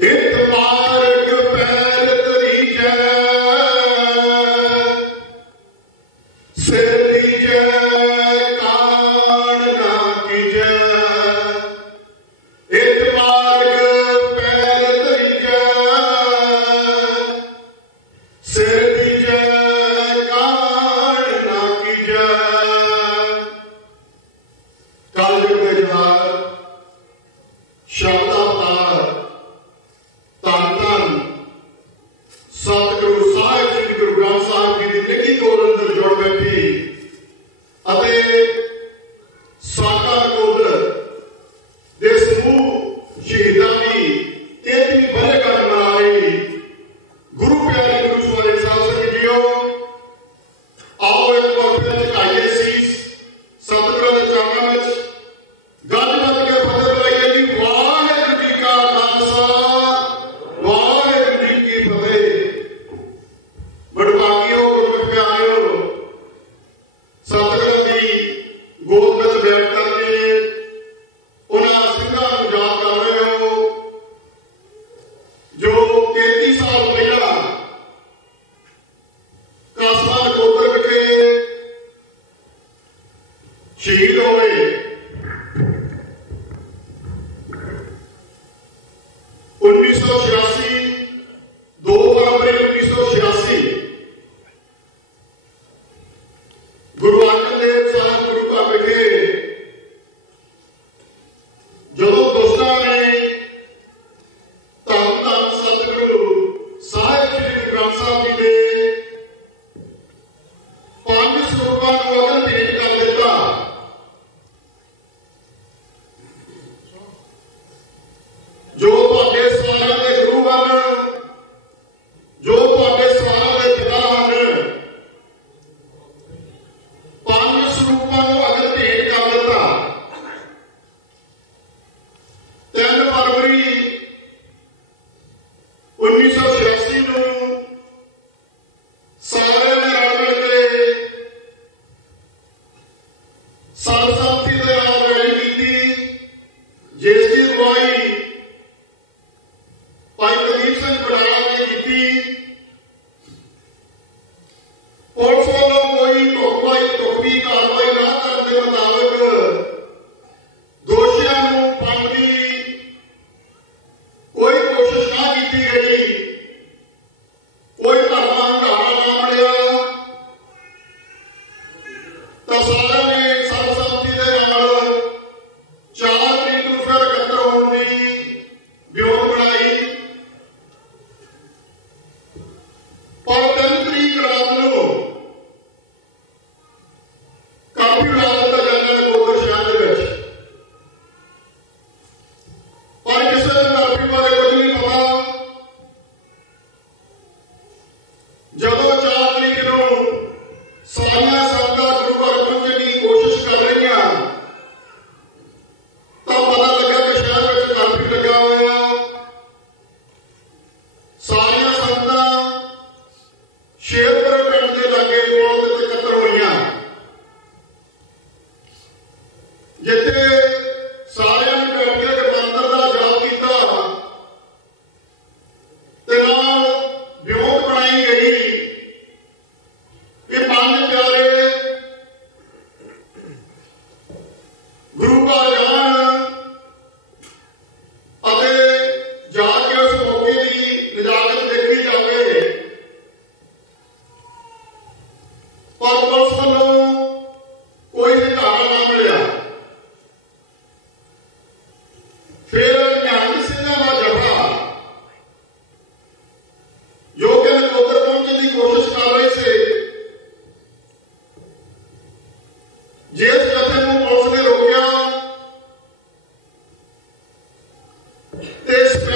इत मार्ग पैर धरी जय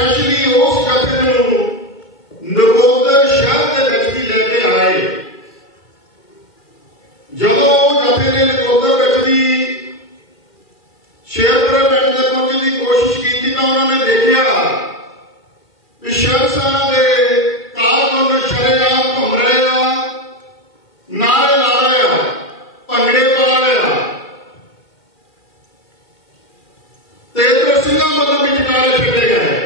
ਸਪੈਸ਼ਲੀ ਉਸ ਜਥੇ ਨੂੰ ਨਕੋਦਰ ਸ਼ਹਿਰ ਦੇ ਵਿੱਚ ਵੀ ਲੈ ਕੇ ਆਏ। ਜਦੋਂ ਉਹ ਜਥੇ ਨੇ ਨਕੋਦਰ ਵਿੱਚ ਵੀ ਸ਼ੇਰਪੁਰਾ ਪਿੰਡ ਦੇ ਪਹੁੰਚਣ ਦੀ ਕੋਸ਼ਿਸ਼ ਕੀਤੀ ਤਾਂ ਉਹਨਾਂ ਨੇ ਦੇਖਿਆ ਕਿ ਸ਼ਹਿਨशाह ਦੇ ਕਾਰਕੁਨ ਸ਼ਰੇਆਮ ਘੁੰਮ ਰਹੇ ਆ, ਨਾਰੇ ਲਾ ਰਹੇ ਆ, ਭੰਗੜੇ ਪਾ ਰਹੇ ਆ ਤੇ ਇੱਧਰ ਸਿੰਘਾਂ ਵੱਲੋਂ ਵੀ ਜਕਾਰੇ ਛੱਡੇ ਗਏ।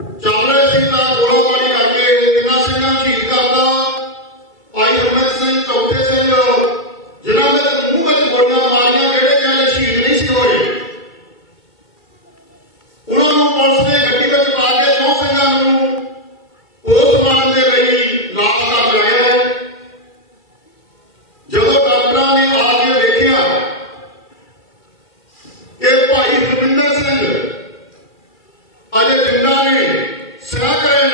ਚੱਲ ਰਹੇ ਸੀ ਤਾਂ ਗੋਲਾਬਾਰੀ ਕਰਕੇ ਤਿੰਨਾਂ ਸਿੰਘਾਂ ਨੂੰ ਸ਼ਹੀਦ ਕਰਤਾ। ਭਾਈ ਗੁਰਮਿਤ ਸਿੰਘ, ਚੌਥੇ ਸਿੰਘ, ਜਿਨ੍ਹਾਂ ਦੇ ਮੂੰਹ ਵਿੱਚ ਗੋਲੀਆਂ ਮਾਰੀਆਂ, ਜਿਹੜੇ ਕਹਿੰਦੇ ਸ਼ਹੀਦ ਨਹੀਂ ਸੀ ਹੋਏ, ਉਹਨਾਂ ਨੂੰ ਪੁਲਿਸ ਨੇ ਗੱਡੀ ਵਿੱਚ ਪਾ ਕੇ 9 ਸਿੰਘਾਂ ਨੂੰ ਪੋਸਟਮਾਰਟਮ ਦੇ ਲਈ ਲਾਸ਼ ਦਾ ਲਗਾਇਆ ਹੈ। ਜਦੋਂ ਡਾਕਟਰਾਂ ਨੇ ਆ ਕੇ ਦੇਖਿਆ ਕਿ ਭਾਈ ਰਵਿੰਦਰ ਸਿੰਘ ਅਜੇ ਜਿੰਦਾ ਨੇ, ਸਿਰਾ ਕਰੇ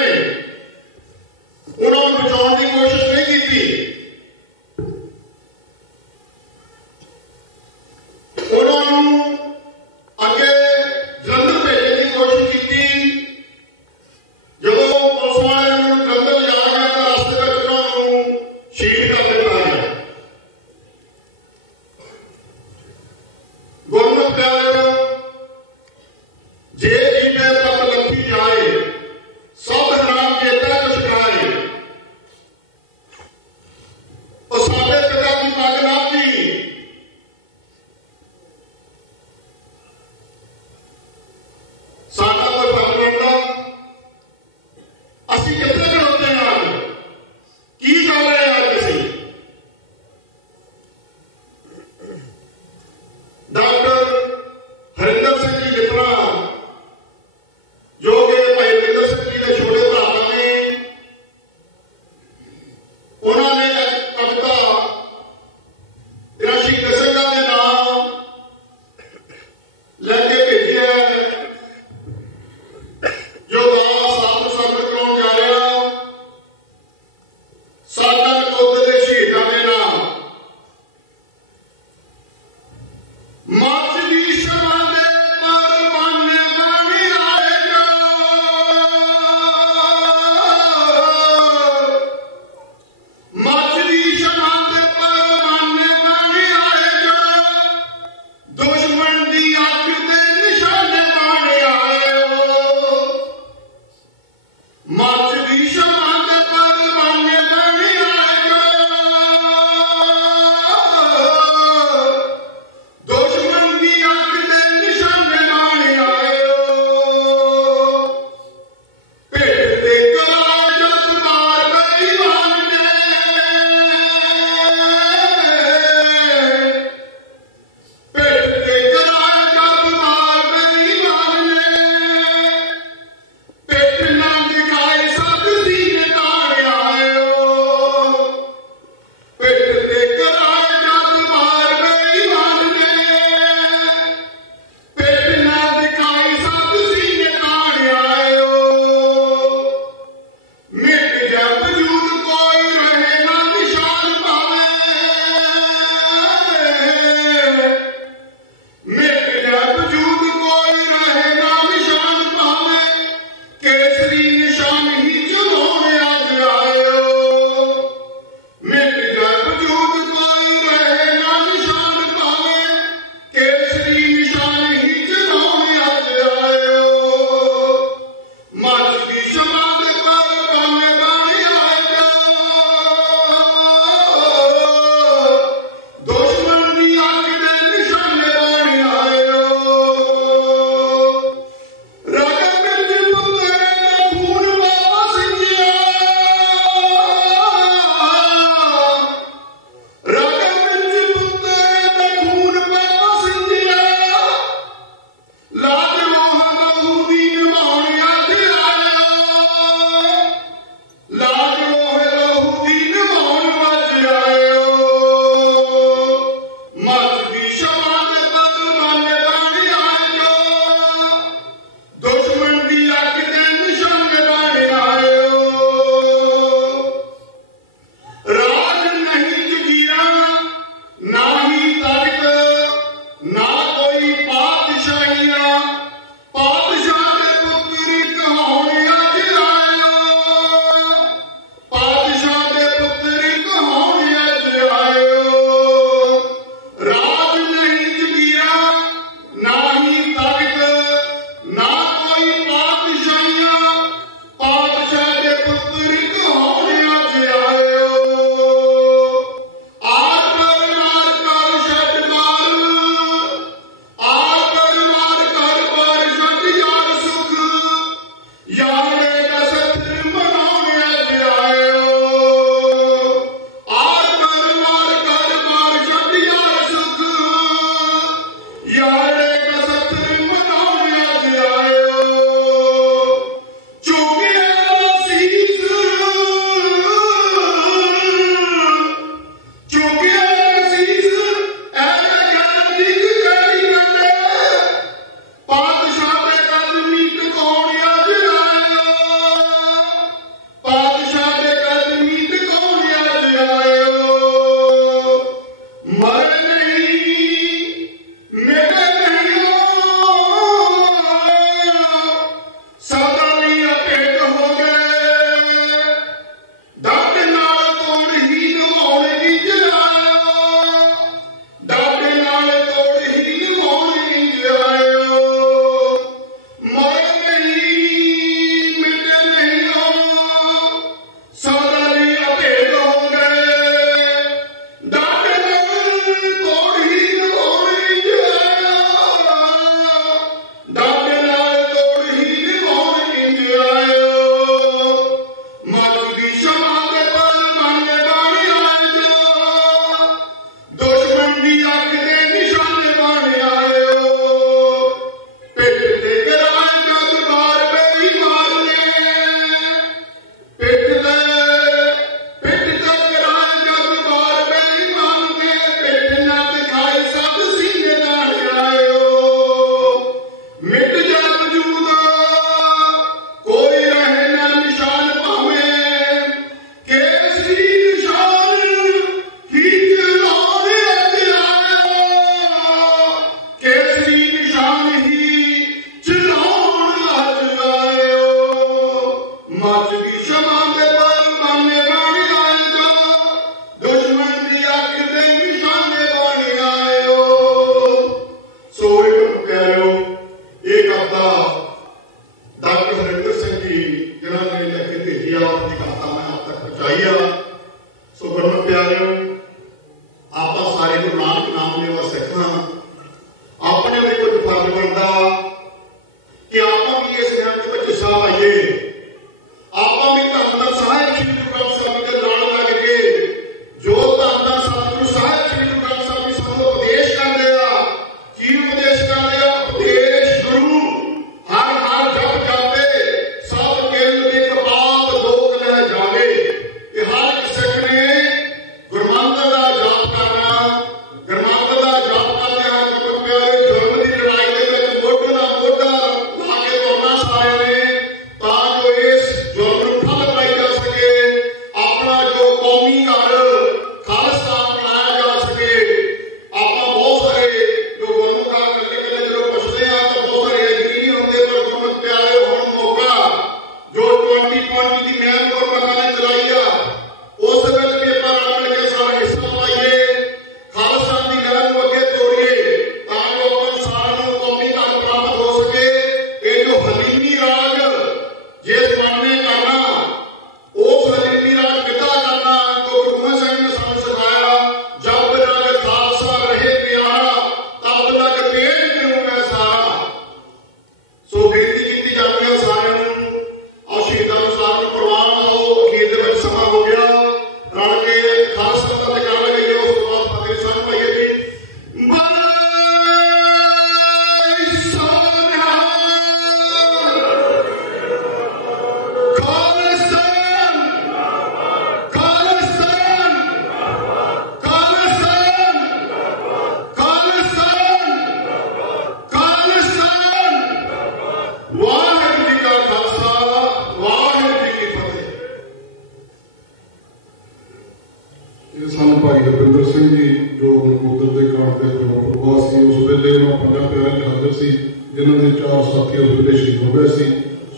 भाई हरविंदर सिंह जी जो नकोदर के कांड के प्रवासी उस वेले पंजा प्यारे हाजिर से जिन्हों के 4 साथी उस वेले शहीद हो गए थे।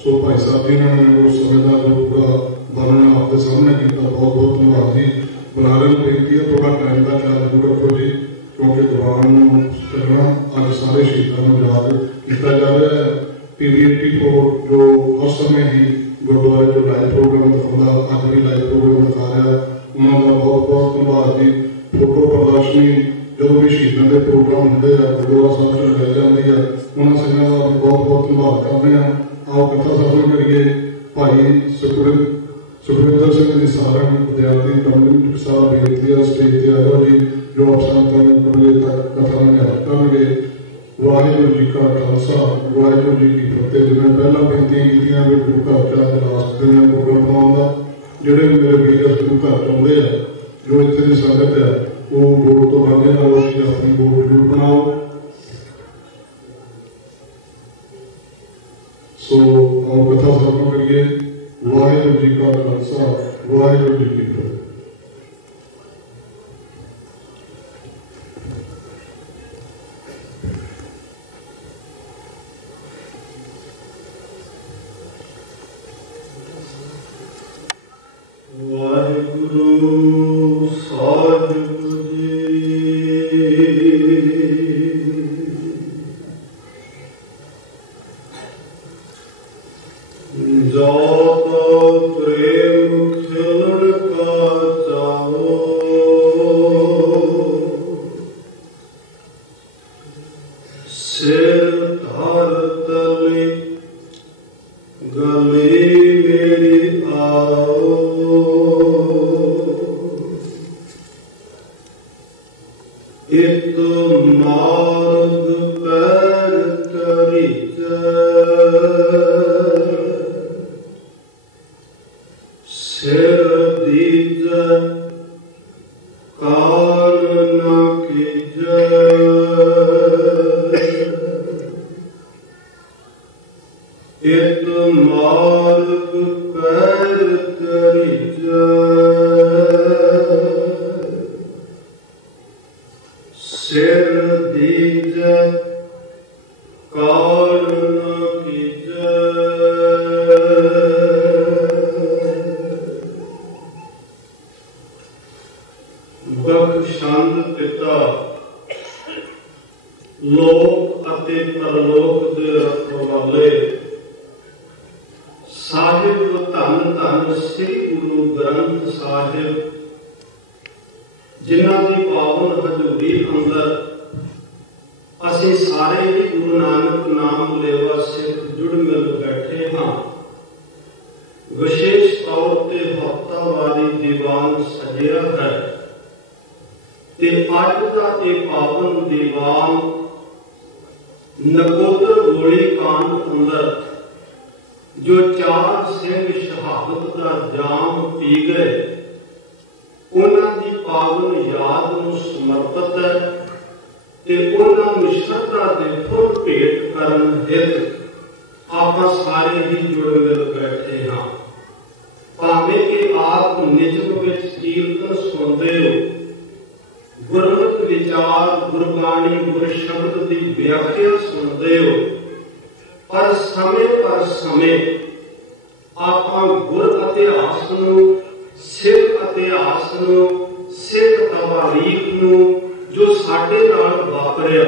सो भाई साहब जी ने उस समय का जो पूरा वर्णन आपके सामने किया, बहुत बहुत धन्यवाद जी। बुलारे में बेनती है थोड़ा टाइम का ख्याल जरूर रखो जी, क्योंकि दौरान चलना अज सारे शहीदों को याद किया जा रहा है। PV84 जो हर समय ही गुरुद्वारे जो लाइव प्रोग्राम दिखाता, अज भी लाइव प्रोग्राम दिखा रहा है, उन्होंने बहुत बहुत धन्यवाद जी। फोटो प्रदर्शनी जो भी शहीदों के प्रोग्राम होंगे गुरुद्वारा साहब च लै जाती है, उन्होंने सबों का भी बहुत बहुत धन्यवाद करते हैं। आओ कथा सफल करिए। भाई सुखविंदर सिंह जी सारण विद्यार्थी कम्युनिटी साहब बेनती है स्टेज पर आ जाओ जी, जो आप संतान कथा में निहाल करेंगे। वाहिगुरू जी का खालसा वाहिगुरू जी की फतेह। जिन्हें पहला बेनती की भी गुरु घर च लास्ट दिन प्रोग्राम बनाने जोड़े मेरे वीर गुरु घर चाहते हैं, जो इतने की संगत है वो बोर्ड तो आगे अपनी बोर्ड जरूर बनाओ। सो आओ कथा समाप्त करिए। वाहिगुरू जी का खालसा वाहिगुरू जी की फतेह। वाहिगुरू साहिब जी जाता प्रेम खिलन का चाहो, सिर धर तले गले मेरी आओ, एक मार्ग पैर करी सिर दीज कान न कीज, एक मार्ग पैर करी सिर दीज कान न कीज। बख्शंद पिता लोक अते परलोक दे रखवाले साहिब धन धन श्री गुरु ग्रंथ साहिब, जिन्हां दी पावन हजूरी अंदर असीं सारे ही गुरु नानक नाम लेवा सिख जुड़ मिल बैठे हाँ। विशेष तौर ते हफ्तावारी दीवान सजिया है ते अज दा ये पावन दीवान नकोदर गोली कांड अंदर जो 4 सिंह शहादत का जाम पी गए, उन्हां दी पावन याद नूं समर्पित है ते उन्हां नूं श्रद्धा दे फुल भेट करन हित आपां सारे ही जुड़ मिल बैठे हाँ। भावें कि आप निजम विच कीर्तन सुनते हो, गुरमत विचार गुरबाणी गुर शब्द की व्याख्या सुनते हो, पर समय आपां गुर इतिहास नूं सिख इतिहास नूं सिख तवारीख नूं जो साडे नाल वापरिया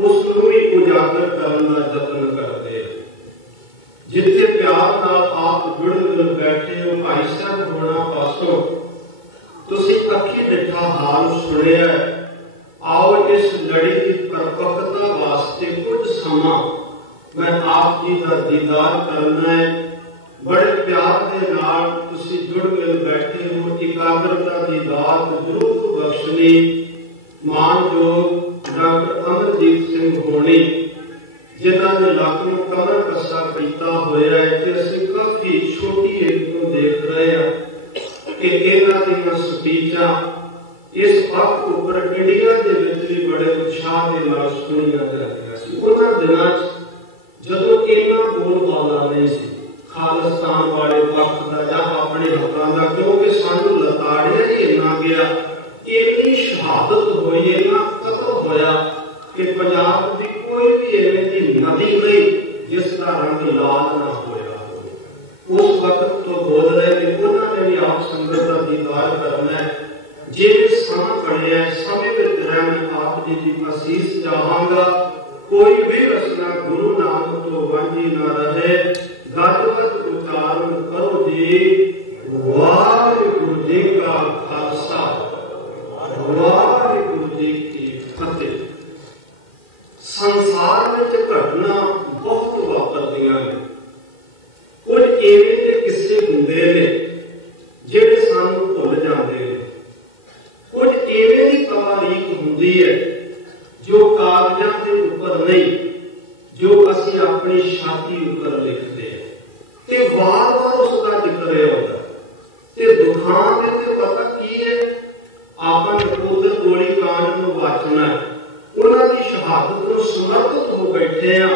उस नूं भी उजागर करन दा यतन करते हैं। जिथे प्यार नाल आप जुड़ मिल बैठे हो, भाई साहब होना पासों तुसीं अखी डिठा हाल सुनिया। आओ इस लड़ी की परिपक्वता वास्ते कुछ समा मैं आप जी का दीदार करना है। बड़े प्यार के नाल तुसीं जुड़ मिल बैठे हो। एकाग्रता की दात जरूर बख्शनी। मानयोग डॉक्टर अमरजीत सिंह होनी जिन्हां ने लक नूं कमर कसा कीता होया है ते असीं काफी छोटी एज नूं देख रहे हैं कि इन्हां दीयां स्पीचां इस वक्त उपर इंडिया दे विच भी बड़े उत्साह के नाल सुणीआं जांदियां सी। उन्हां दिनां जदों इन्ना बोलबाला नहीं सी खालिस्तान वाले पक्ष का या अपने हकों का, क्योंकि सानू लताड़िया ही इन्ना गया। ये शहादत हुई है ना कतल होया कि पंजाब की कोई भी एवं की नदी नहीं जिसका रंग लाल ना होया। उस वक्त तो बोल रहे थे उन्होंने भी आप संगत का दीदार करना है। जे समय पड़े है समय में मैं आप जी की असीस चाहांगा कोई भी रचना गुरु नाम तो वांझी ना रहे। गदगद उच्चारण करो जी वाहिगुरु जी का खालसा वाहिगुरु जी की फतेह। संसार में घटना बहुत वापरदियां ने कुछ एवें दे किस्से हुंदे ने जिहड़े सानू भुल जांदे ने। कुछ एवें दी तारीख हुंदी है जो कागजां दे उपर नहीं जो असीं अपनी छाती उपर लिखदे हैं ते वार-वार उसका जिक्र होता ते दुखां दे ते पता की है आपन उधर गोली कांड नूं वाचना है उन्हां दी शहादत नूं समर्पित हो बैठे आ।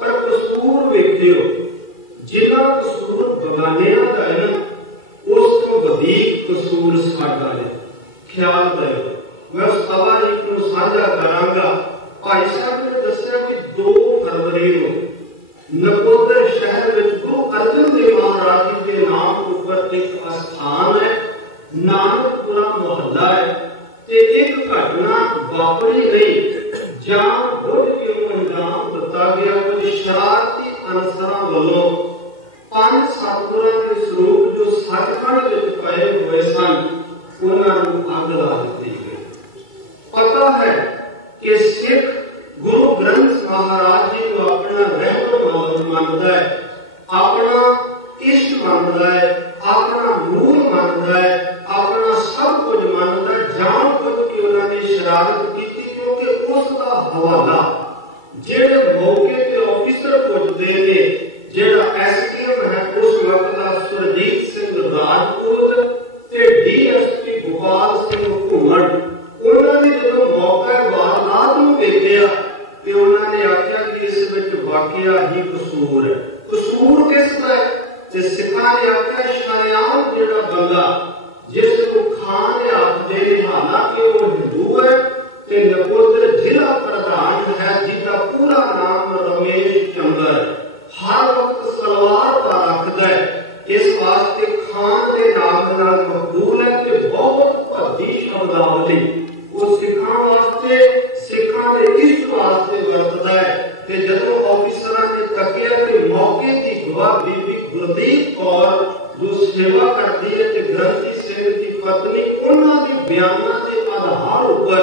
पर कसूर वेखियो जिन्ना कसूर बगानियां दा है ना उस तो वधीक कसूर साडा है। ख्याल करो मैं उस तवारीख नूं साझा करांगा। भाई साहब ने दस्सिया कि 2 फरवरी नूं नकोदर शहर विच गुरु अर्जन देव महाराज जी के नाम उपर एक स्थान है नानकपुरा मोहल्ला है ते एक घटना वापरी नहीं जान बुझ के अंजाम दिता गया। कुछ शरारती अनसरां वालों 5 सतगुरां के स्वरूप जो सचखंड विच पए हुए सन उन्हां नूं अग ला दित्ती गई। पता है कि सिख गुरु ग्रंथ महाराज जी को अपना रहबर मानता है अपना इष्ट मानता है अपना मूल मानता है अपना सब कुछ मानता है। जान बुझ के उन्होंने शरारत की क्योंकि उसका हवाला जेड़े मौके ते ऑफिसर पुछदे ने जेड़ा एसडीएम है उस वक्त का सुरजीत सिंह राजपूत ते डीएसपी गोपाल सिंह घुमण उन्होंने जो मौका वारदात नूं वेखिया ते उन्होंने आख्या कि इस विच वाकया ही कसूर है। कसूर किसदा है ते सिखां ने आख्या शरियाम जेड़ा बंदा जिस नूं खान ने आखदे ने हालांकि वो हिंदू है ते नकोदर जिला प्रधान है जिसका पूरा नाम रमेश चंद्र हर वक्त सलवार पर रखदा है। इस वास्ते खान के नाम नाल मकबूल है ते बहुत भद्दी शब्दावली वो सिखां वास्ते सिखां दे इष्ट वास्ते वरतदा है। ते जदों ऑफिसरां ने तकिया ते मौके की गवाह बीबी गुरदीप कौर जो सेवा करती है ते ग्रंथी सिंह की पत्नी उन्हां दे बयानां दे आधार उपर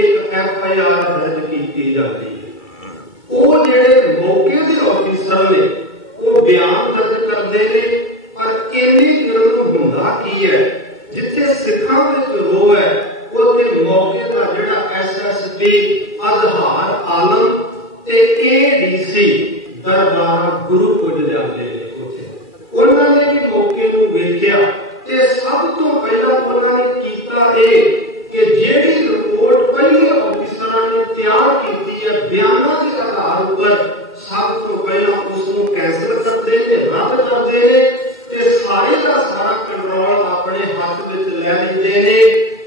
एक एफआईआर दर्ज की जाती है। वो जेड़े मौके के ऑफिसर ने वो बयान दर्ज करते हैं पर इन्नी देर नूं हुंदा की है जिथे सिखां विच रोह है उथे मौके का जेड़ा एसएसपी अजहार आलम ते एडीसी दरबारा गुरु पुज जाते हैं। उथे उन्होंने भी मौके नूं वेखिया ते सब तो पहला उन्होंने कीता कि जेड़ी रिपोर्ट पहले ऑफिसरां ने तैयार की है बयानां के आधार पर सब तो पहला उसनूं कैंसल करते हैं रद्द करते हैं ते सारे का सारा कंट्रोल अपने हाथ विच ले लैंदे ने।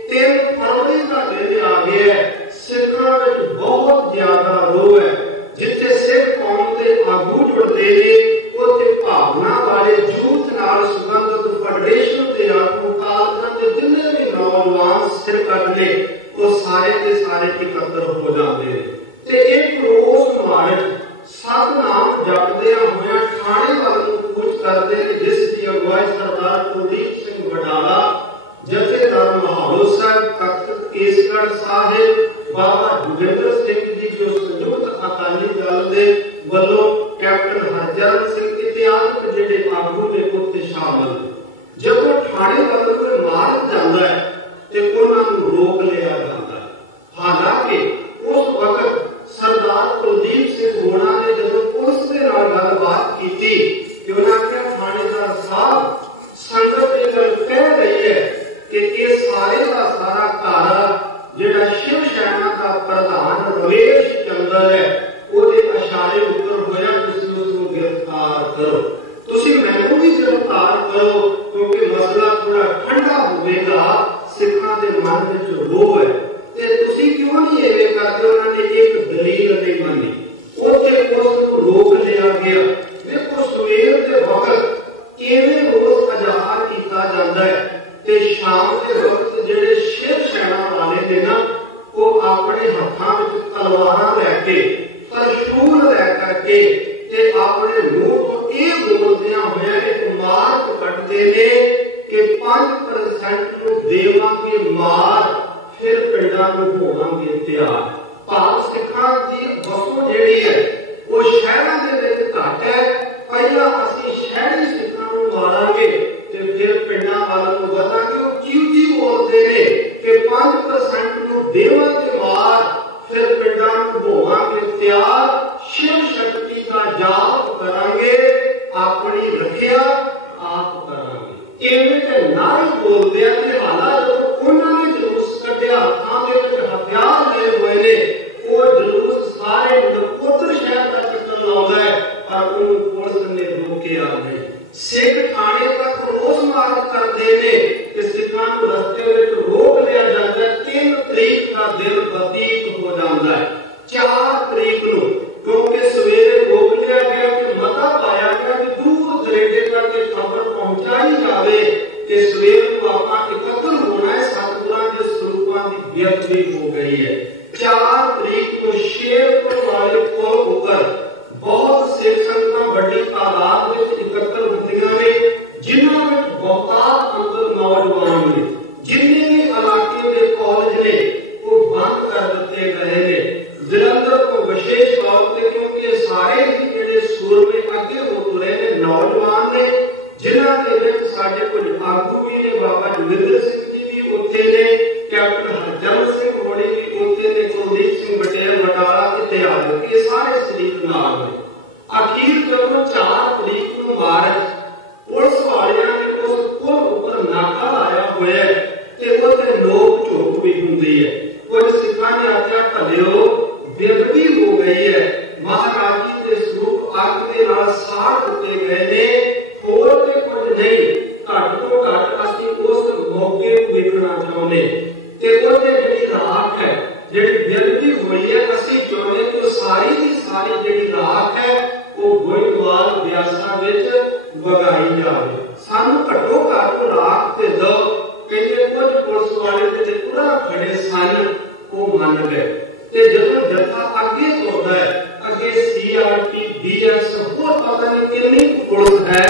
3 फरवरी का दिन आ गया है। सिखां विच बहुत ज्यादा रोह है जिथे सिख कौम के आगू जुड़ते हैं उथे भावना वाले जूथ नाल संबंधित फेडरेशन के आगू कालखा के जिन्ने भी नौजवान सिर कटने वो सारे के सारे इकट्ठे हो जाते हैं ते एक रोज मार्च सतनाम जपदे होए थाने वालों कूच करते हैं जिसकी अगुवाई सरदार कुलदीप सिंह वडाला जथेदार महालो साहब तख्त केसगढ़ साहिब बाबा जोगिंदर सिंह जी जो संयुक्त अकाली दल दे वल्लों कैप्टन हरचरण सिंह इत्यादि जेडे आगू ने उत्ते शामिल। जब वो थाने वालों को मार जाता है तो उन्होंने रोक लिया जाता है। हालांकि उस वक्त सरदार कुलदीप सिंह होना ने जब पुलिस के नाल गलबात की थी कि उन्होंने थानेदार साहब संगत इन्हें कह रही है कि ये सारे का सारा कारा जेड़ा शिव सेना का प्रधान रमेश चंद्र है ਉਹਦੇ ਇਸ਼ਾਰੇ ਉੱਪਰ ਹੋਇਆ ਤੁਸੀਂ ਉਸ ਨੂੰ गिरफ्तार करो ਤੁਸੀਂ ਮੈਨੂੰ ਵੀ गिरफ्तार करो क्योंकि मसला थोड़ा ठंडा होवेगा। सिखां दे मन विच रोह है क्यों नहीं एवे करते, उन्होंने एक दलील नहीं मानी, उत्थे उसनूं रोक लिया गया। देखो सवेर के वक्त किवें रोज अजहार किया जाता है ते शाम के वक्त जिहड़े शिव सैना वाले ने ना वो अपने हत्थां विच तलवारां लैके तरशूल लै करके ते अपने मुंह तो यह बोलदियां होया एक मार कटदे ने कि 5% नूं देवांगे मार, फिर पिंडां नूं होवांगे तैयार। भाव सिखां दी वसों जिहड़ी है वो शहरां दे विच घट है। पहला असीं शहरी सिखां नूं मारांगे ते फिर पिंडां वाल नूं वधांगे। वो उच्ची बोलदे ने कि 5% नूं देवांगे मार, फिर पिंडां नूं होवांगे तैयार। शिव शक्ति का जाप करांगे, अपनी रखिया आप करांगे। इवें ते नारे बोलदे आ ते हालां जदों उन्हां ने जुलूस कढिया, हाथां दे विच हथियार लए होए ने, वो जुलूस सारे नकोदर शहर दा चक्कर लाउंदा है, पर उहनूं पुलिस ने रोकिया नहीं। सिख थाने तक रोज मारत करदे ने कि सिखां नूं रस्ते विच रोक लिया जांदा है। 3 तरीक का दिन बतीत हो जांदा है। 4 तरीक नूं क्योंकि सवेरे रोक लिया गया कि मता पाया गया कि दूर दरेडे तक खबर पहुंचाई जाए कि सवेर को आपां इकट्ठा होना है, सतगुरां दे स्वरूपां दी बेअदबी हो गई है। 4 तरीक को शेरपुर वाले पुल उपर बहुत सिख संगतां बड़ी तादाद विच इकट्ठा होंदियां ने, जिन्हां विच बहुतात अंदर नौजवान ने। जिन्ने भी इलाके दे कॉलेज ने वो बंद कर दिते गए ने। जलंधर को विशेष तौर पर क्योंकि सारे ही जिहड़े सूरमे अगे हो तुरे ने नौजवान ने, जिन्हां दे विच साडे कुछ आगू भी ने, बाबा जोगिंदर सिंह जी भी उत्थे ने, कैप्टन हरजन सिंह होणी भी उत्थे ने, कुलदीप सिंह बटेल बटाला इत्थे आ गए। ये सारे शरीक नाल ने। अखीर जदों 4 तरीक नूं मार्च पुलिस वालियां ने उस पुल उपर नाका लाया होया ते उत्थे नोक झोक भी हुंदी है। कुछ सिखां ने आख्या भलिओ बेअदबी हो गई है, महाराज जी के स्वरूप अग के नाल साड़ दिते गए ने, होर ते कुछ नहीं, घट तो घट असीं उस मौके को वेखना चाहुंदे ते ओहदे जिहड़ी राख है, जिहड़ी बेअदबी होई है, असीं चाहुंदे कि सारी दी सारी जिहड़ी राख है वो गोइंदवाल ब्यासा विच वगाई जावे। सानूं घट्टो घट राख ते दो। कहंदे कुछ पुलिस वाले ते पूरा खड़े सन, वो मन गए ते जदों जत्था अगे तुरदा है, अगे सीआरपी बीएस होर पता नहीं कितनी पुलिस है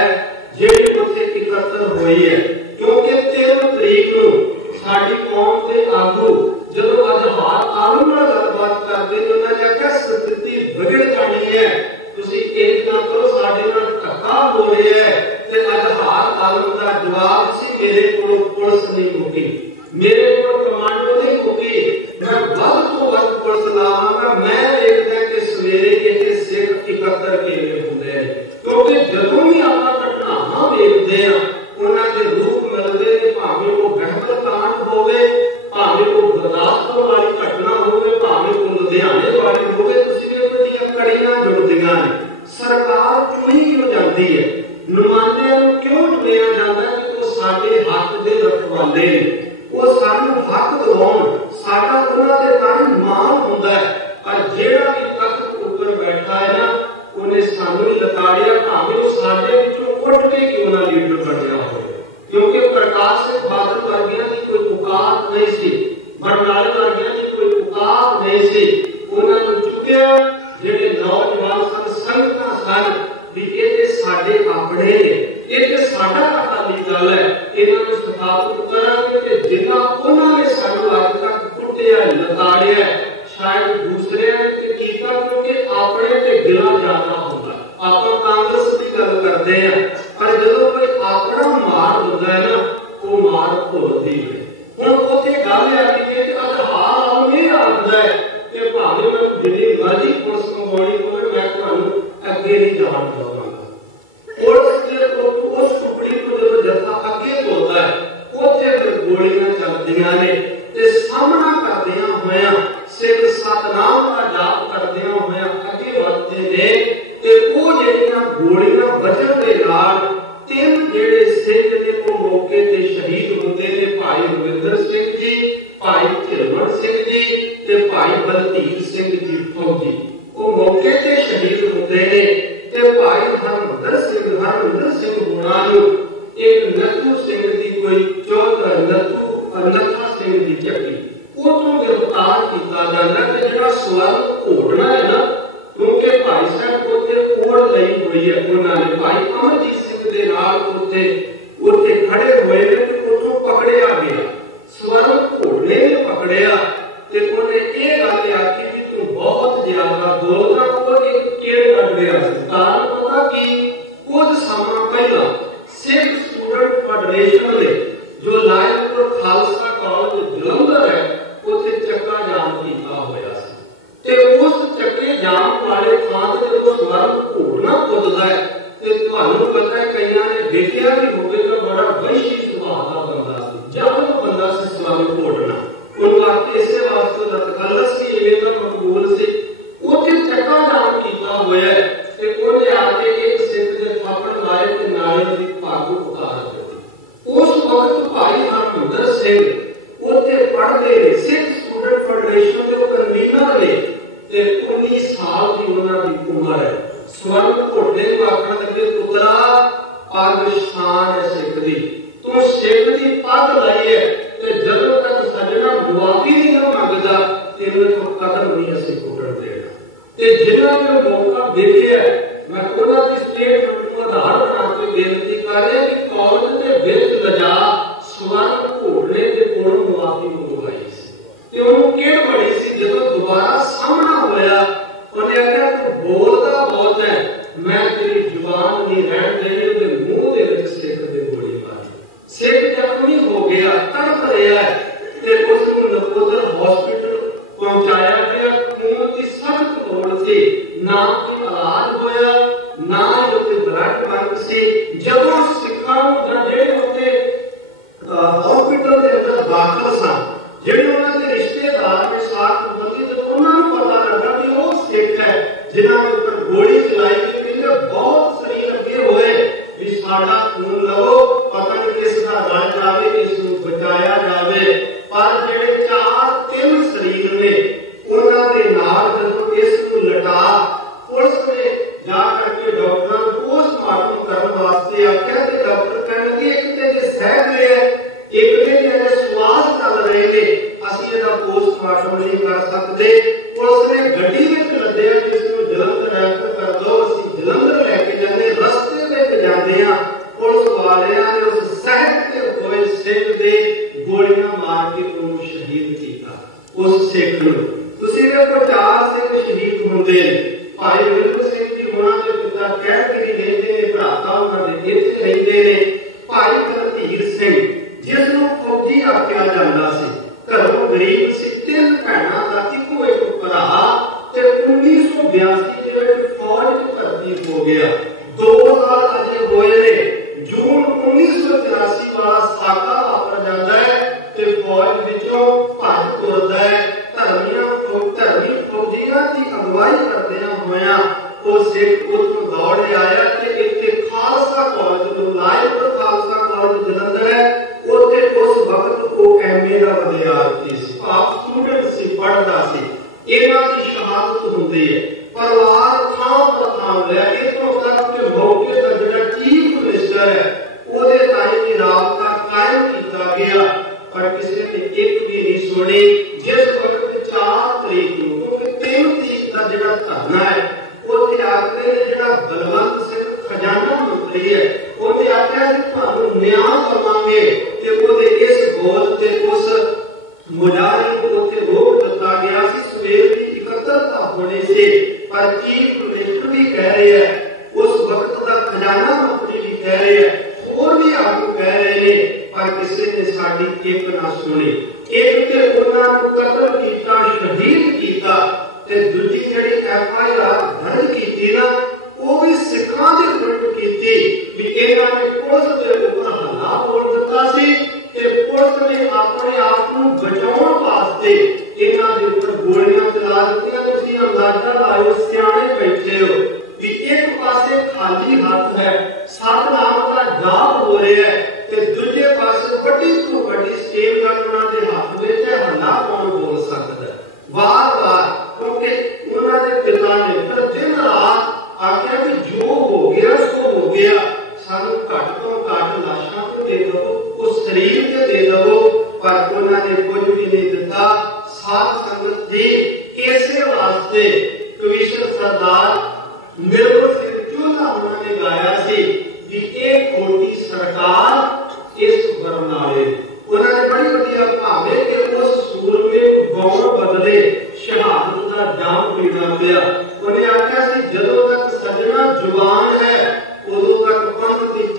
जिहड़ी उत्थे इकट्ठा होई है। क्योंकि 3 तरीक नूं साडी कौम दे आगू जदों अजहार आलम नाल गलबात करदे ने, उन्हां ने आख्या स्थिति बिगड़ जानी है, तुसीं एक ना करो, साडे नाल धक्का हो रिहा है। ते अजहार आलम दा जवाब सी, मेरे कोल पुलिस नहीं मुकी, मेरे कोल कमांडो नहीं मुकी, मैं वध तो वध पुलिस लावांगा। मैं देखदा कि सवेरे इत्थे सिख इकट्ठा किवें हुंदे ने, क्योंकि जदों भी आपां घटनावां देखदे आ उन्हां दे रूप मिलदे ने, भावें वो बहबल कांड होवे, भावें वो गुरदासपुर वाली घटना होवे, भावें वो लुधियाने वाली होवे, तुसीं वीडियो कड़ियां जुड़दियां ने। सरकार चुनी क्यों जाती है, नुमाइंदियां नूं क्यों चुनिया जाता है कि वो साडे हक दे रखवाले ने, वो सानू हक दिवाउण, साडा उन्हां दे ताईं मान हुंदा है। पर जेड़ा भी तख्त उपर बैठा है ना, उन्हें सानू लताड़िया, भावें वो साडे विचों उठ के क्यों ना लीडर बनिया होवे। क्योंकि प्रकाश सिंह बादल वर्गियां दी कोई औकात नहीं सी, बरनाले वर्गियां दी कोई औकात नहीं सी। उन्हां नूं चुक्किया जिहड़े नौजवान सन, संगतां सन भी ये ते साडे अपने ने, ये ते साडा अकाली दल है, इन्हां नूं स्थापित करांगे ते जिन्ना उन्हां ने सानू अज तक कुੱਟਿਆ लताड़िया, शायद दूसरे ने कीता, क्योंकि अपने ते गिला जाना हुंदा। आपां कांग्रेस दी गल करदे आ, पर जदों कोई अपना मार हुंदा है ना, वो मार भुलदी है। हुण उत्थे गल आ कि अजहार आलम इह आखदा है कि भावें मैं जिन्नी मर्जी पुलिस मंगवाउणी होवे, मैं तुहानूं अगे नहीं जाण देवांगा। पुलिस जे ਸਿੰਘ ਹੋਣਾ ਨੂੰ ਇੱਕ ਨੱਥੂ ਸਿੰਘ ਦੀ ਕੋਈ ਨੱਥਾ ਸਿੰਘ ਦੀ ਚੱਕੀ ਉਹ ਤੋਂ ਗ੍ਰਿਫਤਾਰ ਕੀਤਾ ਜਾਂਦਾ ਤੇ ਜਿਹੜਾ ਸਵਰਨ ਘੋੜਨਾ ਹੈ ਨਾ, ਕਿਉਂਕਿ ਭਾਈ ਸਾਹਿਬ ਉੱਥੇ ਓੜ ਲਈ ਹੋਈ ਹੈ ਉਹਨਾਂ ਨੇ, ਭਾਈ ਅਮਰਜੀਤ ਸਿੰਘ ਦੇ ਨਾਲ ਉੱਥੇ ਖੜੇ ਹੋਏ ਨੇ ਤੇ ਉੱਥੋਂ ਪਕੜਿਆ ਗਿਆ। ਸਵਰਨ ਘੋੜਨੇ ਨੇ ਪਕੜਿਆ ਤੇ ਉਹਨੇ ਇਹ ਗੱਲ ਆਖੀ ਵੀ ਤੂੰ ਬਹੁਤ ਜ਼ਿਆਦਾ ਬੋਲਦਾ, ਉਹ ਇੱਕ ਕੇੜ ਕੱਢ ਰਿਹਾ ਸੀ। ਕਾਰਨ ਪਤਾ ਕੀ, ਕੁਝ ਸਮਾਂ ਪਹਿਲਾਂ ਸਿੱਖ ਸਟੂਡੈਂਟ ਫੈਡਰੇਸ਼ਨ ਨੇ ਜੋ ਲਾਇਲਪੁਰ ਖਾਲਸਾ ਕਾਲਜ ਜਲੰਧਰ ਹੈ ਉੱਥੇ ਚੱਕਾ ਜਾਮ ਕੀਤਾ ਹੋਇਆ ਸੀ ਤੇ ਉਸ ਚੱਕੇ ਜਾਮ ਵਾਲੇ ਥਾਂ ਤੇ ਜਦੋਂ ਸਵਰਨ ਘੋੜਨਾ ਪੁੱਜਦਾ ਹੈ ਤੇ ਤੁਹਾਨੂੰ ਪਤਾ ਹੈ ਕਈਆਂ ਨੇ ਦੇਖਿਆ ਵੀ ਹੋਵੇਗਾ ਬੜਾ ਵਹਿਸ਼ੀ ਸੁਭਾਅ ਦਾ ਬੰਦਾ ਸੀ, ਜਬਰ ਬੰਦਾ ਸੀ ਸਵਰਨ ਘੋੜਨਾ। ਉਹਨੂੰ ਆਪੇ ਇਸੇ ਵਾਸਤੇ ਦਾ ਤਖੱਲਸ ਸੀ, ਇਵੇਂ ਦਾ ਮਕਬੂਲ ਸੀ। ਉੱਥੇ ਚੱਕਾ ਜਾਮ ਕੀਤਾ ਹੋਇਆ ਤੇ ਉਹਨੇ ਆ ਕੇ ਇੱਕ ਸਿੱਖ ਦੇ ਥਾਪੜ ਮਾਰੇ ਤੇ ਨਾਲੇ ਦੀ ਪੱਗ ਉਤਾਰ ਦਿੱਤੀ। ਉਸ ਵਕਤ ਭਾਈ ਹਰਮਿੰਦਰ ਸਿੰਘ ਉੱਥੇ ਪੜ੍ਹਦੇ ਨੇ, ਸਿੱਖ ਸਟੂਡੈਂਟ ਫੈਡਰੇਸ਼ਨ ਦੇ ਕਨਵੀਨਰ ਨੇ ਤੇ 19 ਸਾਲ ਦੀ ਉਹਨਾਂ ਦੀ ਉਮਰ ਹੈ। ਸਵਰਨ ਘੋੜੇ ਨੂੰ ਆਖਣ ਲੱਗੇ, ਪੁੱਤਰਾ ਪੱਗ ਸ਼ਾਨ ਹੈ ਸਿੱਖ ਦੀ, ਤੂੰ ਸਿੱਖ ਦੀ ਪੱਗ ਲਾਈ ਹੈ ਤੇ ਜਦੋਂ ਤੱਕ ਸੱਜਣਾ ਮੁਆਫੀ ਨਹੀਂ ਮੰਗਦਾ ਤੈਨੂੰ ਤੋਂ ਕਦਮ ਨਹੀਂ ਅਸੀਂ ਘੁੱਟਣ ਦੇਣਾ। ਤੇ ਜਿਨ੍ਹਾਂ ਨੇ ਮੌਕਾ ਦੇਖਿਆ ਮੈਂ ਉਹਨਾਂ ਦੀ ਸਟੇਟਮੈਂਟ ਨੂੰ ਆਧਾਰ ਬਣਾ ਕੇ ਬੇਨਤੀ ਕਰ ਰਿਹਾ ਕਿ ਕਾਲਜ ਦੇ ਵਿੱਚ ਲਿਜਾ ਸਵਰਨ ਘੋੜੇ ਦੇ ਕੋਲੋਂ ਮੁਆਫੀ ਮੰਗਵਾਈ ਸੀ ਤੇ ਉਹਨੂੰ ਕਿਹੜ ਬੜੀ ਸੀ। ਜਦੋਂ ਦੁਬਾਰਾ ਸਾਹਮਣਾ ਹੋਇਆ ਉਹਨੇ ਆਖਿਆ ਤੂੰ ਬੋਲਦਾ ਬਹੁਤ ਹੈ, ਮੈਂ ਤੇਰੀ ਜ਼ੁਬਾਨ ਨਹੀਂ ਰਹਿਣ ਦੇਣੀ। ਉਹਦੇ ਮੂੰਹ ਦੇ ਵਿੱਚ ਸਿੱਖ ਦੇ ਗੋਲੀ ਮਾਰੀ, ਸਿੱਖ ਜ਼ਖਮੀ ਹੋ ਗਿਆ, ਤੜਫ ਰਿਹਾ ਤੇ ਉਸ ਨੂੰ ਨਕੋਦਰ ਹਸਪੀਟਲ ਪਹੁੰਚਾਇਆ ਗਿਆ। ਖੂਨ ਦੀ ਸਖਤ ਲੋੜ ਸੀ, ਨਾ ਕੋਈ ਇਲਾਜ ਹੋਇਆ ਨਾ ਹੀ ਉੱਥੇ ਬਲੱਡ ਬੈਂਕ ਸੀ। ਜਦੋਂ ਸਿੱਖਾਂ ਨੂੰ ਜਿਹੜੇ ਉੱਥੇ ਹਸਪੀਟਲ ਦੇ ਅੰਦਰ ਦਾਖਲ ਸਨ, ਜਿਹੜੇ ਉਹਨਾਂ ਦੇ ਰਿਸ਼ਤੇਦਾਰ ਨੇ ਸਾਥ ਬੰਦੀ, ਜਦੋਂ ਉਹਨਾਂ ਨੂੰ ਪਤਾ ਲੱਗਾ ਵੀ ਉਹ ਸਿੱਖ ਹੈ ਜਿਨ੍ਹਾਂ ਦੇ ਉੱਪਰ ਗੋਲੀ ਚਲਾਈ ਗਈ, ਇਹਨੇ ਬਹੁਤ ਸਰੀਰ ਅੱਗੇ ਹੋਏ ਵੀ ਸਾਡਾ ਖੂਨ ਲਵੋ, ਪਤਾ ਨਹੀਂ ਕਿਸ ਦਾ ਰਲ ਜਾਵੇ, ਕਿਸ ਨੂੰ ਬਚਾਇਆ ਜਾਵੇ। ਪਰ ਜਿਹੜੇ 4-3 ਸਰੀਰ ਨੇ ਉਹਨਾਂ ਦੇ ਨਾਲ ਜਦੋਂ ਇਸ ਨੂੰ ਲਟਾ ਪੁਲਿਸ ਨੇ ਜਾ ਕਰਕੇ ਡਾਕਟਰਾਂ ਨੂੰ ਪੋਸਟਮਾਰਟਮ ਕਰਨ ਵਾਸਤੇ ਆਖਿਆ ਤੇ ਡਾਕਟਰ ਕਹਿਣਗੇ ਇੱਕ ਤੇ ਜੇ ਸਹਿ ਗਏ ਹੈ, ਇੱਕ ਦੇ ਜਿਹੜੇ ਸਵਾਸ ਚੱਲ ਰਹੇ ਨੇ, ਅਸੀਂ ਇਹਦਾ ਪੋਸਟਮਾਰਟਮ ਨਹੀਂ ਕਰ ਸਕਦੇ। ਪੁਲਿਸ ਨੇ ਗੱਡੀ ਵਿੱਚ ਲੱਦਿਆ ਜਿਸ ਨੂੰ ਜਲੰਧਰ ਰੈਫਰ ਕਰ ਦੋ, ਅਸੀਂ ਜਲੰਧਰ ਲੈ ਕੇ ਜਾਂਦੇ। ਰਸਤੇ ਵਿੱਚ ਜਾਂਦੇ ਆ ਪੁਲਿਸ ਵਾਲਿਆਂ ਨੇ ਉਸ ਸਹਿਤ ਤੇ ਹੋਏ ਸਿੱਖ ਦੇ ਗੋਲੀਆਂ ਮਾਰ ਕੇ ਉਹਨੂੰ ਸ਼ਹੀਦ ਕੀਤਾ। ਉਸ ਸਿੱਖ ਨੂੰ ਤੁਸੀਂ ਵੇਖੋ 4 ਸਿੰਘ ਸ਼ਹੀਦ ਹੁੰਦੇ ਨੇ। ਭਾਈ ਵਿਰਕ ਸਿੰਘ ਜੀ ਉਹਨਾਂ ਦੇ ਪਿਤਾ ਕਹਿ ਕੇ ਰਹਿੰਦੇ ਨੇ, ਭਰਾਤਾ ਉਹਨਾਂ ਦੇ ਇੱਥੇ ਰਹਿੰਦੇ ਨੇ। ਭਾਈ ਧੀਰ ਸਿੰਘ ਜਿਸ ਨੂੰ ਫੌਜੀ ਆਖਿਆ ਜਾਂਦਾ ਸੀ, ਘਰੋਂ ਗਰੀਬ ਸੀ, 3 ਭੈਣਾਂ ਦਾ ਇੱਕੋ ਇੱਕ ਭਰਾ ਤੇ 1982 ਦੇ ਵਿੱਚ ਫੌਜ ਵਿੱਚ ਭਰਤੀ ਹੋ ਗਿਆ। 2 ਸਾਲ ਅਜੇ ਹੋਏ ਨੇ, ਜੂਨ 1984 ਵਾਲਾ ਸਾਕਾ ਵਾਪਰ ਜਾਂਦਾ ਹੈ ਤੇ ਫੌਜ ਵਿੱਚੋਂ ਭੱਜ ਤੁਰਦਾ ਹੈ। ਧਰਮੀ ਫੌਜੀਆਂ ਦੀ ਅਗਵਾਈ ਕਰਦਿਆਂ ਹੋਇਆਂ ਉਹ ਸਿੱਖ ਉੱਥੋਂ ਦੌੜ ਆਇਆ ਤੇ ਇੱਥੇ ਖਾਲਸਾ ਕਾਲਜ ਨੂੰ, ਲਾਇਲਪੁਰ ਖਾਲਸਾ ਕਾਲਜ ਜਲੰਧਰ ਹੈ, ਉੱਥੇ ਉਸ ਵਕਤ ਉਹ MA ਦਾ ਵਿਦਿਆਰਥੀ ਸੀ, ਆਪ ਸਟੂਡੈਂਟ ਸੀ, ਪੜ੍ਹਦਾ ਸੀ। ਇਹਨਾਂ ਦੀ ਸ਼ਹਾਦਤ ਹੁੰਦੀ ਹੈ। ਪਰਿਵਾਰ ਥਾਂ ਲਿਆ, ਇੱਥੋਂ ਤੱਕ ਕਿ ਮੌਕੇ ਦਾ ਜਿਹੜਾ ਚੀਫ ਮਿਨਿਸਟਰ ਹੈ ਉਹਦੇ ਨਾਲ ਵੀ ਰਾਬਤਾ ਕਾਇਮ ਕੀਤਾ ਗਿਆ, ਪਰ ਕਿਸੇ ਨੇ ਇੱਕ ਵੀ ਨਹੀਂ ਸੁਣੀ। ਜਿਸ ਵਕਤ 4 ਤਰੀਕ ਨੂੰ, ਕਿਉਂਕਿ 3 ਤਰੀਕ ਦਾ ਜਿਹੜਾ ਧਰਨਾ ਹੈ ਉੱਥੇ ਆਖਦੇ ਨੇ ਜਿਹੜਾ ਬਲਵੰਤ ਸਿੰਘ ਖਜ਼ਾਨਾ ਮੰਤਰੀ ਹੈ ਉਹਨੇ ਆਖਿਆ ਕਿ ਤੁਹਾਨੂੰ ਨਿਆਂ ਕਰਵਾਂਗੇ ਤੇ ਉਹਦੇ ਇਸ ਬੋਲ ਤੇ ਉਸ ਮੁਜਾਹਿਦ ਨੂੰ ਉੱਥੇ ਰੋਕ ਦਿੱਤਾ ਗਿਆ ਸੀ। ਸਵੇਰ ਦੀ ਇਕੱਤਰਤਾ ਹੋਣੀ ਸੀ, ਪਰ ਚੀਫ ਮਿਨਿਸਟਰ ਵੀ ਕਹਿ ਰਹੇ ਹੈ, ਉਸ ਵਕਤ ਦਾ ਖਜ਼ਾਨਾ ਮੰਤਰੀ ਵੀ ਕਹਿ ਰਹੇ ਹੈ, ਹੋਰ ਵੀ ਆਪ ਕਹਿ ਰਹੇ ਨੇ, ਪਰ ਕਿਸੇ ਨੇ ਸਾਡੀ ਇੱਕ ਨਾ ਸੁਣੀ। ਇੱਕ ਤੇ ਉਹਨਾਂ ਨੂੰ ਕਤਲ ਕੀਤਾ, ਸ਼ਹੀਦ ਕੀਤਾ ਤੇ ਦੂਜੀ ਜਿਹੜੀ FIR ਦਰਜ ਕੀਤੀ ਨਾ ਉਹ ਵੀ ਸਿੱਖਾਂ ਦੇ ਉਲਟ ਕੀਤੀ ਵੀ ਇਹਨਾਂ ਨੇ ਪੁਲਿਸ ਦੇ ਉੱਪਰ ਹਮਲਾ ਬੋਲ ਦਿੱਤਾ ਸੀ ਤੇ ਪੁਲਿਸ ਨੇ ਆਪਣੇ ਆਪ ਨੂੰ ਬਚਾਉਣ ਵਾਸਤੇ ਇਹਨਾਂ ਦੇ ਉੱਪਰ ਗੋਲੀਆਂ ਚਲਾ ਦਿੱਤੀਆਂ। ਤੁਸੀਂ ਅੰਦਾਜ਼ਾ ਲਾਓ, ਸਿਆਣੇ ਬੈਠੇ ਹੋ ਵੀ ਇੱਕ ਪਾਸੇ ਖਾਲੀ ਹੱਥ ਹੈ, ਸਤਿਨਾਮ ਦਾ ਜਾਪ ਹੋ ਰਿਹਾ ਹੈ ਤੇ ਦੂਜੇ ਪਾਸੇ ਵੱਡੀ ਤੋਂ ਵੱਡੀ ਸਟੇਜ ਗੱਲ ਉਹਨਾਂ ਦੇ ਹੱਥ ਵਿੱਚ ਹੈ। ਹੱਲਾ ਕੌਣ ਬੋਲ ਸਕਦਾ? ਵਾਰ-ਵਾਰ, ਕਿਉਂਕਿ ਉਹਨਾਂ ਦੇ ਪਿਤਾ ਨੇ ਫਿਰ ਦਿਨ ਰਾਤ ਆਖਿਆ ਵੀ ਜੋ ਹੋ ਗਿਆ ਸੋ ਹੋ ਗਿਆ, ਸਾਨੂੰ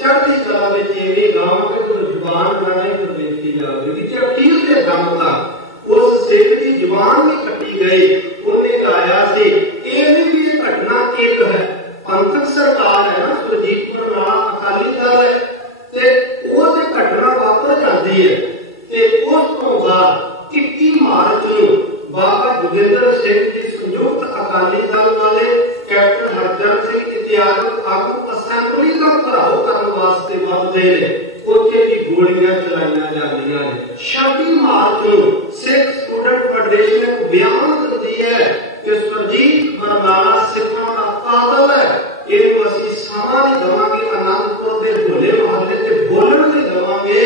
चढ़ती कला में इवें गावांगे तो जुबान बनाए तो देखी जाएगी कि अखीर के दम तक उस सिख की जुबान भी कटी गई। उन्हें गाया सी ये भी घटना एक है, पंथक सरकार है ना, सुरजीत बरनाला अकाली दल है ते वो ते घटना वापर जाती है ते उस तो बाद 21 मार्च को बाबा जोगिंदर सिंह जी संयुक्त अकाली दल वाले कैप्टन हरचरण सिंह इतिहासक आगू असेंबली का घराव करने वास्ते बढ़ते हैं, उत्थे भी गोलियां चलाईयां जांदियां ने। 26 मार्च को सिख स्टूडेंट फेडरेशन एक बयान दिंदी है कि सुरजीत बरनाला सिखां दा कातल है, इहनूं असीं साह नहीं देवांगे, आनंदपुर दे भोले महल्ले ते बोलण नहीं देवांगे।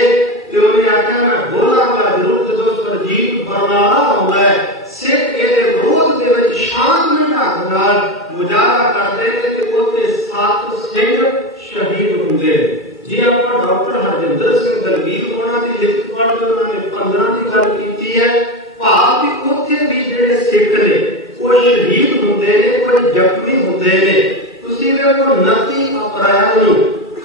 ते उन्हें आख्या मैं बोलांगा जरूर जदों सुरजीत बरनाला आउंदा है। सिख इहदे विरोध दे विच शांतमई ढंग नाल मुजाहरा करदे ने ते उत्थे 7 सिंह शहीद हुंदे। जे आपां डॉक्टर हरजिंदर सिंह दलगीर होना दी लिखत पढ़दे उन्होंने 15 की गल कीती है, भाव कि उत्थे भी जिहड़े सिख ने वो शहीद हुंदे ने, कोई जख्मी हुंदे ने। तुसीं वेखो 29 अप्रैल नूं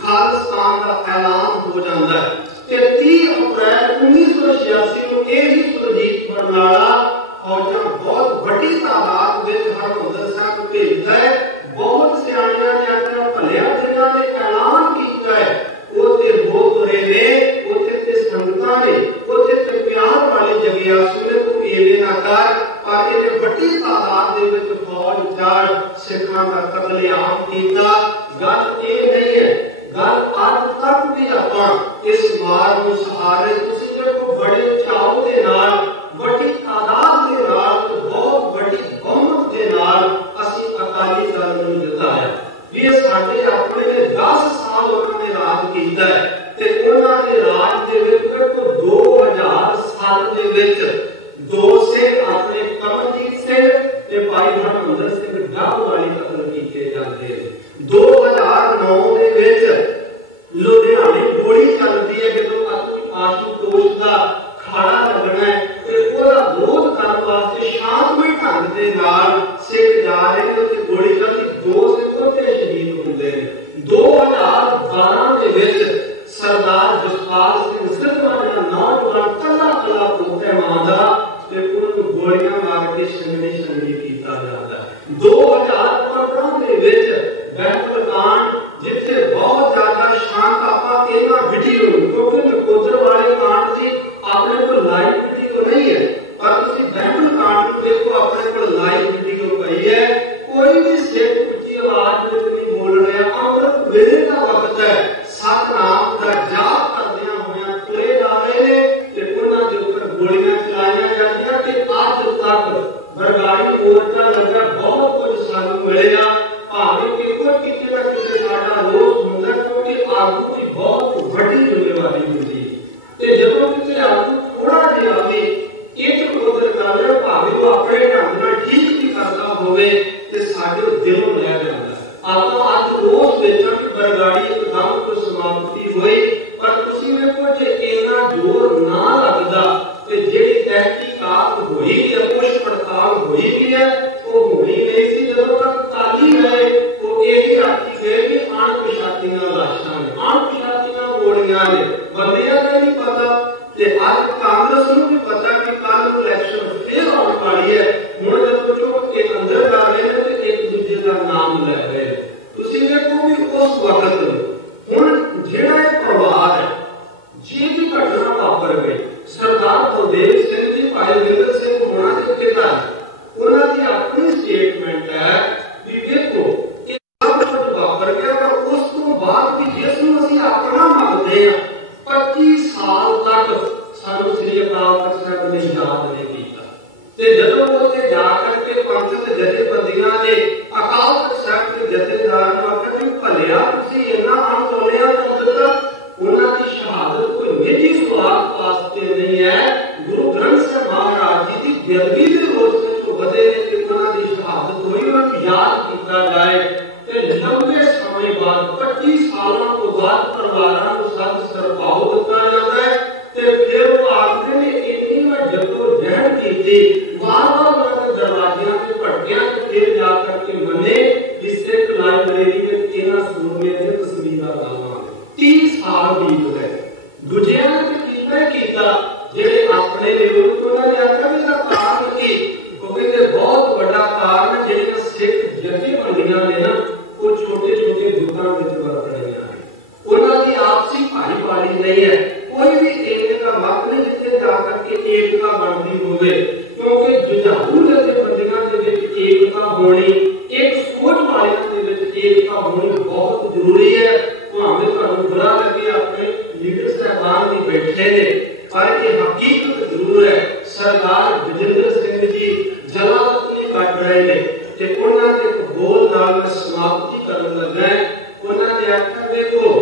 खालिस्तान दा ऐलान हो जांदा है ते 30 अप्रैल 1986 नूं यही सुरजीत बरनाला फौजां बहुत वड्डी तादाद विच हरमंदर साहिब भेजदा है। बहुत सियाणियां ने आखिया भलिया जिन्हां ने ऐलान कीता है वो ते हो तुरे ने, उत्थे ते संगतां ने, उत्थे ते प्यार वाले जगियासू ने, तू इवें ना कर। पर इहने वड्डी तादाद दे विच फौज चढ़ सिखां दा कतलेआम कीता। गल ये नहीं है, गल अज तक भी आपां इस वार नूं सहारे तुसीं देखो बड़े चाव दे नाल, वड्डी तादाद दे नाल, बहुत वड्डी बहुमत दे नाल असीं अकाली दल नूं जिताया। ये साडे अपने ने 10 साल उन्हां ने राज कीता है ते उन्हां दे राज दे विच देखो 2007 दे विच 2 सिख अपने कमलजीत सिंह ते भाई हरमंदर सिंह डाल वाली कतल कीते जांदे। 2009 दे विच लुधियाने गोली चलदी है कि आशुतोष दा खाड़ा लगना है ते ओहदा विरोध करने वास्ते शांतमई ढंग दे नाल सिख जा रहे ने ते गोली चलदी, 2 सिख उत्थे शहीद हुंदे ने। 2012 दे विच सरदार जसपाल सिंह सिद्धवा दा नौजवान कला कला पुत्र मां दा ते उन्हां गोलियां मार के संगनी कीता जांदा है। 2015 दे विच बैतल कांड जिथे बहुत ज्यादा शांत आपां इन्हां वीडियो क्योंकि नकोदर वाले कांड दी अपने को लाइव वीडियो नहीं है, पर तुसीं बैतल कांड नूं देखो अपने को लाइव वीडियो पई है। कोई भी सिख उच्ची आवाज विच नहीं बोल रहा, अमृत वेले दा वक्त है, सतनाम दा जाप करदियां होइयां तुरे जा रहे ने ते उन्हां दे उपर गोलियां चलाईयां जांदियां ते अज तक बरगाड़ी मोर्चा लगा बहुत कुछ सानू मिलेगा। भावें कि कोई किते ना किते साडा रोस हुंदा क्योंकि आगू की बहुत वड्डी जिम्मेवारी हुंदी है ते जदों किते आगू थोड़ा जिहा भी एक उधर कर रहा भावें वो अपने ढंग नाल ठीक भी करदा होवे ते साडे दिलों लह जांदा। आपां अज रोस वेचण की बरगाड़ी एकदम तो समाप्ति होई, पर तुसीं वेखो जे इन्ना जोर ना लगदा ते जेड़ी तहकीकात होई या पुछ पड़ताल होई भी है वो होनी नहीं सी। जदों तक ताली रहे तो यही आखी गए कि अणपछातीआं लाशां ने, अणपछातीआं गोलियां ने, बंदियां दा नहीं पता। ते अज कांग्रेस नूं भी पता कि कल इलेक्शन फिर आउण वाली है। हुण जदों चुप के अंदर जा रहे ने ते एक दूजे दा नाम लै रहे। तुसीं देखो भी उस वक्त हुण जिहड़ा परिवार है जिहदी घटना वापर गई, सरदार बलदेव सिंह जी, भाई विंदर सिंह होना के पिता, उन्हां दी अपनी स्टेटमेंट है कि देखो ये सब कुछ वापर गया, पर उस तो बाद भी जिसनूं असीं अपना मनदे आ 25 साल तक सानू श्री अकाल तख्त साहिब ने याद नहीं कीता। ते जदों उत्थे जा करके पंथक जथेबंदियां ने अकाल तख्त साहिब के जथेदार नूं आखिया कि भलिया तुसीं इन्ना अणबोलिया कर दित्ता, उन्हां दी शहादत कोई निजी स्वार्थ वास्ते नहीं है, गुरु ग्रंथ साहिब महाराज जी की बेदबी दे रोज विच वधे ने ते उन्हां दी शहादत होई, उन्हां नूं याद कीता जाए। ते लंबे समय बाद 25 सालों तो बाद परिवारां नूं सद सरपाओ दित्ता जाता है ते फिर वो आखदे ने इन्नी मैं जद्दोजहद कीती, वार-वार उन्हां दे दरवाजियां ते भटकियां ते फिर जा करके मन्ने कि सिख लाइब्रेरी विच इन्हां सूरमे दी तस्वीरां लावांगे। 30 बीत गए। दूजिया किया जेडे अपने ने उन्होंने आख्या भी इसका कारण की, क्योंकि बहुत बड़ा कारण जेडे सिख जथेबंदियां ने ना वो छोटे छोटे गुटां विच वरत रहियां ने, उन्हां दी आपसी भाईवाली नहीं है। कोई भी एकता मत नहीं जिथे जाकर के एकता बनती होवे, क्योंकि जुझारू जथेबंदियां दे विच एकता होनी, एक सोच वालियां दे विच एकता होनी बहुत जरूरी है। भावें तुहानूं बुरा लगे अपने लीडर साहबान भी बैठे ने, पर यह हकीकत जरूर है। सरदार विजेंद्र सिंह जी जलालत नहीं कट रहे ने ते उन्हां दे एक बोल नाल मैं समाप्ति करन लगा है। उन्हां ने आख्या देखो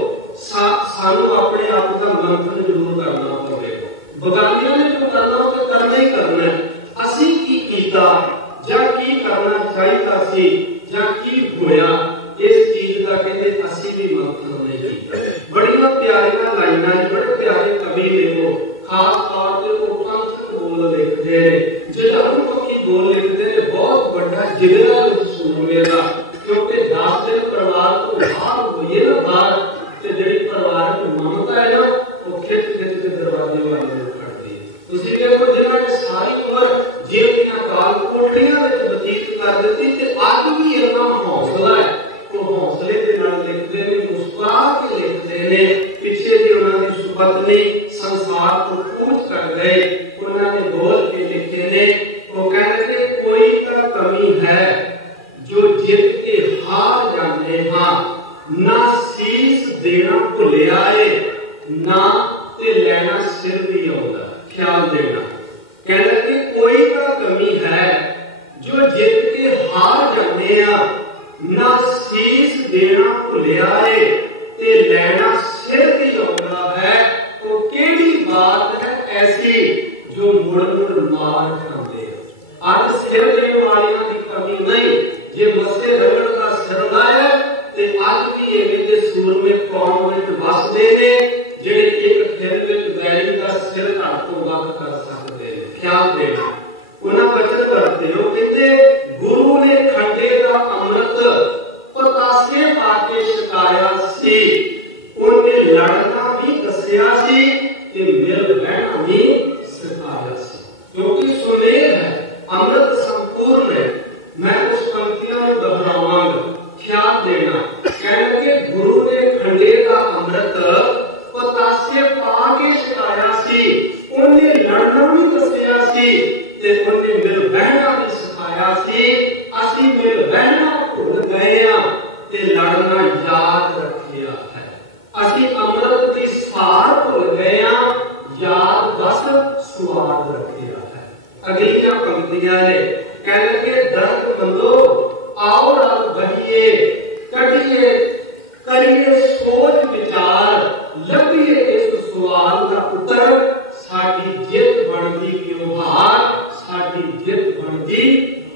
सानू अपने आप का मंथन जरूर करना पवेगा, बगानियां ने जो करना तो करना ही करना है। असीं की कीता जां की करना चाहिदा सी जां की होया, इस चीज का कहते असीं भी मंथन नहीं कीता। बड़ियां प्यारियां लाइनां ने, बड़े प्यारे कवि ने वो खास तौर पे वो पंथक बोल लिखते हैं, जुझारू पक्षी बोल लिखते हैं। बहुत बड़ा जिगरा उस सूरमे का, क्योंकि 10 दिन परिवार को बाहर होइए ना बाहर ते जेड़ी परिवार की ममता है ना वो खिच खिच के दरवाजे वाले खड़ती है। तुसीं देखो जिन्हां ने सारी उम्र जेल दीयां काल कोठड़ियां विच बतीत कर दित्ती ते अज भी इन्ना हौसला है, वो हौसले दे नाल लिखदे ने, मुस्कुरा के लिखदे ने। पिछे जी उन्हां दी सुपत्नी संसार को कूच कर गए, उन्होंने बोल के लिखे ने, वो कहते कोई तो कमी है जो जीत के हार जाने हाँ, ना शीश देना भुलिया है ना ते लेना सिर भी आउंदा। ख्याल देना कहते कोई तो कमी है जो जीत के हार जाने हाँ, ना शीश देना भुलिया है ते लेना सिर भी आउंदा है। तो केड़ी बात है ऐसी जो मुड़ मुड़ मार खाते हैं। आज सिर देने वालियां की कमी नहीं, जे मसे रगड़ का सिर लाया ते आज भी ये दे सूर में कौम में वसदे ने, जेड़े एक फिर विच वैरी का सिर घट तो वध कर सकते हैं। ख्याल देना उन्हां बचत करते हो, कहते गुरु ने खंडे का अमृत पतासे पाके छकाया सी, उन्हें लड़ना भी दसिया सी ते मिल बहना भी सिखाया सी। क्योंकि सुमेल है, अमृत संपूर्ण है। मैं उस पंक्तियों को दोहरावांगा। ख्याल देना कहते गुरु ने खंडे का अमृत पतासे पाके छकाया सी, उन्हें लड़ना भी दसिया सी ते उन्हें मिल बहना भी सिखाया सी। असीं मिल बहना भुल गए हां ते लड़ना याद रखिया है। असीं अमृत की सार भुल गए हां, याद बस स्वाद रखिया है। अगलियां पंक्तियां ने कहते दर्द मंदो आओ रल बहिए, कटिए करिए सोच विचार, लभिए इस सवाल का उत्तर, साडी जित बनदी क्यों हार, साडी जित बनदी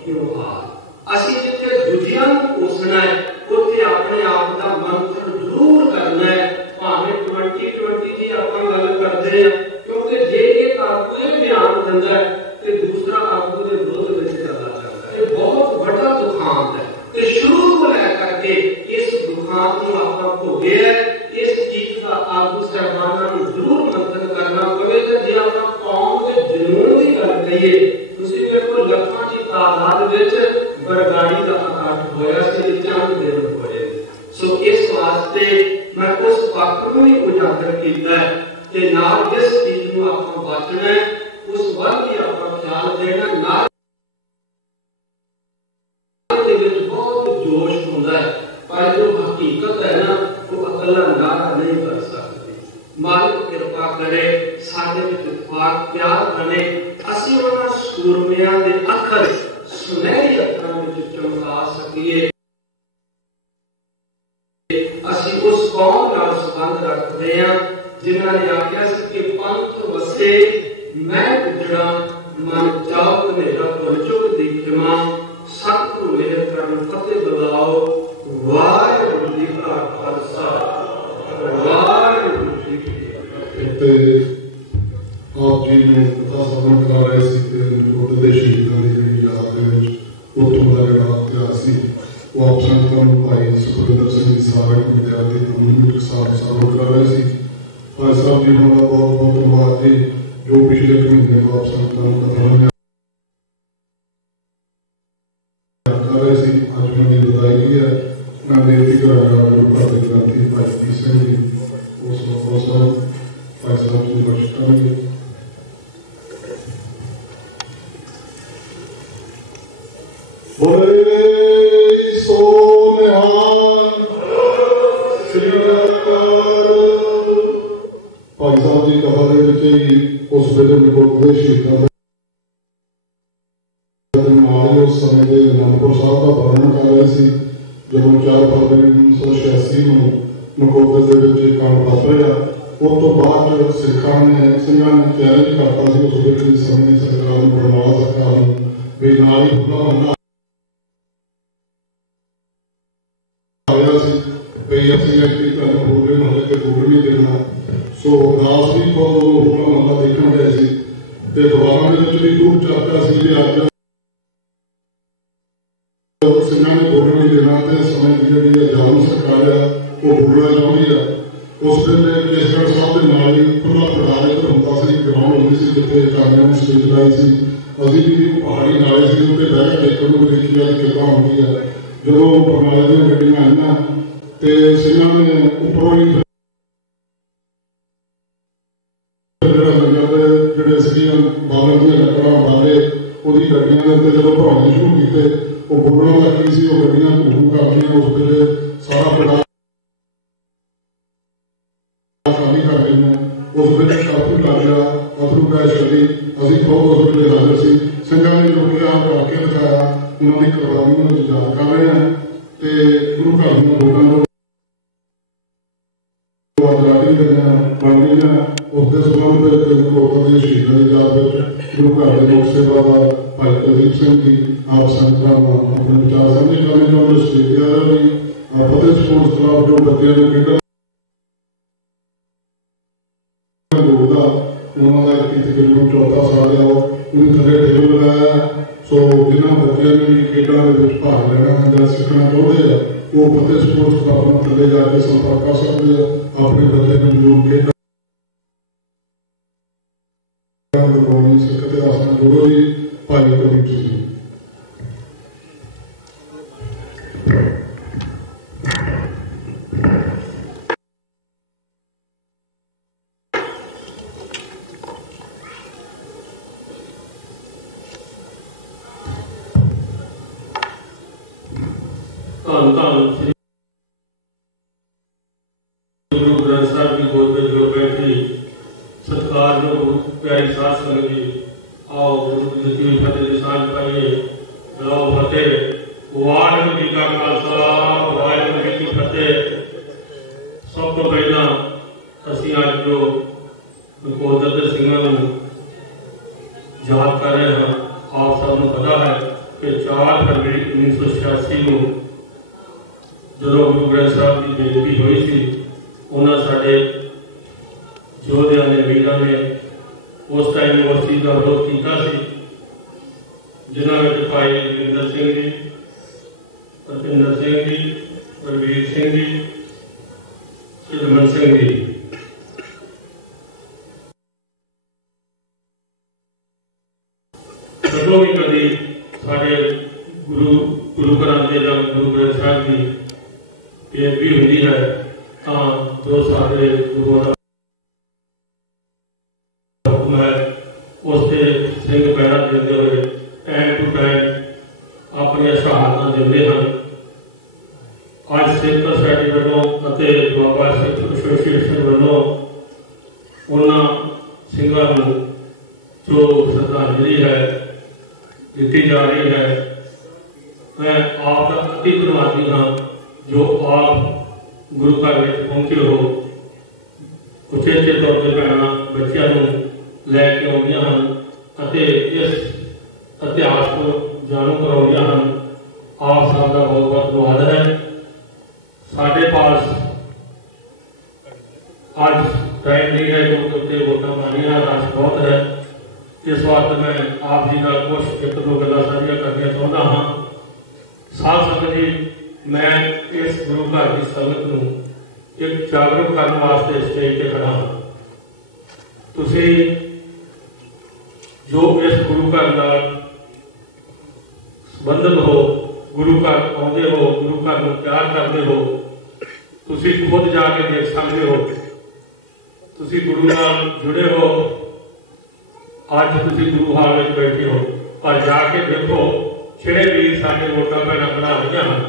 क्यों हार। असीं जिथे दूजियां नूं कोसना है उत्थे अपने आप का मंथन जरूर करना है। भावें 2020 की आपां गल करदे हां, क्योंकि जे एक आगू ये बयान दिंदा है ते दूसरा आगू दे विरोध विच चला जांदा है। ये बहुत बड़ा दुखांत है ते शुरू तो लेकर के इस दुखांत नूं आपां भोगे है। इस चीज का आगू साहबानां नूं जरूर मंथन करना पवेगा। जे आपां कौम दे जनून दी गल करिए, तुसीं देखो लखां दी तादाद विच बरगाड़ी का इकट्ठ होया सी, चंद दिन होए। सो इस वास्ते मैं उस पक्ष को भी उजागर किया है कि नाल जिस चीज नूं आपां बचना है उस वल भी आपां ख्याल देना। नाल दे विच बहुत जोश हुंदा है, पर जो हकीकत है ना वो अकल नाल नहीं कर सकती। मालिक कृपा करे साडे विच इत्तेफाक प्यार बने, असीं उन्हां सूरमियां दे अखर सुनहरी अखरां विच चमका सकीए। असीं उस कौम नाल संबंध रखते हैं जिन्हां ने आख्या सी कि पंथ वसे मैं उजड़ा मन चाव मेरा भुल चुक दी खिमा, सतगुरु मेहर करन फतेह बुलाओ। वाहिगुरू जी का खालसा, वाहिगुरू जी की फतेह। आप जी ने कथा श्रवण करा रहे सी कि उन्होंने दे शहीदां दी जेहड़ी याद दे विच उत्थों दा जेहड़ा इतिहास सी वो आप संगतां नूं भाई सुखविंदर सिंह जी सारे विद्यार्थी कम्युनिटी साहब श्रवण करा रहे सी। भाई साहब जी का बहुत बहुत धन्यवाद जी, जो पिछले महीने को आप संगतां नूं कथा कर रहे थे। अज उन्होंने बधाई है। मैं बेनती करांगा गुरु घर के ग्रंथी भाई जी सिंह जी उस भाई साहब जी बख्श करेंगे। बोले सो निहाल श्री अकाल। भाई साहब जी कथा दे ही उस वेले नकोदे शहीदां उस समय के आनंदपुर साहब का वर्णन कर रहे थे। जब 4 फरवरी 1986 में नकोदे के कांड वापरिया, उस तो बाद सिखा ने चैलेंज करता उस वेले समय सरकार बरनाला सरकार भी ना ही खुला होना होले महल के बोल नहीं देना। सो दास भी खुद होला महला देखने गए थे। दोबारा भी खूब चर्चा सी अज सिंह ने बोल नहीं देना तो समय की जी आजाद सरकार है वो बोलना चाहती है। उस वेले केसगढ़ साहब के नाल ही खुला प्रधान इधर होंदा सी, ग्राउंड होंदी सी जिथे कारियां ने स्टेज लाई सी। असीं भी पहाड़ी नाले से उत्ते बह के देखण नूं देखी अज किदां होंदी है। जो बरनाले दी गड्डियां आईयां ते सिंह ने उपरों ही ਜਿਹੜੇ ਸੀ ਬਾਲਣ ਦੀਆਂ ਲੱਕੜਾਂ ਬਾਲੇ ਉਹਦੀ ਗੱਡੀਆਂ ਦੇ ਉੱਤੇ ਜਦੋਂ ਭਰਾਉਣੇ ਸ਼ੁਰੂ ਕੀਤੇ, ਉਹ ਬੋਲਣ ਲੱਗੀ ਸੀ। ਉਹ ਗੱਡੀਆਂ ਘੂਮ ਕਰਦੀਆਂ ਉਸ ਵੇਲੇ ਸਾਰਾ ਪਿੰਡ ਖਾਲੀ ਕਰ ਗਈਆਂ। ਉਸ ਵੇਲੇ ਕਾਫੀ ਲੱਗ ਗਿਆ, ਅਥਰੂ ਗੈਸ ਚੱਲੀ। ਅਸੀਂ ਖੁਦ ਉਸ ਵੇਲੇ ਹਾਜ਼ਰ ਸੀ। ਸਿੰਘਾਂ ਨੇ ਜੋ ਕਿਹਾ ਕਰਕੇ ਦਿਖਾਇਆ, ਉਹਨਾਂ ਦੀ ਕੁਰਬਾਨੀਆਂ ਨੂੰ ਯਾਦ ਕਰ ਰਹੇ ਹਾਂ ਤੇ ਗੁਰੂ ਘਰ ਦੀਆਂ ਵੋਟਾਂ ਨੂੰ उसके संबंध में नकोदे शहीदों की याद में गुरु घर के लोक सेवादार भाई कुलदीप सिंह जी आप संगतां अपने विचार साझे करने चाਹੁੰਦੇ। स्टेडिया भी फतेह स्पोर्ट्स क्लब जो बच्चों को खेल उन्होंने 21 तकरीबन 14 साल है उन्हें थले टेबल लगाया। सो जिन्होंने बच्चों ने खेलों के भाग लेना या सीखना चाहते हैं वो फतेह स्पोर्ट्स क्लब में थले जाके संपर्क कर सकते हैं। अपने बच्चे को जरूर खेल सकते आसन गुरु जी भाई कुलदीप सिंह जी। गुरु ग्रंथ साहब की गोद में जो बैठी सत्कार जो प्यारी साथ संगत जी, आओ गुरु की दी हुई फतेह की सांझ पाइए। बुलाओ फतेह। वाहिगुरू जी का खालसा वाहिगुरू जी की फतेह। सब तो पहला असीं अज जो नकोदे सिंघां नूं याद कर रहे हैं। आप सबनूं पता है कि 4 फरवरी 1986 में जो गुरु ग्रंथ साहब की बेदबी हुई थी, उन्होंने साडे योद्धा ने वीरों ने उस टाइम यूनिवर्सिटी का विरोध किया, जिन्होंने भाई रविंदर सिंह जी, परपिंदर सिंह जी, बलवीर सिंह जी, चिदमन सिंह जी। जदों भी कभी साडे गुरु घरां दे जां गुरु ग्रंथ साहब की बेदबी होंदी है तो जो साडे गुरुओं उससे सिंह पैरा देते हुए टाइम टू टाइम अपनी शहादत देते हैं। अज सिख सोसाइटी वालों बाबा सिख एसोसीएशन वालों उन्होंने सिंघां नूं जो श्रद्धांजलि है दी जा रही है। मैं आपका अति धन्यवादी हाँ जो आप गुरु घर में पहुंचे हो। उचेचे तौर पर भैणां बच्चों को लैके आउंदियां हन अते इस इतिहास को जानू कराउंदियां हन। आप सब का बहुत बहुत धन्यवाद है। साडे पास आज टाइम नहीं है क्योंकि वोटां पानियां रश बहुत है। इस वास्ते मैं आप जी का कुछ एक दो गल्लां साझियां करना चाहुंदा हाँ। साध संगत जी, मैं इस गुरु घर की संगत नूं एक जागरूक करने वास्ते स्टेज पर खड़ा हाँ। तुसी जो इस गुरु घर नाल संबंधित हो, गुरु घर आउंदे हो, गुरु घर नूं प्यार करते हो, तुसी खुद जाके देख सकते हो। तुसी गुरु नाल जुड़े हो, अज तुसी गुरु हाल में बैठे हो, पर जाके देखो ਜਿਹੜੇ ਵੀਰ ਸਾਡੇ ਵੋਟਾਂ ਭੈਣਾਂ ਬਣਾ ਰਹੀਆਂ ਹਨ,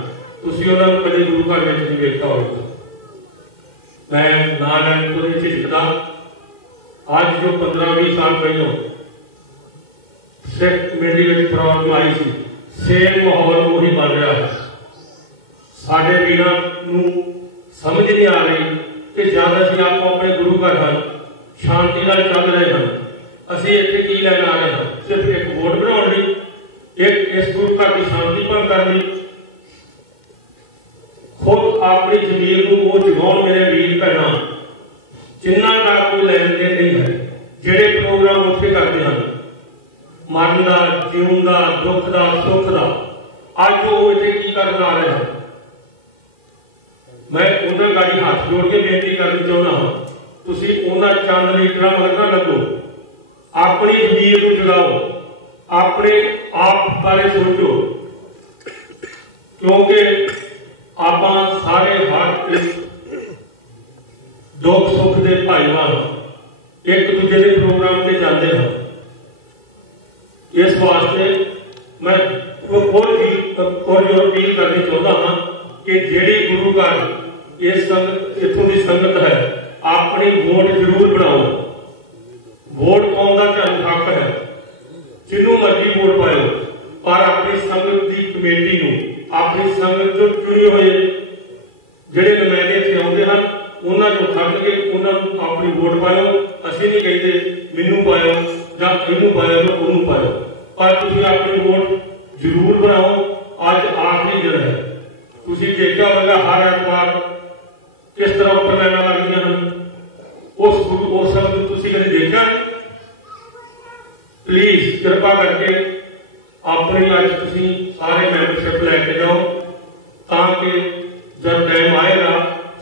ਤੁਸੀਂ ਉਹਨਾਂ ਨੂੰ ਕਦੇ ਗੁਰੂ ਘਰ ਵਿੱਚ ਨਹੀਂ ਵੇਖਿਆ ਹੋਵੇਗਾ। ਮੈਂ ਨਾ ਲੈਣ ਤੋਂ ਨਹੀਂ ਝਿਜਕਦਾ। ਅੱਜ ਜੋ 15-20 ਸਾਲ ਪਹਿਲਾਂ ਸਿੱਖ ਕਮੇਟੀ ਵਿੱਚ ਪ੍ਰੋਬਲਮ ਆਈ ਸੀ, ਸੇਮ ਮਾਹੌਲ ਉਹੀ ਬਣ ਰਿਹਾ ਹੈ। ਸਾਡੇ ਵੀਰਾਂ ਨੂੰ ਸਮਝ ਨਹੀਂ ਆ ਰਹੀ ਕਿ ਜਦ ਅਸੀਂ ਆਪੋ ਆਪਣੇ ਗੁਰੂ ਘਰ ਹਨ, ਸ਼ਾਂਤੀ ਨਾਲ ਚੱਲ ਰਹੇ ਹਨ, ਅਸੀਂ ਇੱਥੇ ਕੀ ਲੈਣ ਆ ਰਹੇ ਹਾਂ? ਸਿਰਫ ਇੱਕ ਵੋਟ ਬਣਾਉਣ ਲਈ, एक इस गुरु घर की शांति भंग करनी, खुद अपनी जमीन को वो जगाउण। मेरे वीर भैणों, जिन्ना का कोई लेन देन नहीं है, जिहड़े प्रोग्राम उत्थे करते हैं, मरण का, जीवन का, दुख का, सुख का, अज वो इत्थे की करन आ रहे हैं। मैं उन्हां गाड़ी हाथ जोड़ के बेनती करनी चाहुंदा हां, तुसीं उन्हां चंद लीडरां मगर ना लगो, अपनी जमीन को जगाओ, अपने आप बारे सोचो, क्योंकि आप सारे हर एक दुख सुख के भाईवाल एक दूजे के प्रोग्राम से जाते हैं। इस वास्ते मैं अपील करनी चाहता हाँ कि जिहड़ी गुरु घर इस संगत इत्थों की संगत है, अपनी वोट जरूर बनाओ। वोट पाउण दा तुहानूं हक है, जिन्हों मर्जी वोट पाओ, पर अपनी संगत की कमेटी को, अपनी संगत जो चुने हुए जोड़े नुमाइंदे इत्थे आउंदे हन, उन्होंने खड़ के उन्होंने अपनी वोट पाओ। असीं नहीं कहते मैनूं पाओ जां इहनूं पाओ जां उहनूं पाओ, पर तुसीं अपनी वोट जरूर बनाओ। अज आखिरी दिन है, तुसीं देखा होगा हर एतवार किस तरह उपर लाइनां लगदियां हन। उस समय तुसीं कदे देखा? प्लीज कृपा करके अपनी अज तुसीं सारे मैंबरशिप लैके जाओ, ताकि जब टाइम आएगा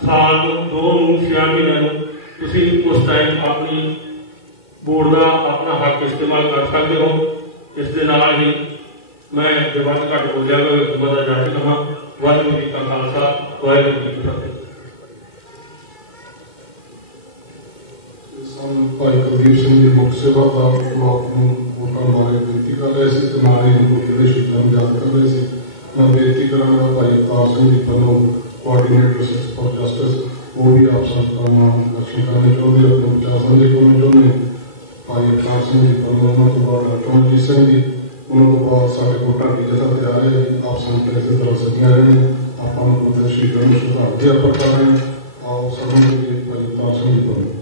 साल 2-6 महीनों तुसीं उस टाइम अपनी वोट का अपना हक इस्तेमाल कर सकते हो। इस दे नाल ही मैं जो वध घट बोलिया बता जा चुका हाँ। वाहिगुरू जी का खालसा, वाहिगुरू जी की फतेह। भाई कुलदीप सिंह जी मुख्य सेवादार वोटां बारे बेनती कर रहे थे, नाल ही गुरदुआरे शहीदां नूं याद कर रहे थे। मैं बेनती करांगा भाई अवतार सिंह जी वालों कोआर्डीनेटर सिक्स फॉर जस्टिस, वो भी आप सबका दर्शन करने चाहते, अपने विचार साझे करने चाहते। भाई अवतार सिंह जी वालों, उन्होंने तो बाद कमलजीत सिंह जी, उन्होंने तो बाद साढ़े वोटां की जगह तैयार है। आप संगत इस तरह सदियां रहने, आप शहीदां नूं श्रद्धांजलि अर्पित कर रहे हैं। आओ सदन के भाई अवतार सिंह जी वालों।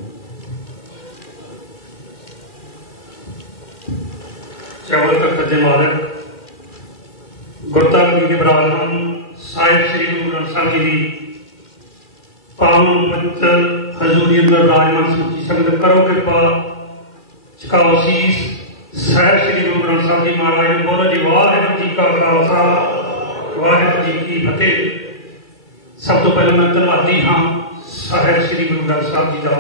चौल तख्त के मालिक गुरदास जी के बराबर साहिब श्री गुरु ग्रंथ साहिब जी की पावन पवित्र हजूरी अंदर राजमान सुची संगत करो कृपा चुकाओ शीस। साहिब श्री गुरु ग्रंथ साहिब जी महाराज बोलो जी वाहिगुरू जी का खालसा, वाहिगुरू जी की फतेह। सब तो पहले मैं धन्यवादी हाँ साहिब श्री गुरु ग्रंथ साहिब जी का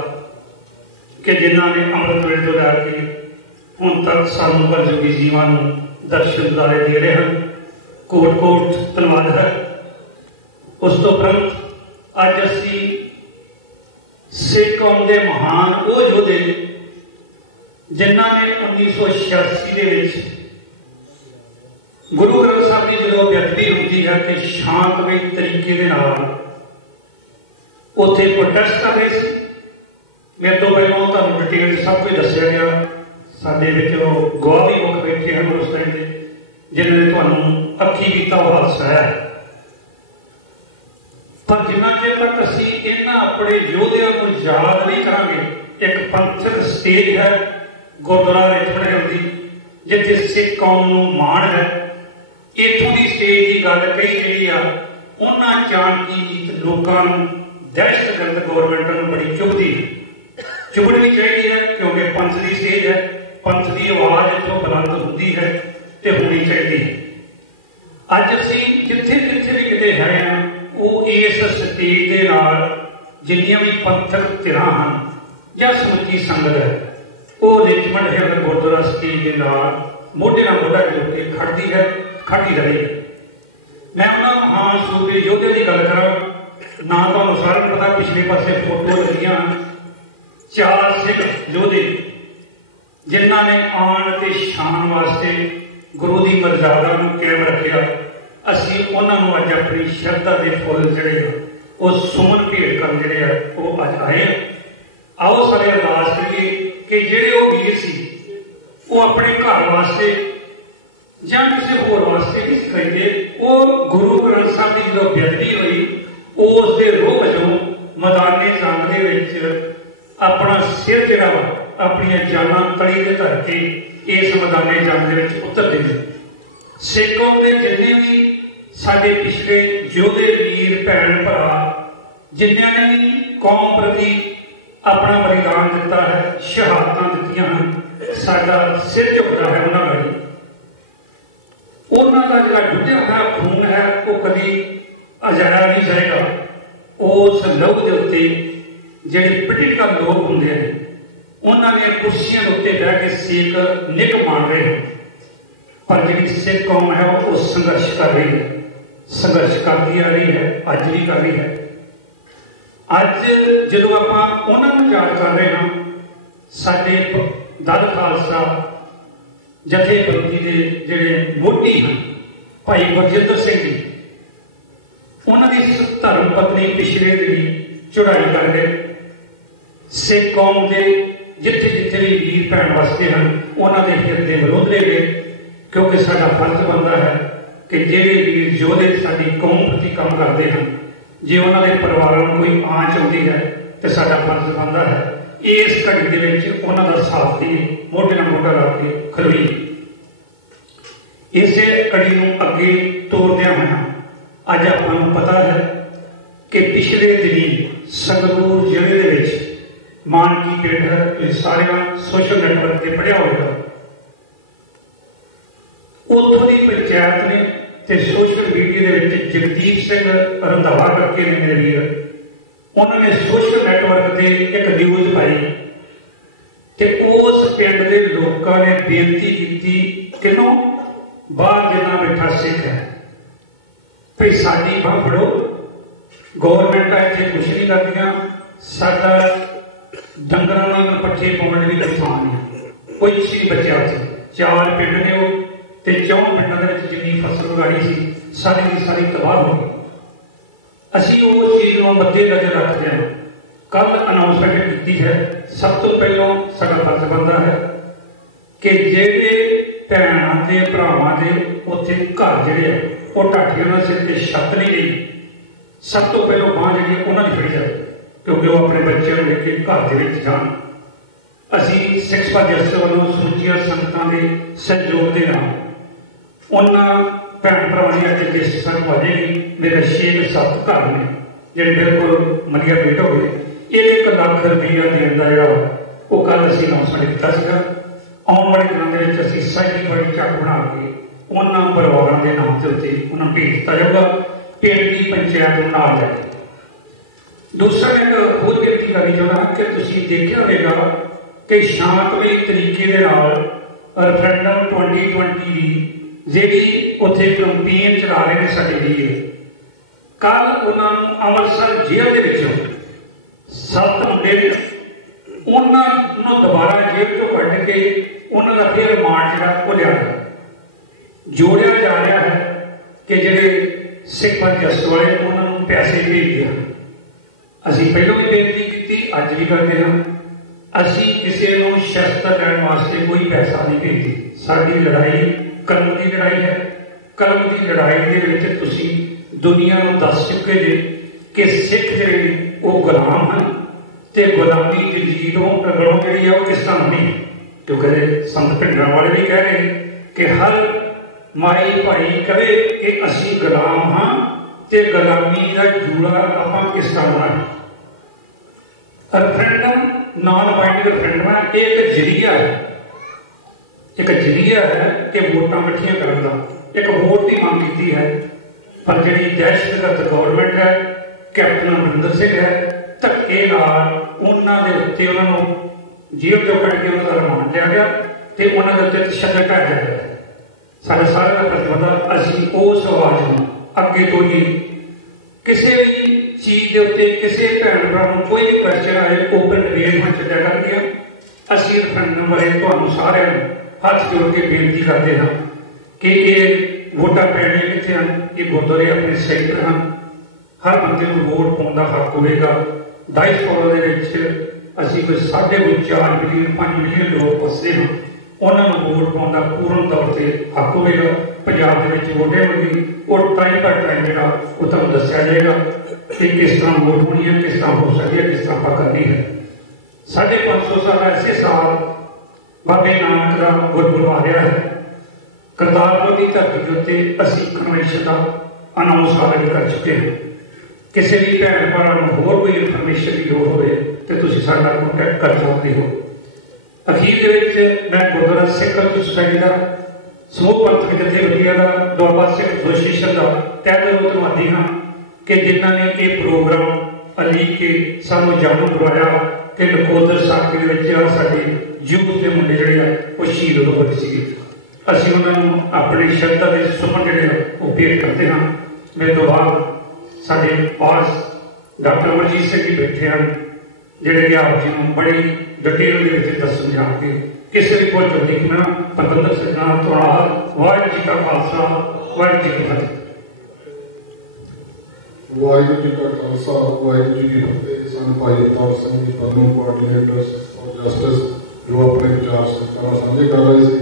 कि जिन्होंने अमृत वेले तो लैके ਹੁਣ तक सानू कलयुगी जीवां नूं दर्शन दिदारे दे रहे हैं। कोट कोट धन्यवाद है। उस तो उपरंत अज असीं सिख कौम के महान वो योधे जिन्हां ने 1986 दे विच गुरु ग्रंथ साहिब जी जो बेअदबी होती है कि शांतमई तरीके दे नाल उत्थे प्रोटेस्ट कर रहे थे। मेरे तो पहलों तुहानूं डिटेल सब कुछ दस्सिया गया। साडे विच गवाह भी मुख बैठे हैं उस टाइम के, जिन्होंने तुहानूं अखी कीता वो हादसा है। पर जिन्ना चेर तक असीं इन्हां अपने योधियां को याद नहीं करांगे, एक पंथक स्टेज है गुरुद्वारा रिचमंड हिल दी जिथे सिख कौम नूं माण है। इत्थों की स्टेज की गल कही जी आ, उन्हां चाणकी लोकां नूं दहशतगर्द गौरमेंट नूं बड़ी चुभदी है, चुभनी चाहिए है, क्योंकि पंथ की स्टेज है, पंथ की आवाज इतों बुलंद होती है तो होनी चाहिए है। अज असीं जिथे जिथे भी किते है वो इस स्टेज के नाल जिन्नियां भी पंथक धिरां हन जां समुची संगत है वो रिचमंड हिल गुरुद्वारा स्टील के नाल मोढे नाल मोढा जोड़ के खड़ती रही है। मैं उन्होंने महान सूबे योधे की गल करा ना तो सारे पता पिछले पासे फोटो लगियां 4 सिख योधे जिन्हों ने आन के शान वास्ते गुरु की मर्यादा को कायम रखा। असी उन्होंने अज अपनी श्रद्धा के फुल जोड़े वो सुमन भेंट कर जोड़े वो अज आए। आओ सारे अरदास करिए कि जेड़े वो वीर सी वो अपने घर वास्ते जां किसी होर वास्ते नहीं करिए, वो गुरु ग्रंथ साहब की जो बेदबी हुई उसके रोह वजों मैदाने जंग दे विच अपना सिर जिहड़ा अपनी जाना तली दे धर के इस मैदाने जंग दे विच उतरदे ने। सिख कौम दे जिन्ने भी साडे पिछले योधे वीर भैन भरा जिन्होंने ने भी कौम प्रति अपना बलिदान दिता है, शहादतां दित्तियां हैं, साडा सिर झुकदा है उन्हां लई। उन्हां दा जिहड़ा डुੱਲਿਆ होया खून है वो कभी अजाया नहीं जाएगा। उस लहू के उत्ते जिहड़े पटिका लोग हुंदे हैं उन्हां दी कुर्सियां दे उत्ते बैठ के सेक निग मार रहे हैं, पर जिहड़ी सिख कौम है वो संघर्ष कर रही है, संघर्ष करती आ रही है, अज भी कर रही है। अज जो आप उन्होंने याद कर रहे हैं साडे दल खालसा जथेबंदी के जिहड़े मोढी हैं भाई गुरजिंदर सिंह जी, उन्होंने धर्म पत्नी पिछले दिन चढ़ाई कर गए। सिख कौम के जिथे जिथे भी वीर भैन वास्ते हैं उन्होंने हिरदे विरोध ले गए, क्योंकि साडा फर्ज बनता है कि जिहड़े वीर योधे साडी कौम प्रति काम करते हैं जे उन्होंने परिवारों में कोई आँच आती है तो साडा फर्ज बनता है इस घड़ी के विच उन्हां दा साथ दिए, मोढे नाल मोढा ला के खलोईए। इसे कड़ी नूं अगे तोड़दियां होइयां अज आपां नूं पता है कि पिछले दिनी संगरूर जिले दे विच मानकी पिंड तुसीं सारे सोशल नैटवर्क ते पढ़िया होगा, उत्थों की पंचायत ने ते सोशल मीडिया के विच जगदीप सिंह रंधावा करके ने मेरे वीर उन्होंने सोशल नैटवर्क से एक न्यूज़ पाई कि उस पिंड के लोगों ने बेनती की किनों बाहर जिन्ना बैठा सिख है भाई साडी बांह फड़ो, गौरमेंट इतने कुछ नहीं करदियां, साडा डंगरां नाल पट्ठे पाउण भी नुकसान है, कोई चीज़ नहीं बचिया। 4 पिंड ने वो ते 4 पिंडों के जिन्नी फसल उगाई सी सारी की सारी तबाह हो गई। असी उस चीज़ को मद्देनजर रखते हैं कल अनाउंसमेंट की है। सब तो पहलों साडा फर्ज बनता है कि जेडे भैनों के भरावां के उत्थे घर जिहड़े वो ढाठी उन्होंने सिर ते छत नहीं गई, सब तो पहलों बांह जी उन्होंने फड़ी जाए, क्योंकि वो अपने बच्चों को लेके घर के विच जाण। असी सिख सभा जस्टिस वालों समूचिया संगतां के सहयोग के नाल उन्होंने भैन भरावां की अज लिस्ट सानूं आ जाएगी। मेरे 6-7 घर ने जिहड़े बिल्कुल मलिया पेट हो गए, 1 लाख रुपया देने का जिहड़ा वो कल असीं अनाउंसमेंट किया सीगा। आने वाले दिनों के असीं साइकिल वाली चक बना के उन्होंने परिवारों के नाम के उत्ते उन्होंने भेज दिता जाऊगा पिंड की पंचायत नाल जाके। दूसरा मैं होर बेनती करनी चाहना कि तुसीं देखिया होगा कि शांतमई तरीके दे नाल रेफरेंडम 2020 की जिहड़ी उत्थे कैंपेन चला रहे हैं साडे वीर, कल उन्होंने अमृतसर जेल के विचों 7 मुंडे उन्होंने दोबारा जेल चों कढ के उन्होंने फिर रिमांड जिहड़ा वो लिया जोड़िया जा रहा है कि जिहड़े सिख पंथ जस्ट वाले उन्होंने पैसे भेजते हैं। असीं पहलों भी बेनती की, अज भी करते हैं, असीं किसी को शस्त्र लैण वास्ते कोई पैसा नहीं भेजते। साडी लड़ाई कलम की लड़ाई है। कलम की लड़ाई के विच तुसीं दुनिया को दस चुके जे कि सिख जिहड़े वो गुलाम हैं ते गुलामी जंजीरों गलों जिहड़ी है वो किस तरह होनी, क्योंकि संत भिंडरां वाले भी कह रहे कि हर माई भाई कहे कि असीं गुलाम हाँ ते गुलामी का जूड़ा आपां किस तरह होना है। रेफरेंडम नॉन बाइंडिंग रेफरेंडम है, एक जरिया है, एक जरिया है कि वोटां इकट्ठियां करन दा, एक वोट की मांग की है, पर जी दहशतगर्द गौरमेंट है, कैप्टन अमरिंदर सिंह है, धक्के ਧੱਕੇ ਨਾਲ ਉਹਨਾਂ ਦੇ ਉੱਤੇ ਉਹਨਾਂ ਨੂੰ ਜੇਲ੍ਹ ਚੋਂ ਕੱਢ ਕੇ ਉਹਨਾਂ ਦਾ ਰਿਮਾਂਡ ਲਿਆ ਗਿਆ ਤੇ ਉਹਨਾਂ ਦੇ ਉੱਤੇ ਤਸ਼ੱਦਦ ਢਾਇਆ ਗਿਆ। ਸਾਡੇ ਸਾਰਿਆਂ ਦਾ ਪ੍ਰਤੀਬੱਧ ਅਸੀਂ ਉਸ ਆਵਾਜ਼ ਨੂੰ ਅੱਗੇ ਤੋਂ ਹੀ ਕਿਸੇ ਵੀ ਚੀਜ਼ ਦੇ ਉੱਤੇ ਕਿਸੇ ਭੈਣ ਭਰਾ ਨੂੰ ਕੋਈ ਵੀ ਕੁਐਸਚਨ ਆਏ ਓਪਨ ਡਿਬੇਟ ਵਿੱਚ ਚੱਲਿਆ ਕਰਦੀ ਹੈ। ਅਸੀਂ ਰੈਫਰੈਂਡਮ ਬਾਰੇ ਤੁਹਾਨੂੰ ਸਾਰਿਆਂ ਨੂੰ ਹੱਥ ਜੋੜ ਕੇ ਬੇਨਤੀ ਕਰਦੇ ਹਾਂ ਕਿ ਇਹ ਵੋਟਾਂ ਪੈਣੀਆਂ ਕਿੱਥੇ ਹਨ, ਇਹ ਗੁਰਦੁਆਰੇ ਆਪਣੇ ਸੈਕਟਰ ਹਨ। ਹਰ ਬੰਦੇ ਨੂੰ ਵੋਟ ਪਾਉਣ ਦਾ ਹੱਕ ਹੋਵੇਗਾ। ਡਾਇਸਪੋਰਾ ਦੇ ਵਿੱਚ ਅਸੀਂ ਕੋਈ 4.5 ਮਿਲੀਅਨ 5 ਮਿਲੀਅਨ ਲੋਕ ਵਸਦੇ ਹਾਂ, ਉਹਨਾਂ ਨੂੰ ਵੋਟ ਪਾਉਣ ਦਾ ਪੂਰਨ ਤੌਰ 'ਤੇ ਹੱਕ ਹੋਵੇਗਾ। ਪੰਜਾਬ ਦੇ ਵਿੱਚ ਵੋਟੇ ਹੋਗੀ ਉਹ ਟਾਈਮ ਪਰ ਟਾਈਮ ਜਿਹੜਾ ਉਹ ਤੁਹਾਨੂੰ ਦੱਸਿਆ ਜਾਏਗਾ ਕਿ ਕਿਸ ਤਰ੍ਹਾਂ ਵੋਟ ਹੋਣੀ ਹੈ, ਕਿਸ ਤਰ੍ਹਾਂ ਹੋ ਸਕਦੀ ਹੈ, ਕਿਸ ਤਰ੍ਹਾਂ ਆਪਾਂ ਕਰਨੀ ਹੈ। 550 ਸਾਲ ਐਸੇ ਸਾਲ ਬਾਬੇ ਨਾਨਕ ਦਾ ਗੁਰਪੁਰਬ ਆ ਰਿਹਾ ਹੈ। ਕਰਤਾਰਪੁਰ ਦੀ ਧਰਤੀ ਦੇ ਉੱਤੇ ਅਸੀਂ ਕਨਵੈਨਸ਼ਨ ਦਾ ਅਨਾਉਂਸ ਕਰ ਚੁੱਕੇ ਹਾਂ। ਕਿਸੇ ਵੀ ਭੈਣ ਭਰਾ ਨੂੰ ਹੋਰ ਕੋਈ ਇਨਫੋਰਮੇਸ਼ਨ ਦੀ ਲੋੜ ਹੋਵੇ ਤੇ ਤੁਸੀਂ ਸਾਡਾ ਕੰਟੈਕਟ ਕਰ ਸਕਦੇ ਹੋ। ਅਖੀਰ ਦੇ ਵਿੱਚ ਮੈਂ ਗੁਰਦੁਆਰਾ ਸਿੱਖ ਕਲਚਰ ਸੁਸਾਇਟੀ ਦਾ ਸਮੂਹ ਪੰਥਕ ਜਥੇਬੰਦੀਆਂ ਦਾ ਦੁਆਬਾ ਸਿੱਖ ਐਸੋਸੀਏਸ਼ਨ ਦਾ ਤਹਿ ਦਿਲੋਂ ਧੰਨਵਾਦੀ ਹਾਂ ਕਿ ਜਿਨ੍ਹਾਂ ਨੇ ਇਹ ਪ੍ਰੋਗਰਾਮ ਅਲੀਕ ਕੇ ਸਾਨੂੰ ਜਾਣੂ ਕਰਵਾਇਆ ਕਿ ਨਕੋਦਰ ਸਾਖੀ ਦੇ ਵਿੱਚ ਸਾਡੇ ਯੂਥ ਦੇ ਮੁੰਡੇ ਜਿਹੜੇ ਆ ਉਹ ਸ਼ਹੀਦ ਹੋ ਗਏ ਸੀਗੇ। ਅਸੀਂ ਉਹਨਾਂ ਨੂੰ ਆਪਣੀ ਸ਼ਰਧਾ ਦੇ ਸੁਮਨ ਜਿਹੜੇ ਉਹ ਭੇਟ ਕਰਦੇ ਹਾਂ। ਮੇਰੇ ਤੋਂ ਬਾਅਦ ਸਾਡੇ ਪਾਸ ਡਾਕਟਰ ਅਮਰਜੀਤ ਸਿੰਘ ਜੀ ਬੈਠੇ ਹਨ ਜਿਹੜੇ ਕਿ ਆਪ ਜੀ ਨੂੰ ਬੜੀ ਡਿਟੇਲ ਦੇ ਵਿੱਚ ਦੱਸਣ ਜਾਣਗੇ। ਕਿਸੇ ਵੀ ਕੋਈ ਜਲਦੀ ਕਿਵੇਂ ਪਤੰਦਰ ਸਿੰਘ ਨਾਲ ਤੁਹਾਡਾ ਵਾਹਿਗੁਰੂ ਜੀ ਕਾ ਖਾਲਸਾ ਵਾਹਿਗੁਰੂ ਜੀ ਕੀ ਫਤਿਹ। ਵਾਹਿਗੁਰੂ ਜੀ ਕਾ ਖਾਲਸਾ ਵਾਹਿਗੁਰੂ ਜੀ ਕੀ ਫਤਿਹ। ਸਾਨੂੰ ਭਾਈ Avtar Singh ji Padma coordinator for justice ਜੋ ਆਪਣੇ ਵਿਚਾਰ ਸਰਕਾਰਾਂ ਸਾਂਝੇ ਕਰ ਰਹੇ ਸੀ,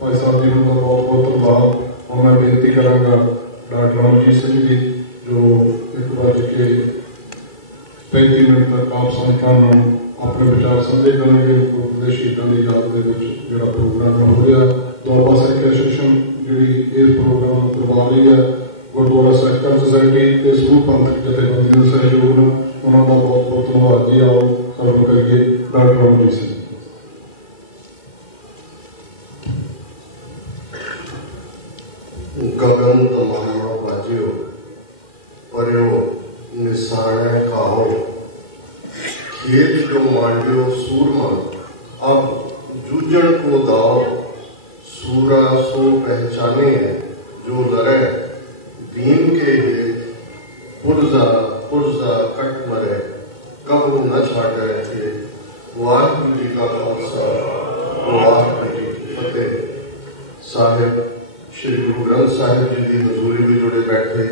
ਭਾਈ ਸਾਹਿਬ ਜੀ ਨੂੰ ਬਹੁਤ ਬਹੁਤ ਧੰਨਵਾਦ। ਹੁਣ ਮੈਂ ਬੇਨਤੀ ਕਰਾਂਗਾ ਡਾਕਟਰ ਅਮਰਜੀਤ ਸਿੰਘ ਜੀ ਜੋ 1:35 ਮਿੰਟ ਤੱਕ ਆਪ ਸੰਗਤਾਂ ਨੂੰ ਆਪਣੇ ਵਿਚਾਰ ਸਾਂਝੇ ਕਰਨਗੇ। ਗੁਰੂ ਦੇ ਸ਼ਹੀਦਾਂ ਦੀ ਯਾਦ ਦੇ ਵਿੱਚ ਜਿਹੜਾ ਪ੍ਰੋਗਰਾਮ ਹੋ ਰਿਹਾ ਦੁਆਬਾ ਸਿੱਖ ਐਸੋਸੀਏਸ਼ਨ ਜਿਹੜੀ ਇਸ ਪ੍ਰੋਗਰਾਮ ਨੂੰ ਕਰਵਾ ਰਹੀ ਹੈ, ਗੁਰਦੁਆਰਾ ਸਿੱਖ ਕਲਚਰ ਸੁਸਾਇਟੀ ਤੇ ਸਮੂਹ ਪੰਥਕ ਜਥੇਬੰਦੀਆਂ ਦੇ ਸਹਿਯੋਗ ਨਾਲ ਉਹਨਾਂ ਦਾ ਬਹੁਤ ਬਹੁਤ ਧੰਨਵਾਦ ਜੀ। ਆਓ ਸਰਵ ਕਰੀਏ ਡਾਕਟਰ ਅਮਰਜੀਤ ਸਿੰਘ। गगन तमाम बाजियो पर्यो निशाने काहो खेत जो मांडियो सूरमा अब जूझन को दाओ सूरा सो पहचाने जो लड़े दीन के हित पुरजा पुरजा कट मरे कब न छाटे थे। वाहिगुरू जी का खालसा वाहिगुरू जी की फतेह। साहिब श्री गुरु ग्रंथ साहिब जी की हजूरी में जुड़े बैठे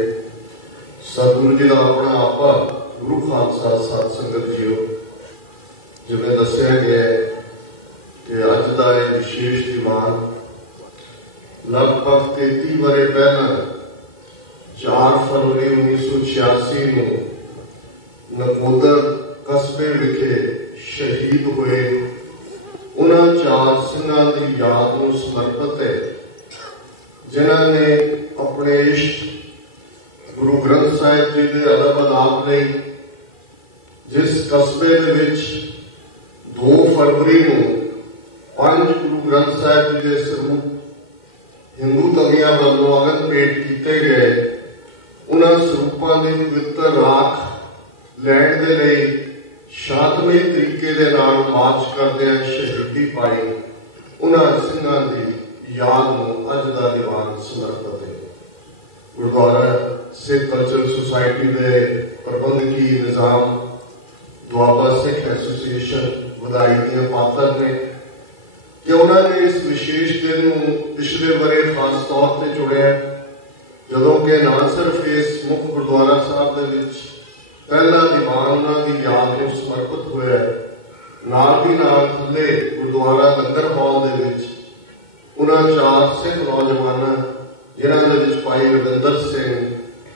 सतगुरु जी का अपना आपा गुरु खालसा साध संगत जीओ, जिवें दस्सिया गया कि अज का यह विशेष दीवान लगभग 33 वरे पहला 4 फरवरी 1986 को नकोदर कस्बे विखे शहीद हुए उन्होंने 4 सिंघां की याद को समर्पित है जिन्होंने अपने इष्ट गुरु ग्रंथ साहिब जी के अदब अदाब लई जिस कस्बे दे विच 2 फरवरी को 5 गुरु ग्रंथ साहिब जी के स्वरूप हिंदू तवियां वालों अगन भेंट किए गए, उन्होंने स्वरूपों की पवित्र राख लैण के लिए शांतमई तरीके के नाल मार्च करदे शहीदी पाई। उन्होंने सिंघां की याद में अज का दीवान समर्पित है। गुरुद्वारा सिख कल्चर सुसाइटी के प्रबंधकी निज़ाम दुआबा सिख एसोसीएशन बधाई दियां पात्र ने कि उन्होंने इस विशेष दिन को पिछले बरे खास तौर पर चुनिया, जदों कि ना सिर्फ इस मुख गुरुद्वारा साहब के पहला दीवान उन्होंने याद में समर्पित होया, नाल दी नाल थल्ले गुरुद्वारा लंगर हॉल दे विच उन्होंने 4 सिख नौजवान जिन्होंने भाई रविंदर सिंह,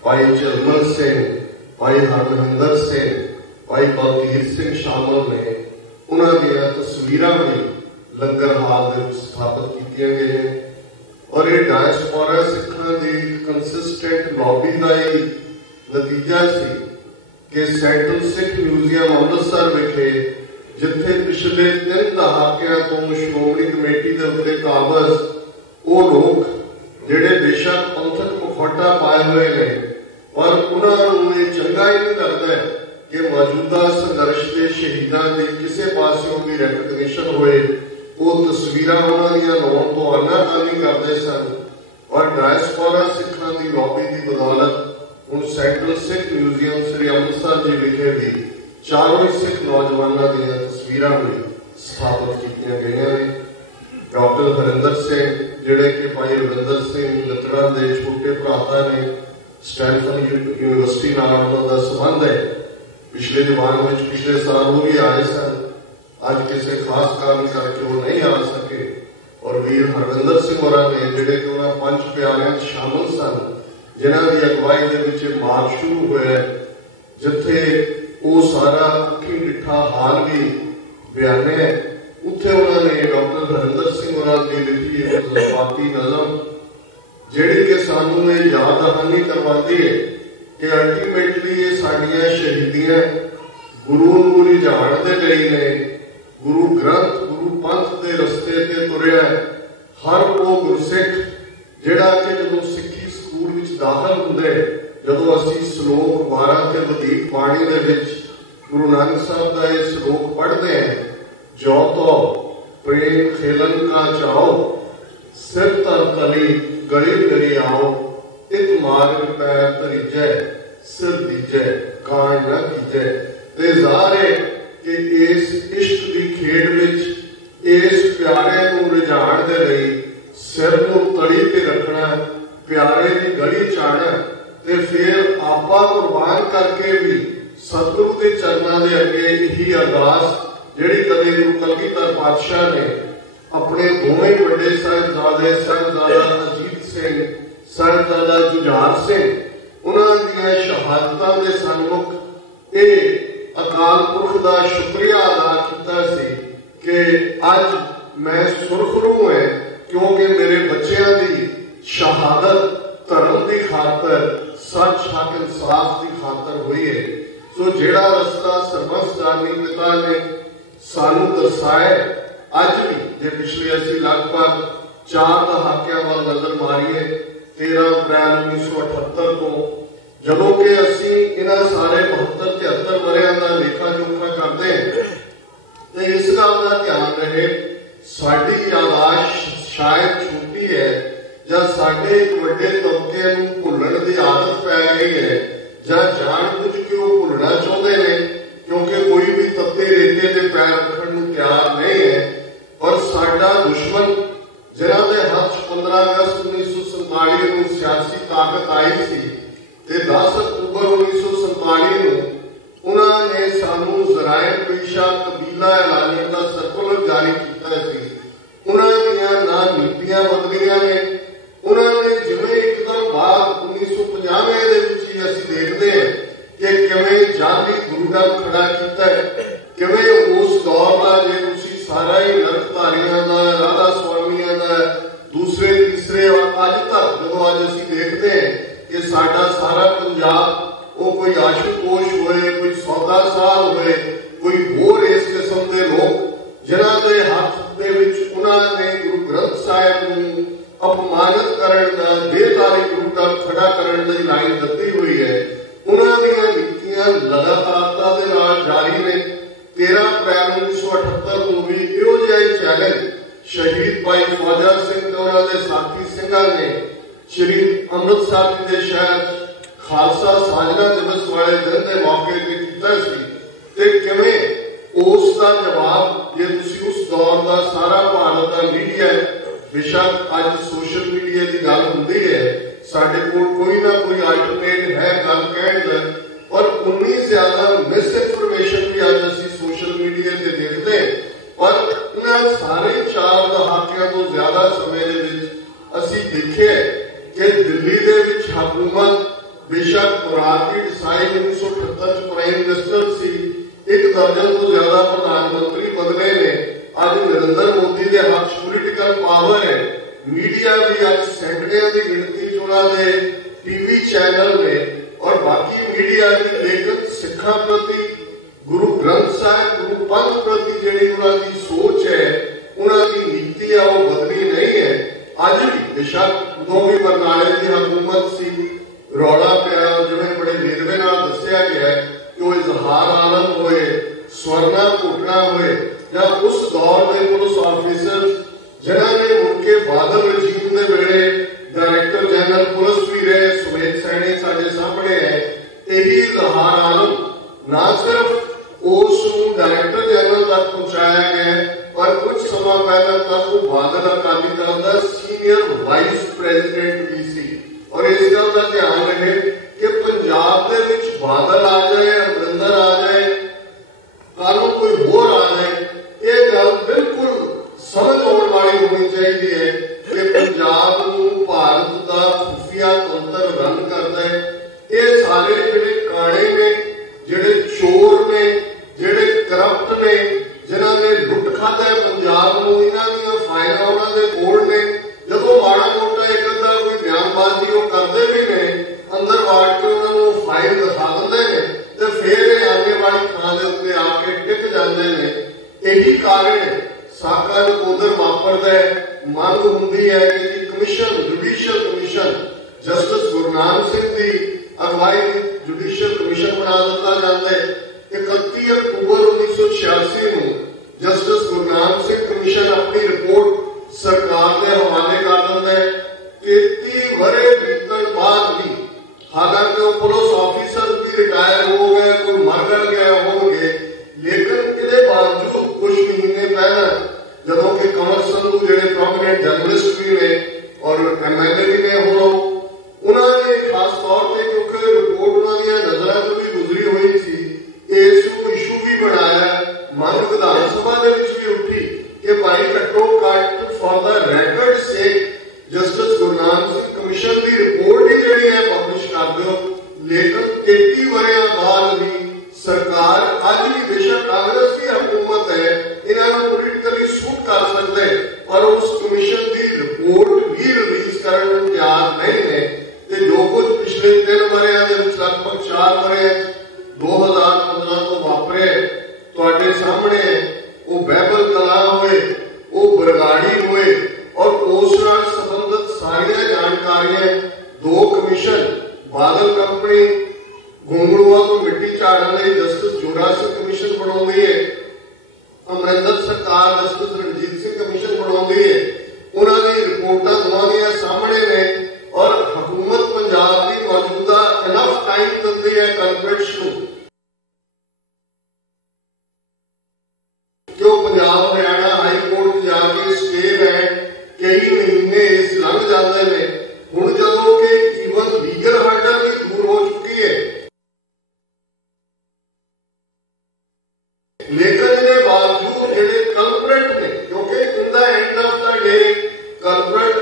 भाई झलमल सिंह, भाई हरमहिंदर सिंह, भाई बलबीर सिंह शामिल ने। उन्होंने तस्वीर भी लंगर हाल स्थापित की गई और ये डायस्पोरा सिखां की कंसिस्टेंट लॉबी का ही नतीजा सी कि सेंट्रल सिख म्यूजियम अमृतसर विखे जिथे पिछले 3 दहाकियां तो श्रोमणी कमेटी के उत्ते काबज वो लोग जिहड़े बेशक पंथक मुखौटा पाए हुए हैं पर उन्होंने ये चंगा ही नहीं लगता कि मौजूदा संघर्ष के शहीदों की किसी पासों भी रैकगनिशन होए, वो तस्वीर उन्होंने लाने तो आनाकानी करते सन और डायस्पोरा सिखों की लॉबी की बदौलत हुण सेंट्रल सिख म्यूजियम श्री अमृतसर जी विखे भी चारों सिख नौजवानों दी तस्वीरां भी स्थापित की गई हैं। डॉक्टर हरिंदर सिंह जिहड़े कि भाई रविंदर सिंह लतड़ा के छोटे भराता ने, स्टैनफोर्ड यूनिवर्सिटी नाल उन्हां दा संबंध है। पिछले जमाने में पिछले साल वो भी आए सन, अज किसी खास कारण करके वो नहीं आ सके। और वीर हरविंदर सिंह होरां ने जिहड़े कि उन्हां पंज प्यारियां शामिल सन, जिन्हां की अगवाई दे विच मार्च शुरू होया, जिथे वो सारा अखी डिठा हाल भी बयाने, उत्थे उन्होंने डॉक्टर हरिंदर सिंह होरां की लिखी एक जज्बाती नज़म जिहड़ी कि सानू ये याद दहानी करवाती है कि अल्टीमेटली ये साडियां शहीदियां गुरु नूं रिझाण दे लई ने। गुरु ग्रंथ गुरु पंथ के रस्ते ते तुरिया हर वो गुरसिख जिहड़ा कि जदों सिक्खी स्कूल विच दाखल हुंदे, जदों असीं श्लोक 12 ते वधीक बाणी दे विच गुरु नानक साहब का ये श्लोक पढ़ते हैं, जो तो प्रेम खेलन का चाओ, सिर तर तली गली गली आओ, इत मार्ग पैर तरीजै, सिर दीजै कान न कीजै। ते ज़ाहिर है कि इस इश्क की खेड विच इस प्यारे को रिझाण दे लई सिर नूं तली ते रखना, प्यारे की गली चाहना, ते फिर आपा कुर्बान करके भी सतगुरु के चरणों के अगे यही अरदास जिहड़ी कदे गुरु कलगीधर पातशाह ने अपने दोवें बड़े साहिबजादे साहिबजादा अजीत सिंह, साहिबजादा जुझार सिंह उन्हां दीयां शहादतां दे सन्मुख ये अकाल पुरख का शुक्रिया अदा किया सी कि अज मैं सुरखरू है, क्योंकि मेरे बच्चों की शहादत धर्म की खातर, सच हक इंसाफ की खातर हुई है। सो जिहड़ा रस्ता सरबंस जानी पिता ने सानू दर्शाया, अज भी जे पिछले असीं लगभग 4 दहाकियां वाल नजर मारीए 13 अप्रैल 1978 को, जदों कि असीं इन्हां सारे 72-73 वरियां दा लेखा जोखा करते हैं, तो इस गल का ध्यान रहे साडी यादाश्त शायद छोटी है, या साडे एक वड्डे तबके नूं भुल्लण दी आदत पै गई है, या जानबूझ के वो भुलना चाहते हैं, क्योंकि कोई भी तत्ते रेते के पैर रखने को तैयार नहीं है। और साडा दुश्मन जिन्हां दे हाथ 15 अगस्त 1947 को सियासी ताकत आई सी, ते 10 अक्तूबर 1947 को उन्होंने सानू ज़राए पेशा कबीला ऐलानिया का सर्कुलर जारी किया सी। उन्होंने ना नीतियां बदलियां ने, उन्होंने जिवें एकदम बाद 1950 दे विच ही असीं देखते हैं कि किवें जाली गुरुग्रंथ खड़ा किया है, किवें उस दौर का जे तुसीं सारा ही नरकधारियां दा, राधा स्वामियां दा, दूसरे तीसरे अज तक जदों अज असीं देखते हैं कि साडा सारा पंजाब वो कोई आशुतोष होए, कोई सौदा साल होए, कोई होर इस किस्म के लोग जिन्हां दे हाथ दे विच उन्होंने गुरु ग्रंथ साहिब नूं अपमानित करन दा, बेतारी गुरु का खड़ा करन दी लाइन दत्ती हुई है। उन्हां दीयां नीतियां लगातारता दे नाल जारी ने। 13 अप्रैल 1978 को भी इहो जिहा चैलेंज शहीद भाई ख्वाजा सिंह ते उन्हां दे साथी सिंघां ने श्री अमृतसर के शहर खालसा साजना दिवस वाले दिन के मौके ते कीता सी, ते किवें उस दा जवाब जे तुसीं उस दौर का सारा भारत का मीडिया, बेशक अज सोशल मीडिया की गल हुंदी है, साडे कोल कोई ना कोई अल्टरनेट है गल कहण दा, और उन्नी ज्यादा मिस इनफॉर्मेशन भी अज असीं सोशल मीडिया ते देखते हैं। और इन्हां सारे 4 दहाकियां तो ज्यादा समय दे विच असीं देखिआ कि दिल्ली दे विच हुकूमत बेशक मोरारजी देसाई 1978 प्राइम मिनिस्टर सी, एक दर्जन तो ज्यादा प्रधानमंत्री बदले ने, अज नरेंद्र मोदी के हाथ पोलिटिकल पावर है, मीडिया भी अज सैकड़ियां की गिनती चुना टीवी चैनल ने, और बाकी मीडिया भी लेकिन सिखा प्रति, गुरु ग्रंथ साहिब, गुरु पंथ प्रति जिहड़ी उन्होंने सोच है, उन्होंने नीति है वो बदली नहीं है। अज भी बेशक उदों भी बरनाले की हुकूमत सी, रौला पिया जिवें बड़े वेरवे नाल दस्सिया गया है कि वो इजहार उस दौर के पुलिस ऑफिसर जिन्होंने मुड़के बादल रजीम के वेले डायरेक्टर जनरल पुलिस भी रहे सुमेध सैनी साडे सामने है। यही जहार आलम ना सिर्फ उस डायरेक्टर जनरल तक पहुंचाया गया पर कुछ समय पहले तक वो बादल अकाली दल का सीनियर वाइस प्रेसिडेंट भी सी। और इस गल का ध्यान रहे कि पंजाब के विच बादल आ जाए, अमरिंदर आ जाए, कानून कोई होर आ जाए, ये गल बिल्कुल समझ आने वाली होनी चाहिए है कि पंजाब को भारत का खुफिया तंत्र रन करता है। ये सारे जिहड़े काणे ने, जिहड़े चोर ने, जिहड़े करप्ट ने, जिन्होंने लुट खाता है पंजाब को, इन्हां दी फाइलां उन्हां दे कोल ने। जदों माड़ा मोटा एक अद्धा कोई बयानबाजी वो करते भी ने, अंदर वाड़ के उन्होंने फाइल दिखा देते हैं तो फिर आने वाली थां दे उत्ते आके टिक जाते हैं। यही कारण साका नकोदर वापरदा है। मांग हुंदी है कि commission, judicial commission justice Gurnam Singh की अगवाई जुडिशियल कमीशन बना दिता जाता है। 31 अक्टूबर 1986 में जस्टिस गुरनाम सिंह कमीशन अपनी रिपोर्ट सरकार के हवाले कर देता है। 33 वरे बीतने बाद भी हालांकि वो पुलिस ऑफिसर भी रिटायर हो गए, कोई मर गए होंगे, लेकिन इसके बावजूद कुछ महीने पहले जदों कि कंवर संधू जिहड़े प्रोमिनेंट जर्नलिस्ट भी ने और MLA भी ने, उन्होंने खास तौर पर क्योंकि रिपोर्ट उन्होंने नजरों तो भी गुजरी हुई थी, इस इशू भी बनाया। मांग विधान सभा भी उठी कि भाई घट्टो घट फॉर द रिकॉर्ड से जस्टिस गुरनाम सिंह कमीशन की रिपोर्ट ही जी है पब्लिश कर दो। लेकिन 33 वरियां बाद भी सरकार अज भी बेशक कांग्रेस की हुकूमत है, इन्होंने पोलिटिकली सूट कर सकते पर उस कमीशन की रिपोर्ट भी रिलीज करने को तैयार नहीं है। जो कुछ पिछले 3 वरियां लगभग 4 वरियां 2015 तो वापरे तुहाडे सामने वो बहबल कला हुए, वो बरगाड़ी हुए और उस नाल संबंधित सारी जानकारियां 2 कमीशन बादल कंपनी घुंगड़ुआ को मिट्टी झाड़ने जस्टिस जोरा सिंह कमीशन बनाई है, अमरिंदर सरकार जस्टिस रणजीत सिंह कमीशन बनाई है। उन्होंने रिपोर्टां दोवां सामने ने और हुकूमत पंजाब की मौजूदा इनफ टाइम दिंदी है कल्प्रिट्स को जो पंजाब हरियाणा हाई कोर्ट जाके स्टे है। कई महीने इस लंघ जाते हैं। हुण जदों कि ईवन लीगल हर्डल भी दूर हो चुकी है, लेकिन इसके बावजूद जिहड़े कल्प्रिट ने, क्योंकि in the end of the day culprit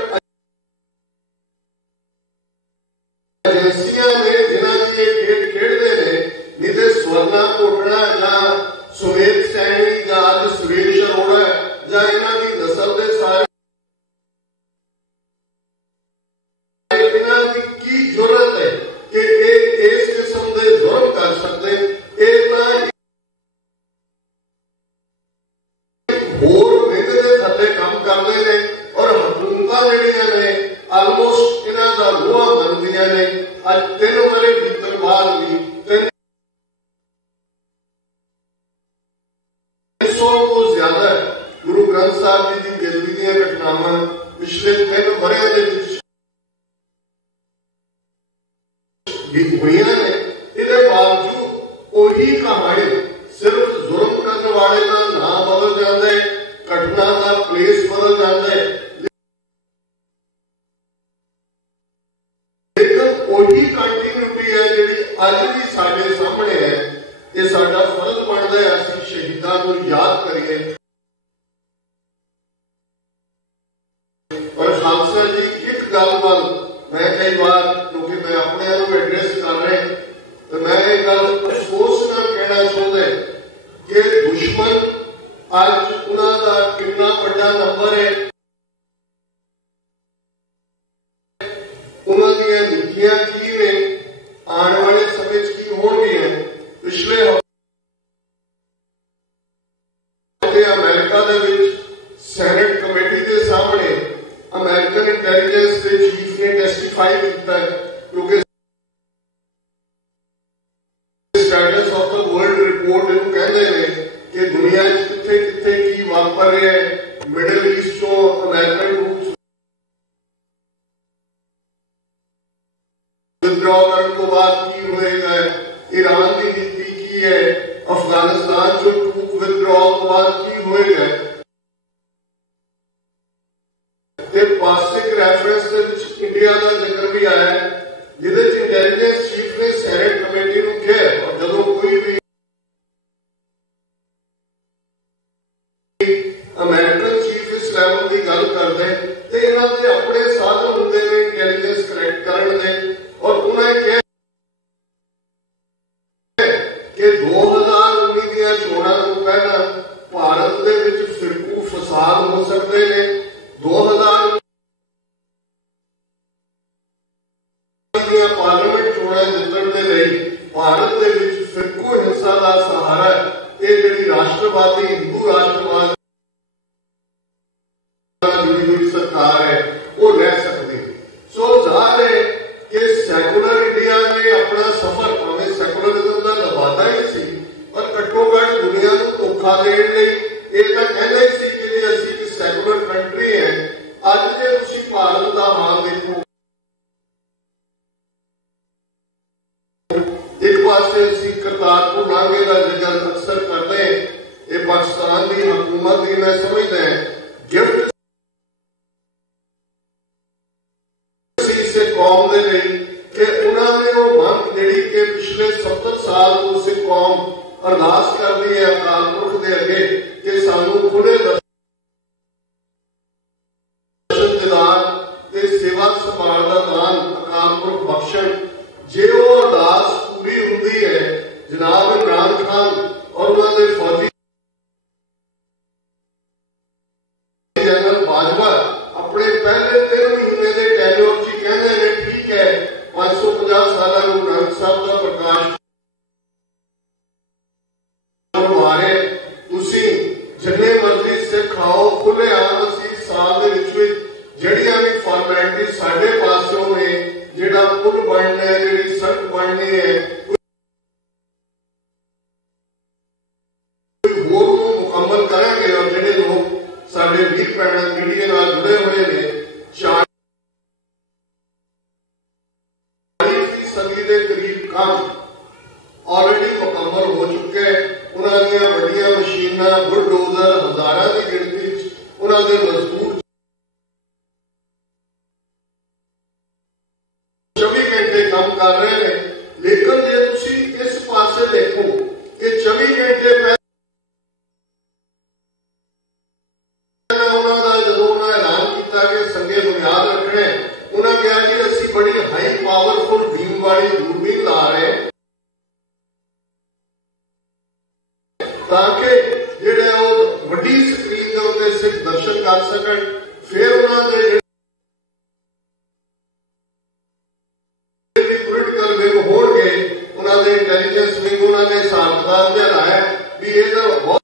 एजेंसियां ने जिन्हां की खेड खेडदे ने, नहीं तो स्वर्णा घोटड़ा या सुमेध सैनी या अज सुरेश अरोड़ा या इन्हां दी नस्ल के सारे की जरूरत है कि इस किस्म के जुर्म कर सकते होर विंग के थले काम करते हैं और हुकूमत जड़ियां ने आलमोस्ट इन्हां दा रोहा बनदियां ने। अज 3 वरे बीतण बाद भी 300 को ज्यादा गुरु ग्रंथ साहब जी की बेदबी दी घटनावां पिछले 3 वरियां दे विच हुई ने। इसके बावजूद वही कहानी सिर्फ जुर्म करने वाले का नाम बदल जाता है, घटना का प्लेस बदल जाता है, लेकिन वही कंटिन्यूटी है जी अज भी साडे सामने है। ये साडा फर्ज बनता है असीं शहीदां नूं याद करिए। और खालसा जी एक गल वाल मैं कई बार क्योंकि मैं अपने एड्रेस कर रहे तो मैं एक गल अफसोस नाल कहना चाहता है कि दुश्मन अज उन्होंने कितना बड़ा नंबर है, उन्होंने नीतियां की ने, आने वाले समय की होंगे। पिछले हफ्ते अमेरिका के सैनेट कमेटी के सामने अमेरिकन इंटेलिजेंस के चीफ ने टेस्टिफाई किया क्योंकि status of the world report कहते हैं कि दुनिया किथे किथे की ਵਾਪਰ ਰਿਹਾ ਹੈ, ਮਿਡਲ ਈਸਟ ਤੋਂ ਅਮਰੀਕਨ ਟਰੂਪਸ ਵਿਦਡਰਾ ਕਰਨ ਤੋਂ ਬਾਅਦ ਕੀ ਹੋਏਗਾ, ईरान की नीति की है, अफगानिस्तान जो ट्रूप विदड्रॉल के बाद की होएगा। पासिक रेफरेंस इंडिया का जिक्र भी आया है, जिहदे च इंटेलिजेंस चीफ ने सेनेट कमेटी को कहा, और जदों कोई भी अमेरिकन चीफ इस लैवल की गल करते तो इन्हां दे अपने साधन होंदे ने इंटेलिजेंस करेक्ट करन दे, और उन्होंने कहा कि 2019 ਦੀਆਂ ਚੋਣਾਂ ਤੋਂ ਪਹਿਲਾਂ ਭਾਰਤ ਦੇ ਵਿੱਚ ਫਿਰਕੂ ਫਸਾਦ ਹੋ ਸਕਦੇ ਨੇ। 2000 ਦੀਆਂ ਪਾਰਲੀਮੈਂਟ ਚੋਣਾਂ ਜਿੱਤਣ ਦੇ ਲਈ ਭਾਰਤ ਦੇ ਵਿੱਚ ਫਿਰਕੂ ਹਿੰਸਾ ਦਾ ਸਹਾਰਾ ਇਹ ਜਿਹੜੀ ਰਾਸ਼ਟਰਵਾਦੀ ਹਿੰਦੂ ਰਾਸ਼ਟਰਵਾਦ ਜੁੜੀ ਹੋਈ ਸਰਕਾਰ ਹੈ ਉਹ ਲੈ ਸਕਦੀ। ਸੋ ਜ਼ਾਹਰ ਹੈ ਕਿ ਸੈਕੂਲਰ ਇੰਡੀਆ ਨੇ ਆਪਣਾ ਸਫ਼ਰ ਭਾਵੇਂ ਸੈਕੂਲਰਿਜ਼ਮ ਦਾ ਲਵਾਦਾ ਹੀ ਸੀ, ਪਰ ਘੱਟੋ ਘੱਟ ਦੁਨੀਆ ਨੂੰ ਧੋਖਾ ਦੇਣ ਲਈ ਇਹ ਤਾਂ ਕਹਿੰਦਾ ਹੀ ਸੀ ਕਿ ਅਸੀਂ ਇੱਕ ਸੈਕੂਲਰ ਕੰਟਰੀ ਹੈ। ਅੱਜ ਜੇ ਤੁਸੀਂ ਭਾਰਤ ਦਾ ਹਾਲ ਦੇਖੋ, ਇੱਕ ਪਾਸੇ ਅਸੀਂ ਕਰਤਾਰਪੁਰ ਲਾਂਘੇ ਦਾ ਜ਼ਿਕਰ ਅਕਸਰ ਕਰਦੇ ਹਾਂ, ਇਹ ਪਾਕਿਸਤਾਨ ਦੀ ਹਕੂਮਤ ਦੀ ਮੈਂ ਸਮਝਦਾ ਗਿਫਟ ਸੀ ਕੌਮ ਦੇ ਲਈ ਕਿ ਉਹਨਾਂ ਨੇ ਉਹ ਮੰਗ ਜਿਹੜੀ ਕਿ ਪਿਛਲੇ 70 ਸਾਲ ਤੋਂ ਉਸੇ ਕੌਮ ਅਰਦਾਸ ਕਰਦੀ ਹੈ ਅਕਾਲ ਪੁਰਖ ਦੇ ਅੱਗੇ ਕਿ ਸਾਨੂੰ ਖੁੱਲੇ ਦਰਸ਼ਨ ਦਿਦਾਰ ਤੇ ਸੇਵਾ ਸੰਭਾਲ ਦਾ ਦਾਨ ਅਕਾਲ ਪੁਰਖ ਬਖਸ਼ਣ। ਜੇ ਉਹ ਅਰਦਾਸ ਪੂਰੀ ਹੁੰਦੀ ਹੈ, ਜਨਾਬ ਇਮਰਾਨ ਖਾਨ ਔਰ ਉਹਨਾਂ ਦੇ ਫੌਜੀ ਜਨਰਲ ਬਾਜਵਾ ਆਪਣੇ ਪਹਿਲੇ 3 ਮਹੀਨੇ ਦੇ ਟੈਨਿਓਰ ਚ ਕਹਿੰਦੇ ਨੇ ਠੀਕ ਹੈ 550 ਸਾਲਾਂ ਨੂੰ ਨਾਨਕ ਸਾਹਿਬ ਦਾ ਪ੍ਰਕਾਸ਼ ਮਾਰੇ, ਤੁਸੀਂ ਜਿੰਨੇ ਮਰਜ਼ੀ ਸਿੱਖ ਆਓ, ਖੁੱਲੇ ਆਮ ਅਸੀਂ ਸਾਲ ਦੇ ਵਿੱਚ ਜਿਹੜੀਆਂ ਵੀ ਫਾਰਮੈਲਿਟੀ ਸਾਡੇ ਪਾਸੋਂ ਨੇ, ਜਿਹੜਾ ਪੁਲ ਬਣਨਾ ਹੈ, ਜਿਹੜੀ ਸੜਕ ਬਣਨੀ ਹੈ, ਹੋਰ ਨੂੰ ਮੁਕੰਮਲ ਕਰਾਂਗੇ। ਔਰ ਜਿਹੜੇ ਲੋਕ ਸਾਡੇ ਵੀਰ ਭੈਣਾਂ ਮੀਡੀਆ ਨਾਲ ਜੁੜੇ ਹੋਏ ਨੇ, 40 ਸਦੀ ਦੇ ਕਰੀਬ ਕੰਮ ਆਲਰੇਡੀ ਮੁਕੰਮਲ ਹੋ ਚੁੱਕੇ ਹੈ। ਉਹਨਾਂ ਦੀਆਂ ਵੱਡੀਆਂ ਮਸ਼ੀਨਾਂ, ਬੁਲਡੋਜ਼ਰ ਹਜ਼ਾਰਾਂ ਦੀ ਗਿਣਤੀ ਵਿੱਚ ਉਹਨਾਂ ਦੇ ਮਜ਼ਦੂਰ 24 ਘੰਟੇ ਕੰਮ ਕਰ ਰਹੇ ਨੇ। ਲੇਕਿਨ ਜੇ ਤੁਸੀਂ ਇਸ ਪਾਸੇ ਦੇਖੋ ਕਿ 24 ਘੰਟੇ ਉਹਨਾਂ ਦਾ ਜਦੋਂ ਉਹਨਾਂ ਐਲਾਨ ਕੀਤਾ ਕਿ ਸੰਗੇ ਬੁਨਿਆਦ ਰੱਖਣੇ, ਉਹਨਾਂ ਕਿਹਾ ਜੀ ਅਸੀਂ ਬੜੀ ਹਾਈ ਪਾਵਰਫੁਲ ਬੀਮ ਵਾਲੀ ਦੂਰਬੀਨ ਲਾ ਰਹੇ ਤਾਂ ਕਿ ਜਿਹੜੇ ਉਹ ਵੱਡੀ ਸਕਰੀਨ ਦੇ ਉੱਤੇ ਸਿਰਫ ਦਰਸ਼ਨ ਕਰ ਸਕਣ। ਫਿਰ ਉਹਨਾਂ ਦੇ ਪੋਲੀਟੀਕਲ ਵਿੰਗ ਹੋਣਗੇ, ਉਹਨਾਂ ਦੇ ਇੰਟੈਲੀਜੈਂਸ ਵਿੰਗ, ਉਹਨਾਂ ਨੇ ਹਿਸਾਬ ਕਿਤਾਬ ਜਿਹਾ ਲਾਇਆ ਵੀ ਇਹ ਤਾਂ ਬਹੁਤ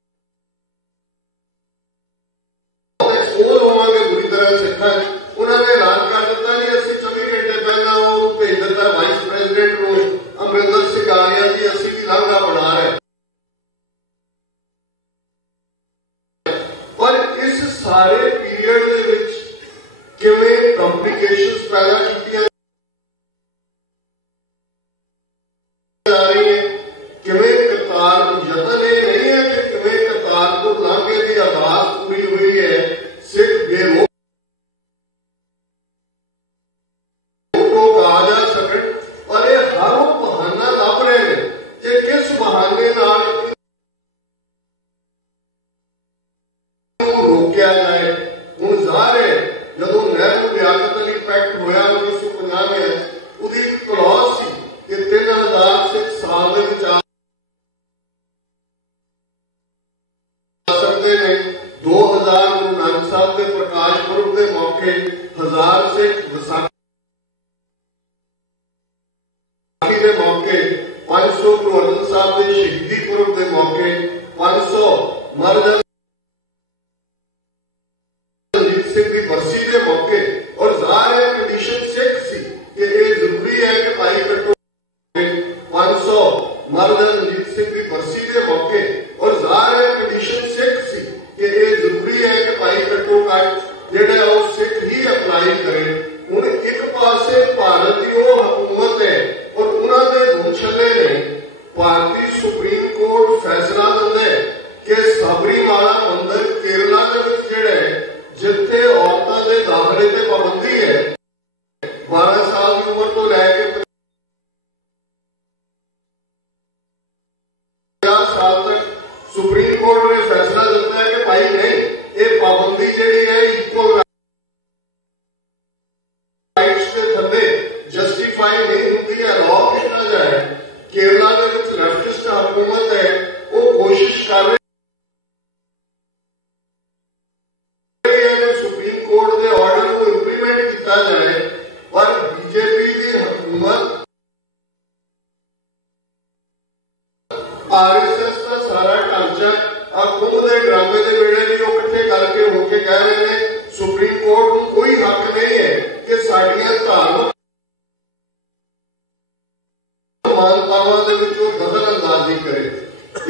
ਐਕਸਪੋਜ਼ ਹੋਵਾਂਗੇ ਬੁਰੀ ਤਰ੍ਹਾਂ ਸਿੱਖਾਂ। ਉਹਨਾਂ ਨੇ ਐਲਾਨ ਕਰ ਦਿੱਤਾ ਜੀ ਅਸੀਂ 24 ਘੰਟੇ ਪਹਿਲਾਂ ਉਹ ਭੇਜ ਦਿੱਤਾ ਵਾਈਸ ਪ੍ਰੈਜ਼ੀਡੈਂਟ ਨੂੰ, ਅਮਰਿੰਦਰ ਸਿੰਘ ਆਰੀਆ ਜੀ ਅਸੀਂ ਵੀ ਲਾਂਘਾ ਬਣਾ ਰਹੇ। ਸਾਰੇ ਪੀਰੀਅਡ ਦੇ ਵਿੱਚ ਕਿਵੇਂ ਕੰਪਲਿਕੇਸ਼ਨਸ ਪੈਦਾ ਕੀਤੀਆਂ ਜਾ ਰਹੀਆਂ, ਕਿਵੇਂ ਕਰਤਾਰ ਯਤਨ ਇਹ ਨਹੀਂ ਹੈ ਕਿ ਕਿਵੇਂ ਕਰਤਾਰਪੁਰ ਲਾਂਘੇ ਦੀ ਆਵਾਜ਼ ਪੂਰੀ ਹੋਈ ਹੈ ਸਿਰਫ ਬੇਰੋਕ ਆ ਜਾ ਸਕਣ, ਪਰ ਇਹ ਹਰ ਉਹ ਬਹਾਨਾ ਲੱਭ ਰਹੇ ਨੇ ਕਿ ਕਿਸ ਬਹਾਨੇ ਨਾਲ ਰੋਕਿਆ ਜਾਏ। ਹੁਣ ਜ਼ਾਹਰ ਹੈ ਜਦੋਂ ਨਹਿਰੂ ਲਿਆਕਤ ਅਲੀ ਪੈਕਟ ਹੋਇਆ 1950 ਵਿੱਚ, ਉਹਦੀ ਕਲੌਜ਼ ਸੀ ਕਿ 3000 ਸਿੱਖ ਸਾਲ ਦੇ ਵਿੱਚ ਆ ਸਕਦੇ ਨੇ। 2000 ਨੂੰ ਨਾਨਕ ਸਾਹਿਬ ਦੇ ਪ੍ਰਕਾਸ਼ ਪੁਰਬ ਦੇ ਮੌਕੇ 1000 ਸਿੱਖ ਵਿਸਾਖੀ ਦੇ ਮੌਕੇ, 500 ਗੁਰੂ ਅਰਜਨ ਸਾਹਿਬ ਦੇ ਸ਼ਹੀਦੀ ਪੁਰਬ ਦੇ ਮੌਕੇ, 500 ਮਰ कट जिहड़ा वो सिख ही अपनाई करे। हुण एक पासे भारत की वो हुकूमत है और उन्होंने वंशजे ने भारतीय सुप्रीम कोर्ट फैसला दिंदा है कि सबरीमाला मंदिर केरला दे विच जिहड़ा है जिथे औरतां दे दाखले ते पाबंदी है 12 साल की उम्र तो लैके 50 साल तक सुप्रीम कोर्ट ने फैसला दिता है कि भाई नहीं ये पाबंदी जिहड़ी है इक्वल राइट्स के थल्ले जस्टिफाई नहीं होती है। लॉ किया जाए केरला दे विच लेफ्टिस्ट हुकूमत है वो कोशिश कर रही सुप्रीम कोर्ट के ऑर्डर को इंप्लीमेंट किया जाए पर बीजेपी की हुकूमत आरएसएस का सारा ढांचा कुंभ के ड्रामे के वेले भी इकट्ठे करके होके कह रहे हैं सुप्रीम कोर्ट को कोई हक नहीं है कि साडियां धार्मिक मानतावां दे विचों दखल अंदाजी करे।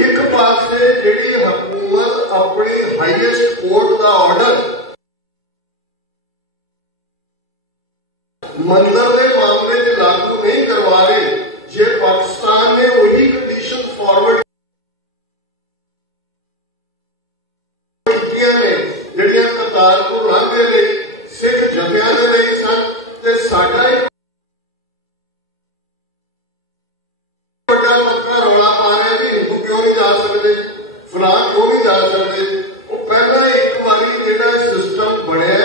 एक पासे जिहड़ी हुकूमत अपनी हाईएस्ट कोर्ट का ऑर्डर मंदिर के मामले में लागू नहीं करवा रहे, जे पाकिस्तान ने वही कंडीशन फॉरवर्ड जिहड़ियां करतारपुर लांघे लई सिख जथियां दे लई सन ते साडा बड़ा तबका रौला पा रहा भी हिंदू क्यों नहीं जा सकते फलां क्यों नहीं जा सकते। वो पहला एक बारी जिहड़ा सिस्टम बनया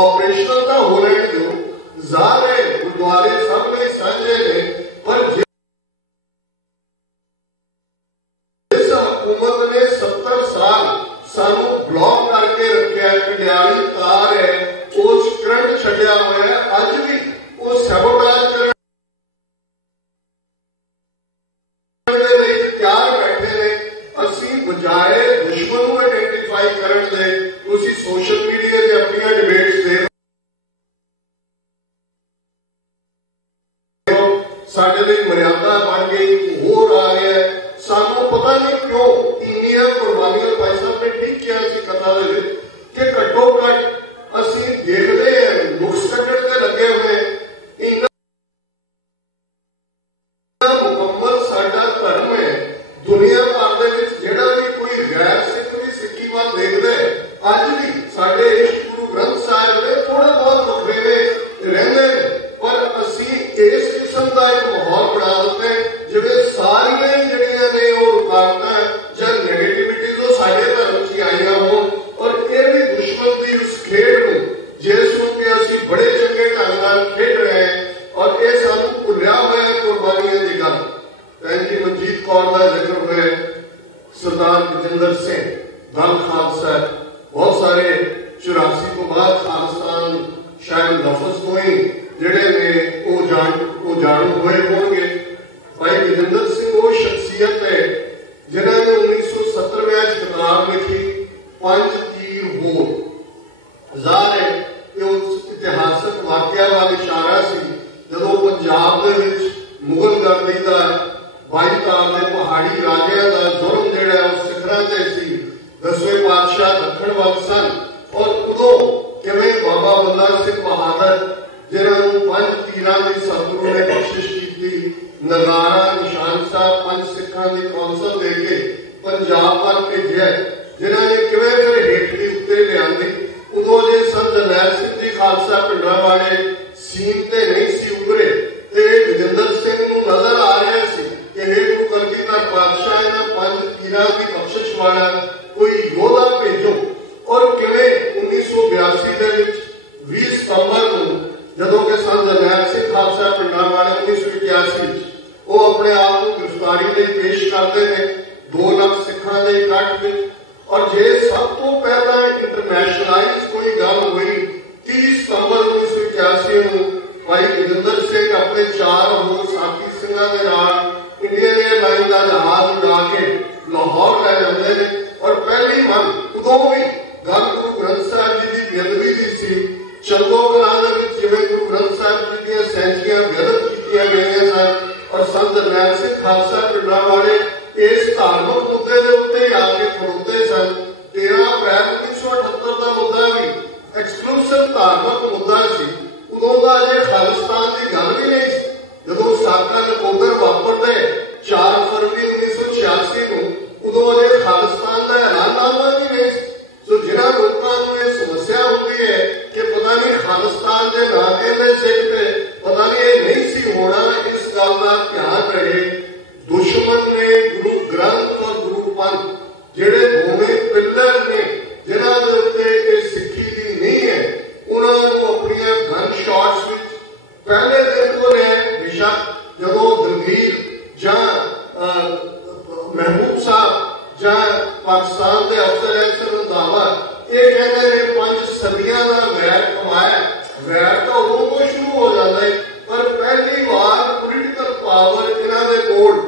ऑपरेशनल का हो रहे जो ज़ाहिर है गुरुद्वारे सब में साझे ने पर जिस हुकूमत ने 70 साल सानू ब्लॉक करके रखा है कंडियाली तार है उस करंट छड्या हुआ है अज भी वो सबोटाज करने लई तैयार बैठे ने। असीं बजाए दुश्मन को आइडेंटिफाई करन दे उसी सोशल मीडिया ते अपनी डिबेट्स दे साडे लई मर्यादा बन गई हो रहा है। सानू पता नहीं क्यों इन्नियां कुर्बानियां भाई साहब ने ठीक किया सी कथा दे कि घट्टो घट असीं देखदे नुक्स कट्टण ते लगे हुए इन्ना मुकम्मल साडा धर्म है। दुनिया भर दे विच जिहड़ा भी कोई गैर सिख दी सिक्खी वाल देखदा है अज भी साडे गुरु ग्रंथ साहिब दे थोड़े बहुत वखरेवे रहिंदे पर असीं इस किस्म का एक माहौल बना दिता है जिवें सारियां जिहड़ियां ने वो रुकावटां जां नेगेटिविटी जो साडे धर्म च आईयां होण और ये भी दुश्मन की उस खेड नूं जिस नूं कि असीं बड़े चंगे ढंग नाल खेड रहे हैं और ये सानू भुलिया होया कुर्बानियां दी गल। भैन जी मनजीत कौर का जिक्र हुए सरदार गजेंद्र सिंह दल खालसा बहुत सारे 84 को बाद खालिस्तान शायद लफज को ही जिहड़े ने वो जाणू हुए होंगे। भाई गजेंद्र सिंह वो शख्सियत है जिन्होंने 1970 किताब लिखी पंज तीर होर। ज़ाहिर है कि उस इतिहासक वाकया वाल इशारा सी जदों पंजाब दे विच मुगल गर्दी का 22 साल के पहाड़ी राजियां का जुर्म जिहड़ा उस सिखरां ते सी। 10वें पातशाह दक्षिण वल सन और उदों किवें बाबा बंदा सिंह बहादुर जिन्होंने पंज तीरां की सतगुरु ने बख्शिश की नगारा निशान साहब पंज सिखां की कौंसल देके पंजाब वल भेजिया जिन्होंने किवें फिर हेठली उत्ते लियांदी। उदों जे संत जरनैल सिंह जी खालसा पिंडां वाले सीन ते नहीं सी उभरे ते गजेंद्र सिंह नूं नजर आ रहा सी कि हे गुरु कलगीधर पातशाह इन्हां पंज तीरां की बख्शिश वाला कोई योद्धा भेजो। और किवें 1982 दे विच 20 सितंबर को जदों कि संत जरनैल सिंह खालसा पिंडां वाले 1981 वो अपने आप को गिरफ्तारी लई पेश करते हैं 2 लाख सिखां दे इकट्ठ में। और जे सब तो पहला इंटरनेशनलाइज कोई गल हुई 30 सितंबर 1981 को भाई गजेंद्र सिंह अपने 4 होर साथी सिंघां दे नाल इंडियन एयरलाइन का जहाज उड़ा के लाहौर लै जांदे ने। और पहली मन उदों भी गल गुरु ग्रंथ साहिब जी की बेअदबी की सी। चंदो कलां दे विच जिवें गुरु ग्रंथ साहिब जी दीयां सैंचियां बेअदब कीतियां गईयां सन और संत जरनैल सिंह खालसा पिंडां वाले इस धार्मिक मुद्दे के उत्ते आ ਖੜੋਤੇ ਸਨ। 13 ਅਪ੍ਰੈਲ 1978 ਦਾ ਮੁੱਦਾ ਵੀ ਐਕਸਕਲੂਸਿਵ ਧਾਰਮਿਕ ਮੁੱਦਾ ਸੀ। ਉਦੋਂ ਦਾ ਅਜੇ ਖਾਲਿਸਤਾਨ ਦੀ ਗੱਲ ਵੀ ਨਹੀਂ ਸੀ। ਜਦੋਂ ਸਾਕਾ ਨਕੋਦਰ ਵਾਪਰਦੇ 4 ਫਰਵਰੀ 1986 ਨੂੰ, ਉਦੋਂ ਅਜੇ ਖਾਲਿਸਤਾਨ ਦਾ ਐਲਾਨਨਾਮਾ ਵੀ ਨਹੀਂ ਸੀ। ਸੋ ਜਿਹਨਾਂ ਲੋਕਾਂ ਨੂੰ ਇਹ ਸਮੱਸਿਆ ਹੁੰਦੀ ਹੈ ਕਿ ਪਤਾ ਨਹੀਂ ਖਾਲਿਸਤਾਨ ਦੇ ਨਾਂ ਦੇ ਸਿੱਖ ਤੇ ਪਤਾ ਨਹੀਂ ਇਹ ਨਹੀਂ ਸੀ ਹੋਣਾ, ਇਸ ਗੱਲ ਦਾ ਧਿਆਨ ਰਹੇ। ਦੁਸ਼ਮਣ ਨੇ ਗੁਰੂ ਗ੍ਰੰਥ ਔਰ ਗੁਰੂ ਪੰਥ ਜਿਹੜੇ ਦੋਵੇਂ ਪਿੱਲਰ ਨੇ ਜਿਨ੍ਹਾਂ ਦੇ ਉੱਤੇ ਇਹ ਸਿੱਖੀ ਦੀ ਨਹੀਂ ਹੈ, ਉਹਨਾਂ ਨੂੰ ਆਪਣੀਆਂ ਗਨ ਸ਼ਾਟਸ ਵਿੱਚ ਪਹਿਲੇ ਦਿਨ ਤੋਂ ਲੈ ਬੇਸ਼ੱਕ ਜਦੋਂ ਦਲਵੀਰ ਜਾਂ ਮਹਿਬੂਬ ਸਾਹਿਬ ਜਾਂ ਪਾਕਿਸਤਾਨ ਦੇ ਅਫਸਰ ਰੰਧਾਵਾ ਇਹ ਕਹਿੰਦੇ ਨੇ 5 ਸਦੀਆਂ ਦਾ ਵੈਰ ਕਮਾਇਆ। ਵੈਰ ਤਾਂ ਉਦੋਂ ਤੋਂ ਸ਼ੁਰੂ ਹੋ ਜਾਂਦਾ ਹੈ, ਪਰ ਪਹਿਲੀ ਵਾਰ ਪੋਲੀਟੀਕਲ ਪਾਵਰ ਇਹਨਾਂ ਦੇ ਕੋਲ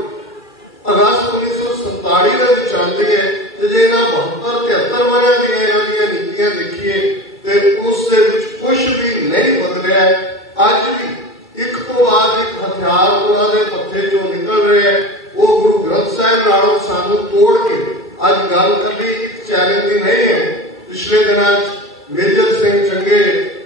ਅਗਸਤ 1947 ਦੇ ਵਿੱਚ ਆਉਂਦੀ ਹੈ। ਤੇ ਜੇ ਇਹਨਾਂ 72-73 ਵਰ੍ਹਿਆਂ ਦੀਆਂ ਇਹੋ ਜਿਹੀਆਂ ਨੀਤੀਆਂ ਦੇਖੀਏ ਤੇ ਉਸ ਦੇ ਵਿੱਚ ਕੁਝ ਵੀ ਨਹੀਂ ਬਦਲਿਆ। ਅੱਜ ਵੀ ਇੱਕ ਤੋਂ ਬਾਅਦ ਇੱਕ ਹਥਿਆਰ ਉਹਨਾਂ ਦੇ ਪੱਥੇ ਚੋਂ ਨਿਕਲ ਰਹੇ ਹੈ। ਉਹ ਗੁਰੂ ਗ੍ਰੰਥ ਸਾਹਿਬ ਨਾਲੋਂ ਸਾਨੂੰ ਤੋੜ ਕੇ ਅੱਜ ਗੱਲ ਕਰਨੀ ਇੱਕ ਚੈਲੰਜ ਦੀ ਨਹੀਂ ਹੈ। ਪਿਛਲੇ ਦਿਨਾਂ 'ਚ ਮੇਜਰ ਸਿੰਘ ਚੰਗੇ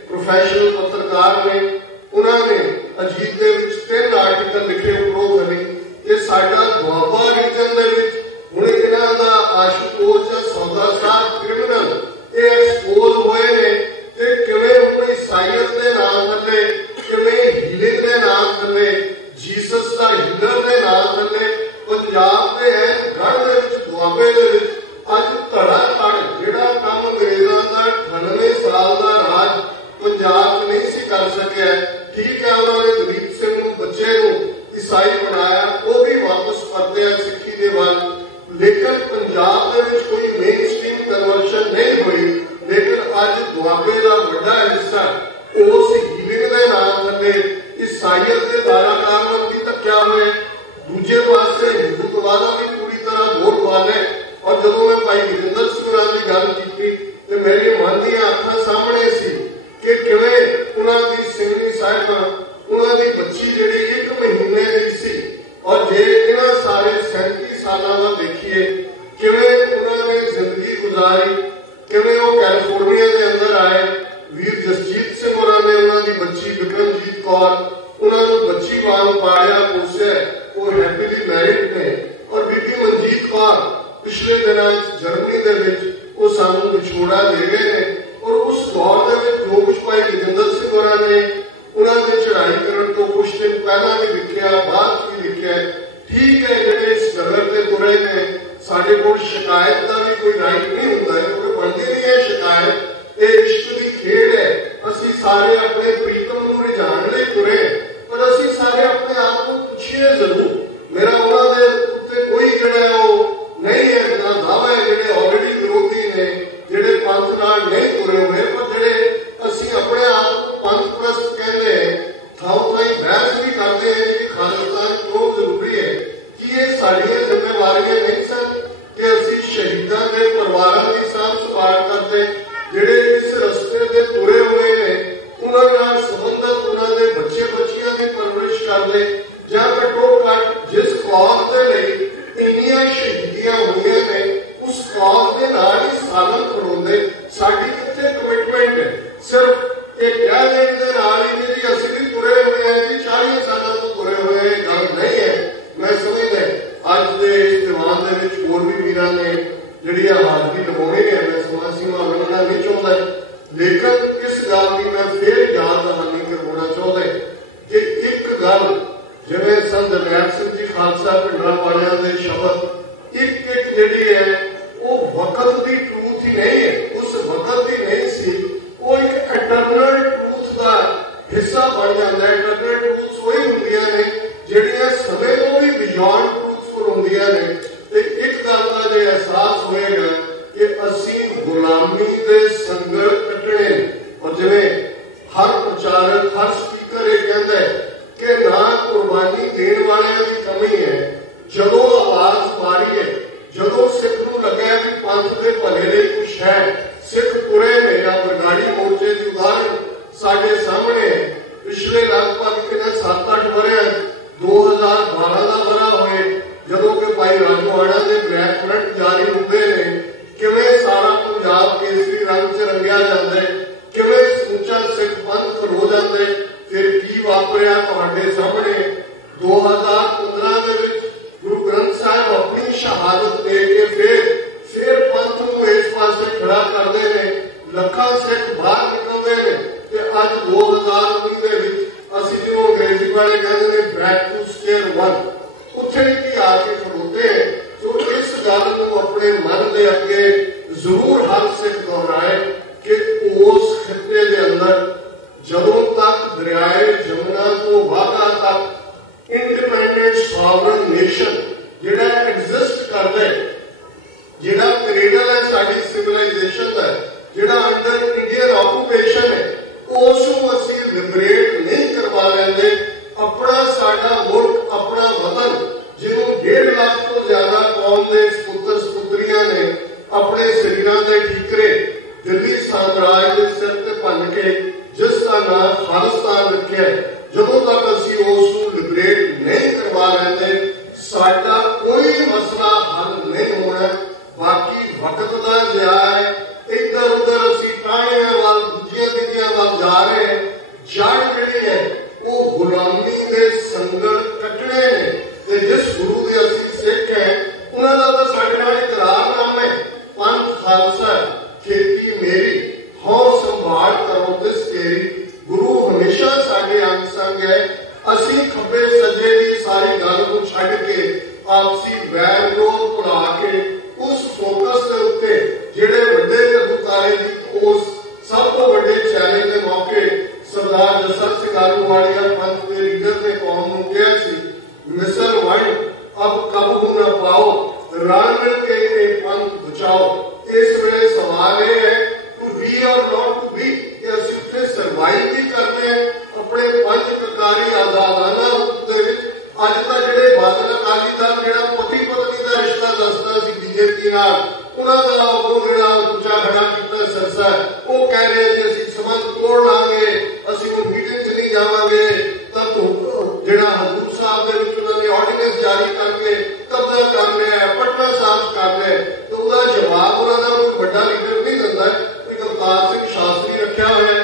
ਪ੍ਰੋਫੈਸ਼ਨਲ ਪੱਤਰਕਾਰ ਨੇ, ਉਹਨਾਂ ਨੇ ਅਜੀਤ ਦੇ ਵਿੱਚ 3 ਆਰਟੀਕਲ ਲਿਖੇ ਉਪਰੋਂ ਥੱਲੇ ਕਿ ਸਾਡਾ ਦੁਆਬਾ ਰੀਜਨ ਦੇ ਵਿੱਚ ਹੁਣ ਇਹਨਾਂ ਦਾ ਆਸ਼ੂਤੋਸ਼ ਜਾਂ ਸੌਦਾ ਸਾਹਿਬ ਕ੍ਰਿਮੀਨਲ ਇਹ ਐਕਸਪੋਜ਼ ਹੋਏ ਨੇ ਤੇ ਕਿਵੇਂ ਹੁਣ ਈਸਾਈਅਤ ਦੇ ਨਾਮ ਥੱਲੇ, ਕਿਵੇਂ ਹੀਲਿੰਗ ਦੇ ਨਾਮ ਥੱਲੇ, ਜੀਸਸ ਦਾ ਹੀਲਰ ਦੇ ਨਾਮ ਥੱਲੇ ਪੰਜਾਬ ਦੇ ਗੜ੍ਹ ਦੇ ਵਿੱਚ ਦੁਆਬੇ ਦੇ ਵਿੱਚ ਅੱਜ ਧੜਾ ਧੜ ਜਿਹੜਾ ਕੰਮ ਅੰਗਰੇਜ਼ਾਂ ਦਾ 98 ਸਾਲ ਦਾ ਰਾਜ ਪੰਜਾਬ 'ਚ ਨਹੀਂ ਸੀ ਕਰ ਸਕਿਆ। ਠੀਕ ਹੈ, ਉਹਨਾਂ ਨੇ ਦਲੀਪ ਸਿੰਘ ਨੂੰ ਬੱਚੇ ਨੂੰ ਈਸਾਈ ਬਣਾਇਆ, ਉਹ ਵੀ ਵਾਪਸ ਪਰਤਿਆ ਸਿੱਖੀ ਦੇ ਵੱਲ, ਲੇਕਿਨ ਪੰਜਾਬ ਦੇ ਵਿੱਚ ਕੋਈ ਮੇਨ ਸਟ੍ਰੀਮ ਕਨਵਰਸ਼ਨ ਨਹੀਂ ਹੋਈ। ਲੇਕਿਨ ਅੱਜ ਦੁਆਬੇ ਦਾ ਵੱਡਾ ਹਿੱਸਾ ਉਸ ਹੀਲਿੰਗ ਦੇ ਨਾਮ ਥੱਲੇ ਈਸਾਈਅਤ ਦੇ ਦਾਇਰਾਕਾਰ ਵੀ ਧੱਕਿਆ ਹੋਏ। ਦੂਜੇ ਪਾਸੇ ਹਿੰਦੂਤਵਾ ਦਾ ਵੀ ਪੂਰੀ ਤਰ੍ਹਾਂ ਦੌਰ ਪਾ ਲੈ। ਔਰ ਜਦੋਂ ਮੈਂ ਭਾਈ ਗੁਰਜਿੰਦਰ ਸਿੰਘ ਹੋਰਾਂ ਦੀ ਗੱਲ ਕੀਤੀ ਤੇ ਮੇਰੇ ਮਨ ਦੀਆਂ ਅੱਖਾਂ ਸਾਹਮਣੇ ਸੀ ਕਿ ਕਿਵੇਂ ਉਹਨਾਂ ਦੀ ਸਿੰਘਣੀ ਸਾਹਿਬਾਂ, ਉਹਨਾਂ ਦੀ ਬੱਚੀ ਜਿਹੜੀ 1 ਮਹੀਨੇ ਦੀ ਸੀ, ਔਰ ਜੇ ਇਹਨਾਂ ਸਾਰੇ 37 ਸਾਲਾਂ ਦਾ ਦੇਖੀਏ ਕਿਵੇਂ ਉਹਨਾਂ ਨੇ ਜ਼ਿੰਦਗੀ ਗੁਜ਼ਾਰੀ, ਕਿਵੇਂ ਉਹ ਕੈਲੀਫੋਰਨੀਆ ਦੇ ਅੰਦਰ ਆਏ। ਵੀਰ ਜਸਜੀਤ ਸਿੰਘ ਹੋਰਾਂ ਨੇ ਉਹਨਾਂ ਦੀ ਬੱਚੀ ਵਿਕਰਮਜੀਤ ਕੌਰ, ਉਹਨਾਂ ਨੂੰ ਬੱਚੀ ਵਾਂਗ ਪਾਲਿਆ ਪੋਸਿਆ, ਉਹ ਹੈਪੀਲੀ ਮੈਰਿਡ ਨੇ। ਔਰ ਬੀਬੀ ਮਨਜੀਤ ਕੌਰ ਪਿਛਲੇ ਦਿਨਾਂ ਜਰਮਨੀ ਦੇ ਵਿੱਚ ਉਹ ਸਾਨੂੰ ਵਿਛੋੜਾ ਦੇ ਗਏ ਨੇ। ਔਰ ਉਸ ਦੌਰ ਦੇ ਵਿੱਚ ਜੋ ਕੁਛ ਭਾਈ ਗੁਰਜਿੰਦਰ ਸਿੰਘ ਹੋਰਾਂ ਨੇ ਉਹਨਾਂ ਦੀ ਚੜ੍ਹਾਈ ਕਰਨ ਤੋਂ ਕੁਛ ਦਿਨ ਪਹਿਲਾਂ ਵੀ ਲਿਖਿਆ, ਬਾਅਦ ਵੀ ਲਿਖਿਆ। ਠੀਕ ਹੈ, ਜਿਹੜੇ ਇਸ ਨਗਰ ਤੇ ਤੁਰੇ ਨੇ, ਸਾਡੇ ਕੋਲ ਸ਼ਿਕਾਇਤ ਦਾ ਵੀ ਕੋਈ ਰਾਈਟ ਨਹੀਂ ਹੁੰਦਾ, ਕਿਉਂਕਿ ਬਣਦੀ ਨਹੀਂ ਹੈ ਸ਼ਿਕਾਇਤ। ਇਹ ਇਸ਼ਕ ਦੀ ਖੇਡ ਹੈ। ਅਸੀਂ ਸਾਰੇ ਆਪਣੇ ਪ੍ਰੀਤਮ ਨੂੰ ਰਿਝਾਉਣ ਲਈ ਤੁਰੇ, ਪਰ ਅਸੀਂ ਸਾਰੇ ਆਪਣੇ ਆਪ ਨੂੰ ਪੁੱਛੀਏ ਜ਼ਰੂਰ। ਮੇਰਾ ਉਹਨਾਂ ਦੇ ਉੱਤੇ ਕੋਈ ਜਿਹੜਾ ਉਹ ਨਹੀਂ ਹੈ ਨਾ ਦਾਅਵਾ ਹੈ, ਜਿਹੜੇ ਆਲਰੇਡੀ ਵਿਰੋਧੀ ਨੇ, ਜਿਹੜੇ ਪੰਥ ਨਾਲ ਨਹੀਂ ਤੁਰੇ ਹੋਏ, ਪਰ ਜਿਹੜੇ ਅਸੀਂ ਆਪਣੇ ਆਪ ਨੂੰ ਪੰਥ ਪ੍ਰਸਤ ਕਹਿੰਦੇ ਥਾਂ ਥਾਈ ਬਹਿਸ ਵੀ ਕਰਦੇ ਹਾਂ ਕਿ ਖਾਲਿਸਤਾਨ ਕਿਉਂ ਜ਼ਰੂਰੀ ਹੈ। ਕੀ ਇਹ ਸਾਡੀਆਂ ਜ਼ਿੰਮੇਵਾਰੀਆਂ ਨਹੀਂ ਸਨ ਕਿ ਅਸੀਂ ਸ਼ਹੀਦਾਂ ਦੇ ਪਰਿਵਾਰਾਂ ਦੀ ਸਾਂਭ ਸੰਭਾਲ ਕਰਦੇ, ਜਿਹੜੇ ਇਸ ਰਸਤੇ ਤੇ ਤੁਰੇ ਹੋਏ ਨੇ ਉਹਨਾਂ ਨਾਲ ਸੰਬੰਧਤ ਉਹਨਾਂ ਦੇ ਬੱਚੇ ਬੱਚੀਆਂ ਦੀ ਪਰਵਰਿਸ਼ ਕਰਦੇ, ਜਾਂ ਘੱਟੋ ਘੱਟ ਜਿਸ ਕੌਮ ਦੇ ਲਈ ਇੰਨੀਆਂ ਸ਼ਹੀਦੀਆਂ ਹੋਈਆਂ ਨੇ ਉਸ ਕੌਮ ਦੇ ਨਾਲ ਹੀ ਸਾਲਮ ਕਰਵਾਉਂਦੇ। ਸਾਡੀ ਕਿੱਥੇ ਕਮਿਟਮੈਂਟ ਹੈ? ਸਿਰਫ ਇਹ ਕਹਿ ਦੇਣ ਦੇ ਨਾਲ ਹੀ ਜੀ ਅਸੀਂ ਵੀ ਤੁਰੇ ਹੋਏ ਹਾਂ ਜੀ, 40 ਸਾਲਾਂ ਤੋਂ ਤੁਰੇ ਹੋਏ, ਗੱਲ ਨਹੀਂ ਹੈ। ਮੈਂ ਸਮਝਦਾ ਅੱਜ ਦੇ ਇਸ ਦੀਵਾਨ ਦੇ ਵਿੱਚ ਹੋਰ ਵੀ ਵੀਰਾਂ ਨੇ ਜਿਹੜੀ ਹਾਜ਼ਰੀ ਲਗਾਉਣੀ ਹੈ, ਮੈਂ ਸਮਾਂ ਸੀਮਾ ਲੰਘਣਾ ਨਹੀਂ ਚਾਹੁੰਦਾ, ਲੇਕਿਨ ਇਸ ਗੱਲ ਦੀ ਮੈਂ ਫਿਰ ਯਾਦ ਦਹਾਨੀ ਕਰਵਾਉਣਾ ਚਾਹੁੰਦਾ ਕਿ ਇੱਕ ਗੱਲ ਜਿਵੇਂ ਸੰਤ ਜਰਨੈਲ ਸਿੰਘ ਜੀ ਖਾਲਸਾ ਪਿੰਡਾਂ ਵਾਲਿਆਂ ਦੇ ਸ਼ਬਦ ਇੱਕ ਜਿਹੜੀ ਹੈ ਉਹ ਵਕਤ ਦੀ ਟਰੂਥ ਹੀ ਨਹੀਂ ਹੈ, ਉਸ ਵਕਤ ਦੀ ਨਹੀਂ ਸੀ, ਉਹ ਇੱਕ ਐਟਰਨਲ ਟਰੂਥ ਦਾ ਹਿੱਸਾ ਬਣ ਜਾਂਦਾ ਹੈ। ਐਟਰਨਲ ਟਰੂਥ ਉਹੀ ਹੁੰਦੀਆਂ ਨੇ ਜਿਹੜੀਆਂ ਸਮੇਂ ਤੋਂ ਵੀ ਬਿਯੋਂਡ ਟਰੂਥਫੁਲ ਹੁੰਦੀਆਂ ਨੇ। ਤੇ ਇੱਕ ਗੱਲ ਦਾ ਜੇ ਅਹਿਸਾਸ ਹੋਏਗਾ ਕਿ ਅਸੀਂ ਗੁਲਾਮੀ ਦੇ ਸੰਗਲ ਕੱਟਣੇ, ਔਰ ਜਿਵੇਂ ਹਰ ਪ੍ਰਚਾਰਕ ਹਰ ਸਪੀਕਰ ਇਹ ਕਹਿੰਦਾ ਕਿ ਨਾ ਕੁਰਬਾਨੀ ਦੇਣ ਵਾਲਿਆਂ ਦੀ ਕਮੀ ਹੈ। ਜਦੋਂ ਆਵਾਜ਼ ਮਾਰੀ ਹੈ, ਜਦੋਂ ਸਿੱਖ ਨੂੰ ਲੱਗਿਆ ਵੀ ਪੰਥ ਦੇ ਭਲੇ ਲਈ ਕੁਛ ਹੈ, ਸਿੱਖ ਤੁਰੇ ਨੇ। ਜਾਂ ਬਰਗਾੜੀ ਮੋਰਚੇ ਦੀ ਉਦਾਹਰਨ ਸਾਡੇ ਸਾਹਮਣੇ ਹੈ। ਪਿਛਲੇ ਲਗਭਗ 7-8 ਵਰ੍ਹਿਆਂ 2012 ਦਾ ਵਰ੍ਹਾ ਹੋਏ ਜਦੋਂ ਕਿ ਭਾਈ ਰਾਜੂਆਣਾ ਦੇ ਬਲੈਕ ਫਰੰਟ ਜਾਰੀ ਹੁੰਦੇ ਨੇ अगे जरूर हर सिख दोहराए कि उस खिते के अंदर जदों तक दरियाए जमुना तो वाघा तक इंडिपेंडेंट सॉवरन नेशन जिहड़ा एग्जिस्ट करदा है, जिहड़ा क्रेडल है साडी सिविलाइजेशन का, जिहड़ा अंडर इंडियन ऑक्यूपेशन है, उसनूं असीं लिबरेट नहीं करवा लेंदे। अपना साडा मुल्क, अपना वतन जिन्हों 1.5 लाख तो ज्यादा कौम के सपुत्र सपुत्रियां ने अपने शरीरों के ठीकरे दिल्ली साम्राज्य के सिर ते भन के जिसका नाम खालिस्तान रखे, जदों तक असीं उसनूं लिबरेट नहीं करवा लेंदे साडा कोई मसला हल नहीं होना। बाकी वक्त का जिया है, इधर उधर असीं टाणियां वाल दूजियां विधियां वाल जा रहे हैं। जड़ जिहड़ी है वो गुलामी के संगल कटने ने, ते जिस गुरु के असीं सिख हैं उन्हां दा तां साडे नाल इकरारनामा है, पंथ खालसा खेती मेरी हौ संभाल करो तिस तेरी। गुरु हमेशा साडे अंग संग है। असीं खब्बे सज्जे दी सारी गल नूं छड्ड के आपसी वैर विरोध भुला के उस फोकस के उत्ते जिहड़े वड्डे घुलकारे दी उस सब तो वड्डे चैलेंज के मौके सरदार जसवंत सिंह आलूवालिया पंथ के लीडर ने कौम को कहा सी, मिसल वन अब काबू न पाओ, रल मिल के ये पंथ बचाओ। इस वेले सवाल ये है टू बी और नॉट टू बी, कि असीं इत्थे सर्वाइव भी करने अपने पंच ककारी आजादाना रूप दे विच। अज तां जिहड़े बादल अकाली दल जिहड़ा पति पत्नी का रिश्ता दसदा सी बीजेपी नाल, उन्हां दा उदों जिहड़ा दूजा खड़ा कीता सिरसा वो कह रहे कि असीं संबंध तोड़ लांगे, असीं हुण मीटिंग च नहीं जावांगे। तां जिहड़ा हजूर साहब दे विच उन्हां ने ऑर्डीनेंस जारी करके कब्जा कर लिया, पटना साफ कर लिया, तो उसदा जवाब उन्हां दा कोई वड्डा लीडर नहीं दिंदा। कोई अवतार सिंह शास्त्री रखिया होया है,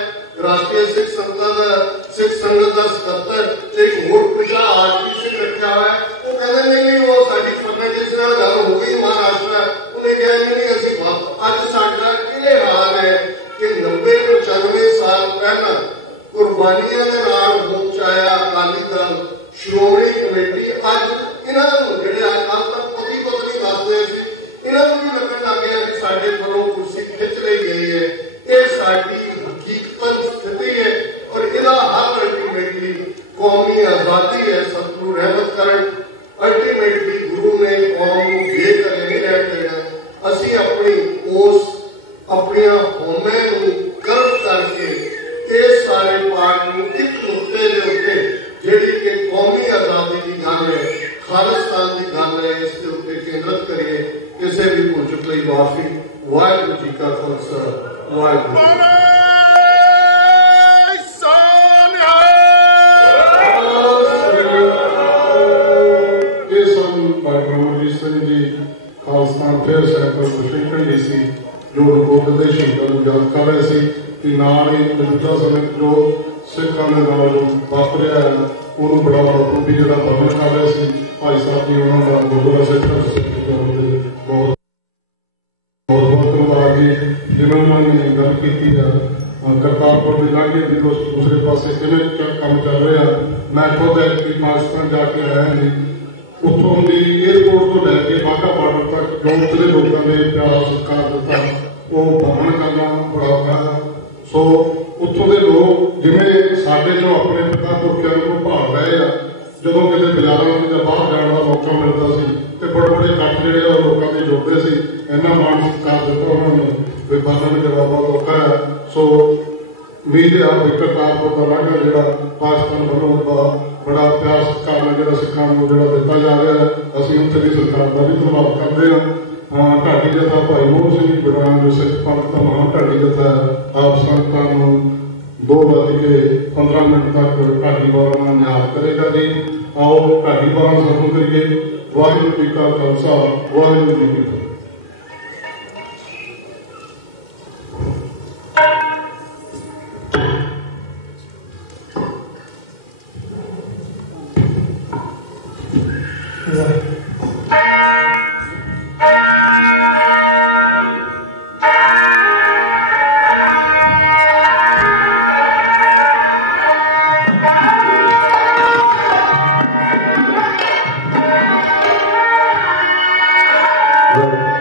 राष्ट्रीय सिख संगत का सकत्तर, एक होर पिछा आरपी सिंह रखा हुआ है। वो कहते नहीं वो साडी फर्नांडिस नाल गल हो गई महाराष्ट्र, उन्हें कहा नहीं असीं अज साडा ये हाल है कि 90-95 साल पहला कुर्बानियां दे नाल पहुंचाया अकाली दल श्रोमणी कमेटी अज इन्हां नूं जिहड़े अज तक पति पत्नी दसदे सी इन्हां नूं भी लगन लग गया कि साडे घरों कुर्सी खिंच लई गई है। ये साडी हकीकतन स्थिति है और इहदा हल अल्टीमेटली कौमी आजादी है। सतगुरु रहमत करन, अल्टीमेटली गुरु ने कौम नूं बेघर नहीं रहन देना। असीं अपनी उस अपनियां होमे नूं कर्व करके इस सारे पाठ नूं एक नुक्ते दे उत्ते जिहड़ी कि कौमी आजादी की गल है, खालिस्तान की गल है, इस दे उत्ते केंद्रित करिए। किसी भी भुल चुक लई माफी। वाहिगुरू जी का खालसा, वाहिगुरू। खालिस्तान फिर सैकल शहीद ढी सी जो नकोदर के शहीदों को याद कर रहे थे कि नाल ही मौजूदा समय जो सिखों के नाल जो वापरिया है उन्होंने बड़ा बड़ा टूबी जो भवन कर रहे थे भाई साहब जी उन्होंने गुरुद्वारा सिख बहुत बहुत धन्यवाद जी जिन्होंने गल की है करतारपुर के लागे भी दूसरे पास किमें काम चल रहा। मैं खुद एक्चुअली पाकिस्तान जाके आया जी, उतों की एयरपोर्ट तो लैके वाघा बॉर्डर तक जो उत्तरे लोगों ने प्यार सत्कार दिता वो भ्रमण करना बड़ा औखा है। सो उत्थों के लोग जिमें साढ़े जो अपने पिता पुरखियां को भाल रहे हैं, जो किसी बाजारों में बाहर जाने का मौका मिलता सी ते बड़े बड़े कट जोड़े लोगों के जुड़ते सी, इन्ना मान सत्कार दिता उन्होंने भी बालन के बहुत औखा है। सो उम्मीद है आप करतारपुर का लागा जो पाकिस्तान वालों बड़ा प्यार सत्कार जो सिखा को जो दिता जा रहा है, असं उत्थे की सरकार का भी धन्यवाद करते हैं। ढाडी जथा भाई मोहन सिंह बड़ान जो सिख पंथ का महान ढाडी जथा है, आप संगतां 2:15 तक ढाडी वाला न्याय करेगा जी। आओ ढाडी वाला शुरू करिए। वाहिगुरू जी का खालसा, वाहिगुरू जी की फतेह। Right.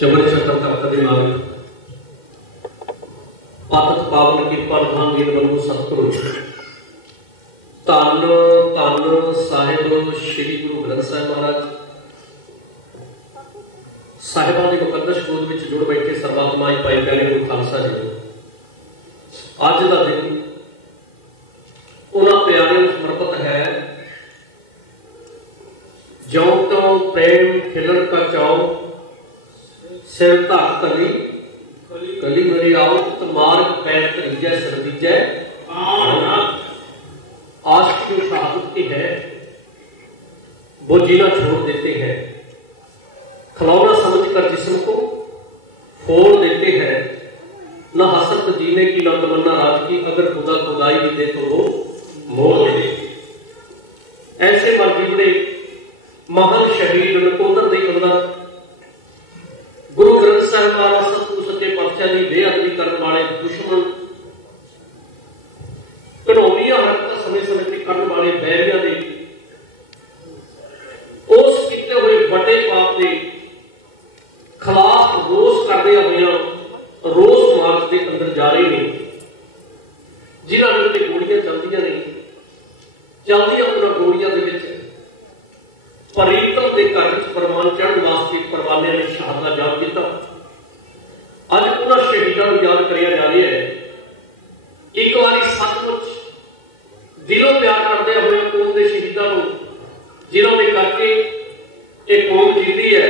ਚਮਨ ਛਤਰ ਤਖਤ ਦੇ ਮਾਲਕ ਪਾਤਕ ਪਾਵਨ ਕਿਰਪਾ ਰਹਾਂਗੇ ਵੱਲੋਂ ਸਤਿਗੁਰੂ ਧੰਨ ਧੰਨ ਸਾਹਿਬ ਸ੍ਰੀ ਗੁਰੂ ਗ੍ਰੰਥ ਸਾਹਿਬ ਮਹਾਰਾਜ ਸਾਹਿਬਾਂ ਦੇ ਮੁਕੱਦਸ ਗੋਦ ਵਿੱਚ ਜੁੜ ਬੈਠੇ ਸਰਬਾਤਮਾਈ ਭਾਈ ਪਿਆਰੇ ਗੁਰੂ ਖਾਲਸਾ ਜੀ, ਅੱਜ ਦਾ ਦਿਨ ਉਹਨਾਂ ਪਿਆਰਿਆਂ ਨੂੰ ਸਮਰਪਿਤ ਹੈ। ਜਿਉਂ ਤੋਂ ਪ੍ਰੇਮ ਖਿਲਣ ਕਾ ਚਾਉ ਸਿਰ ਧਰ ਧਰੀ कली मेरी आओ तो मार्ग पैर करीजै सिर दीजै आशिक जो शहादत की है वो जीना छोड़ देते हैं, खिलौना समझकर जिस्म को फोड़ देते हैं, न हसरत जीने की न तमन्ना रात की, अगर खुदा खुदाई भी दे तो वो मोड़ दे। ऐसे मर जीवने महान शहीद नकोदर के अंदर गुरु ग्रंथ साहिब महाराज सतगुरु सच्चे पातशाह की बेअदबी करने वाले दुश्मन घिनौनियां हरकतां समय समय ते करने वाले बैरियां दे उस कीते हुए बड़े पाप के खिलाफ रोस करदे होया रोस मार्च के अंदर जा रहे हैं, जिन्हां दे गोलियां चलदियां ने चलदियां उन्हां गोलियां दे विच प्रीतम के घर परवान चढ़ने वास्ते परवाने ने शहादत जाप किया। अज उन्होंने शहीदों को याद कराया जा रहा है। एक बार सचमुच दिलों प्यार करते हुए कौम के शहीदों को जिन्होंने करके एक कौम जीती है,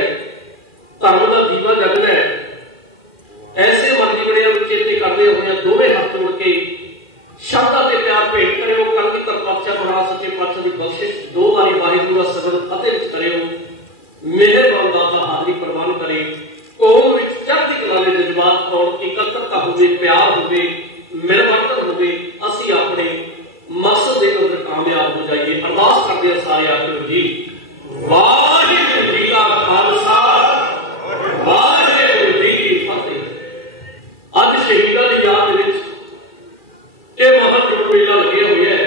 धर्म का दीवा जगना है, ऐसे मर्जी बड़े चेते करते हुए दोवें हाथ जोड़ के शब्दां ते प्यार भेंट करो। कलगी पातशाह महाराज सच्चे पातशाह की बख्शिश दो बारी वाहिगुरू का सगल फतेह करो। मेहरबान दाता हाजरी प्रवान करे, कौम विच चढ़ती कला दे जज्बात और एकत्रता होवे, प्यार होवे, मिलवरतन होवे, असीं अपने मकसद के अंदर कामयाब हो जाइए। अरदास करते हैं सारे आखिर जी वाहिगुरू जी का खालसा वाहिगुरू जी की फतेह। अज शहीदां दी याद विच ये महान जुड़ मेला लगे हुए है,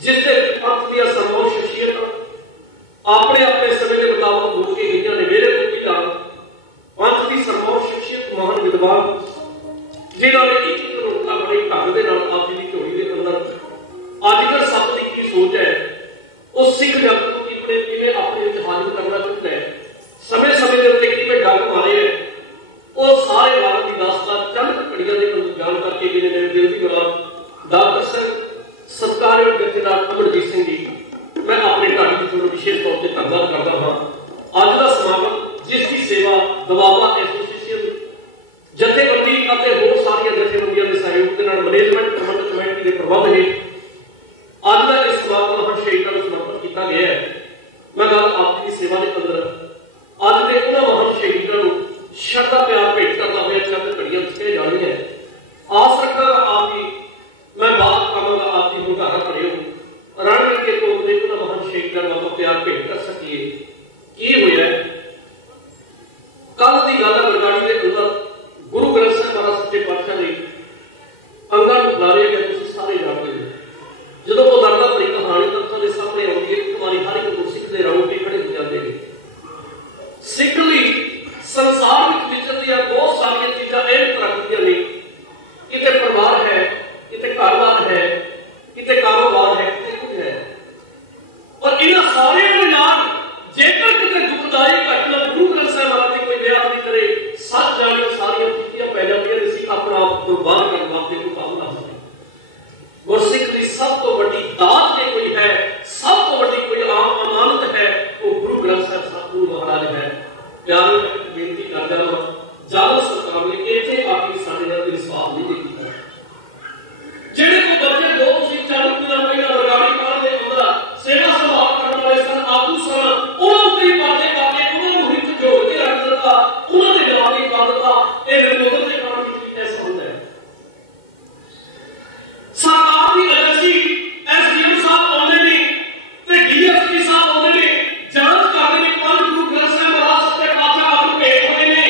जिससे पंथ दी सरमौर शख्सियत अपने अपने समय के मुताबिक हो के गई ने। मेरे को भी जान पंथ की सरमौर शख्सियत महान विद्वान जिन्होंने एक अपने ढंग के नाल आप जी की झोली के अंदर अजकल सप की की सोच है, उस सिख जगत को किवें अपने हाजिर करना चाहता है, समय समय के उत्ते किवें डंग मारे है, वो सारे वार की दास्तान चंद घड़ियां के अंदर जान करके मेरे मेरे दिल की गवाह डॉक्टर सिंह सत्कारयोग जथेदार अमरजीत सिंह जी, मैं अपने ढाडी की थोड़ा विशेष तौर पर धन्यवाद करता हाँ। अज का समागम जिसकी सेवा दबावा एसोसीएशन जथेबंदी और होर सारिया जथेबंदियों के सहयोग के मैनेजमेंट प्रबंधक कमेटी के प्रबंध है, अज का इस समागम महान शहीदों को समर्पित किया गया है। मैं गल आपकी सेवा के अंदर अज के उन्होंने महान शहीदों को श्रद्धा प्यार भेंट करता हुआ चंद घड़ियां कह जानी है। आस रखा आप ही मैं बात करूंगा आप जी हुंकारा पड़े हो रण के कोम दे उन्होंने महान शहीदों को प्यार भेंट कर सकिए। की होया कल की गल बरगाड़ी के अंदर गुरु ग्रंथ साहिब महाराज सच्चे पातशाह ने अंगा बुलारे गए, तुम सारे जानते हो। जो वो दर्दा भरी कहानी तत्थों के सामने आती है, एक बारी हर एक गुरसिख के राउंड पे खड़े हो जाते हैं। सिख ली संसार में विचरदियां बहुत सारिया चीज़ां अहम रखदियां ने, किते परिवार है, किते घरबार है, किते कारोबार है, किते कुछ है, और इन्हां सारियां दे नाल जेकर किते दुखदाई घटना गुरु ग्रंथ साहिब महाराज की कोई बयान नहीं करे, सच जाने सारियां चीज़ां पै जांदियां ने। सिख अपना आप कुर्बान करने वास्ते कोई काम ना करे। गुरसिख दी सब तो बड़ी दात जे कोई है, सब तो बड़ी कोई अमानत है, वो गुरु ग्रंथ साहिब सतगुरु महाराज है। प्यारे बेनती करता हूं, जालो सरकार ने इत्थे आके साडे नाल इंसाफ नहीं देखी। जेड़े को बच्चे दो तुसीं चालू किला पहिला बरगाड़ी पार दे अंदर सेवा संभाल करने वाले सन आगू सन, उन्हां उत्ते बातें करके उन्हां नूं हित जोड़ के रख दित्ता, उन्हां दे जवाबी कर दित्ता। इह रिमोट दे काम विच ऐसा होंदा है। सरकार की एजेंसी एसडीएम साहब आउंदे ने ते डीएसपी साहब आउंदे ने, जांच करदे ने पंज गुरु ग्रंथ साहिब महाराज सच्चे पातशाह आगू भेज होए ने।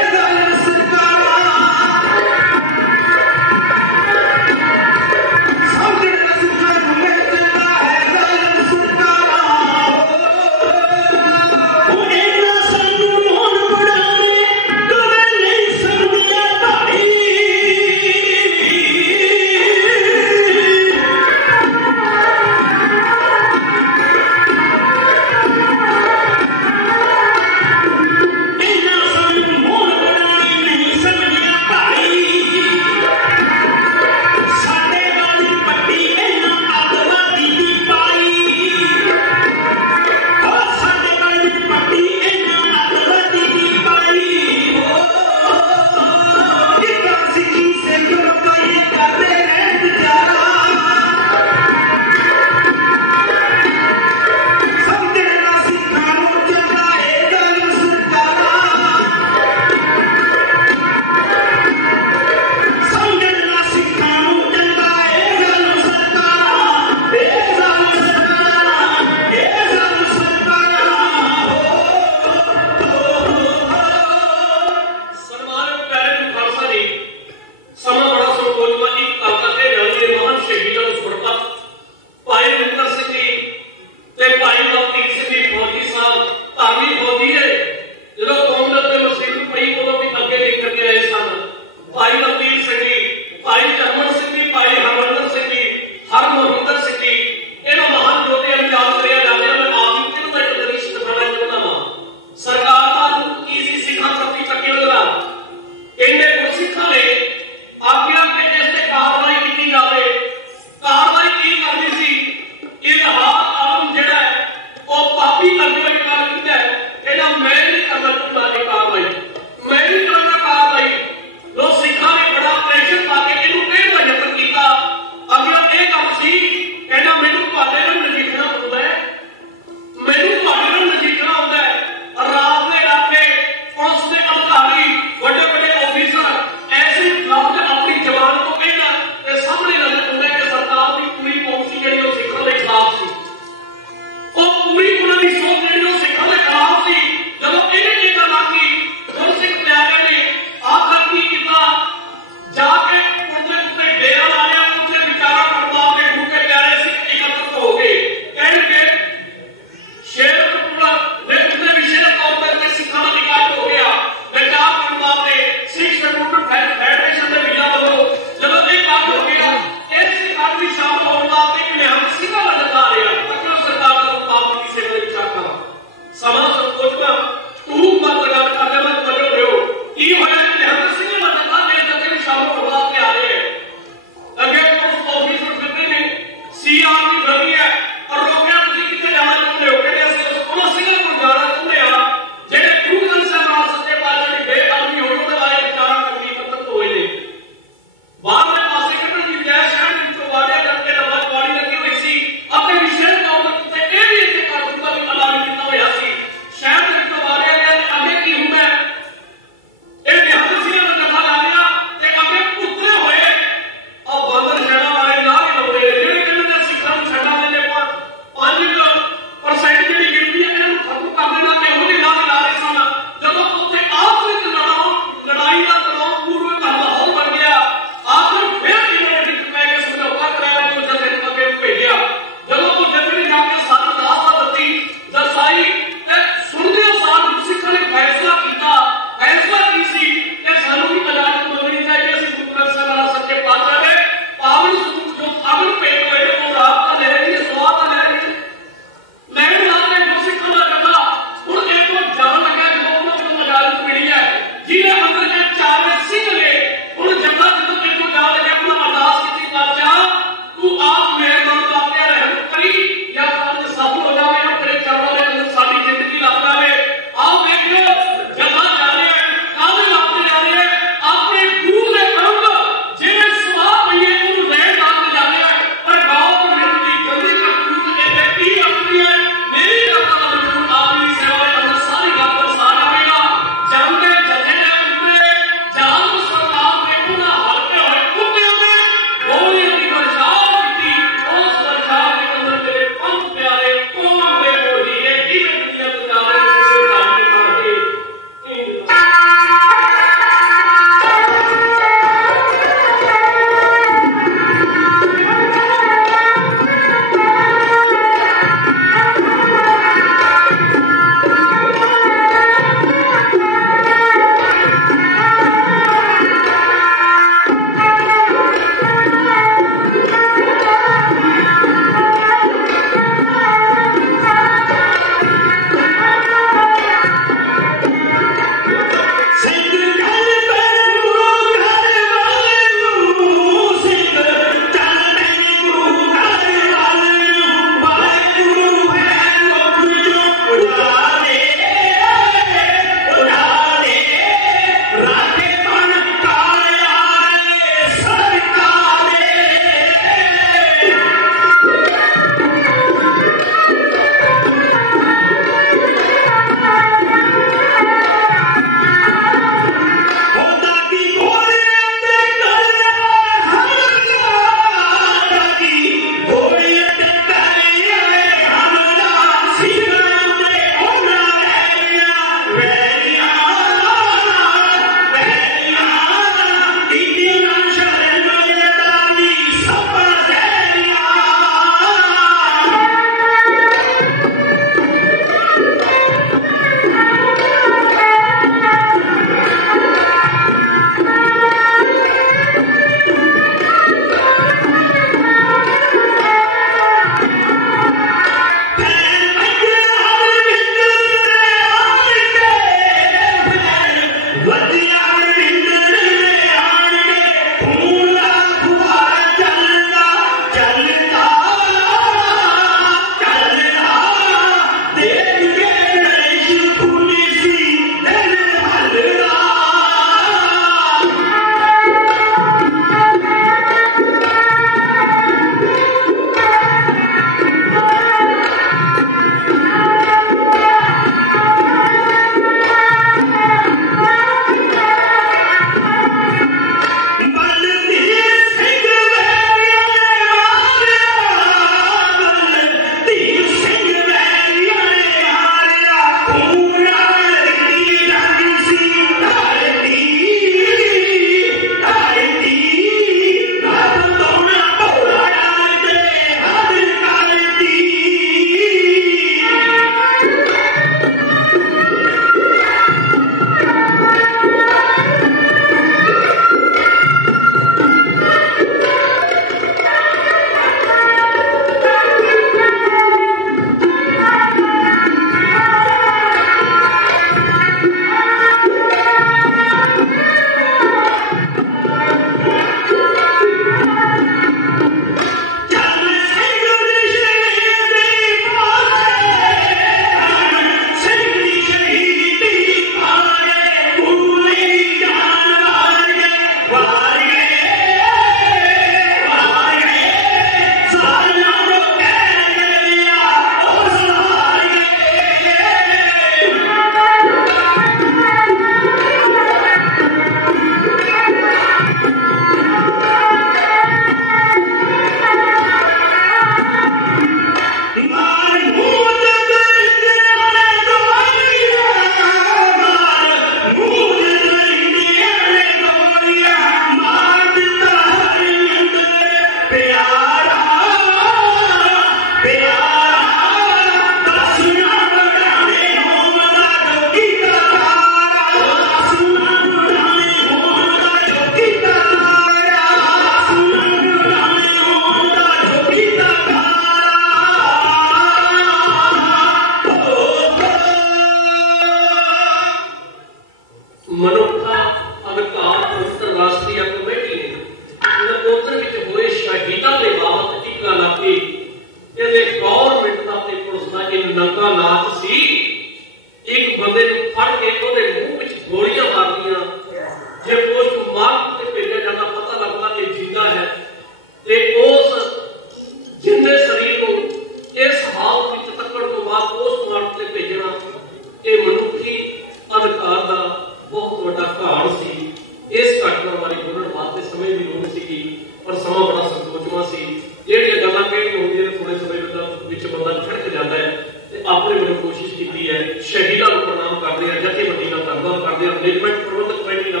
ਦੇ ਵੱਲੋਂ ਕੋਸ਼ਿਸ਼ ਕੀਤੀ ਹੈ। ਸ਼ਹੀਦਾਂ ਨੂੰ ਪ੍ਰਣਾਮ ਕਰਦੇ ਹਾਂ, ਜਥੇਬੰਦੀ ਦਾ ਧੰਨਵਾਦ ਕਰਦੇ ਹਾਂ, ਮੈਨੇਜਮੈਂਟ ਪ੍ਰਬੰਧਕ ਕਮੇਟੀ ਦਾ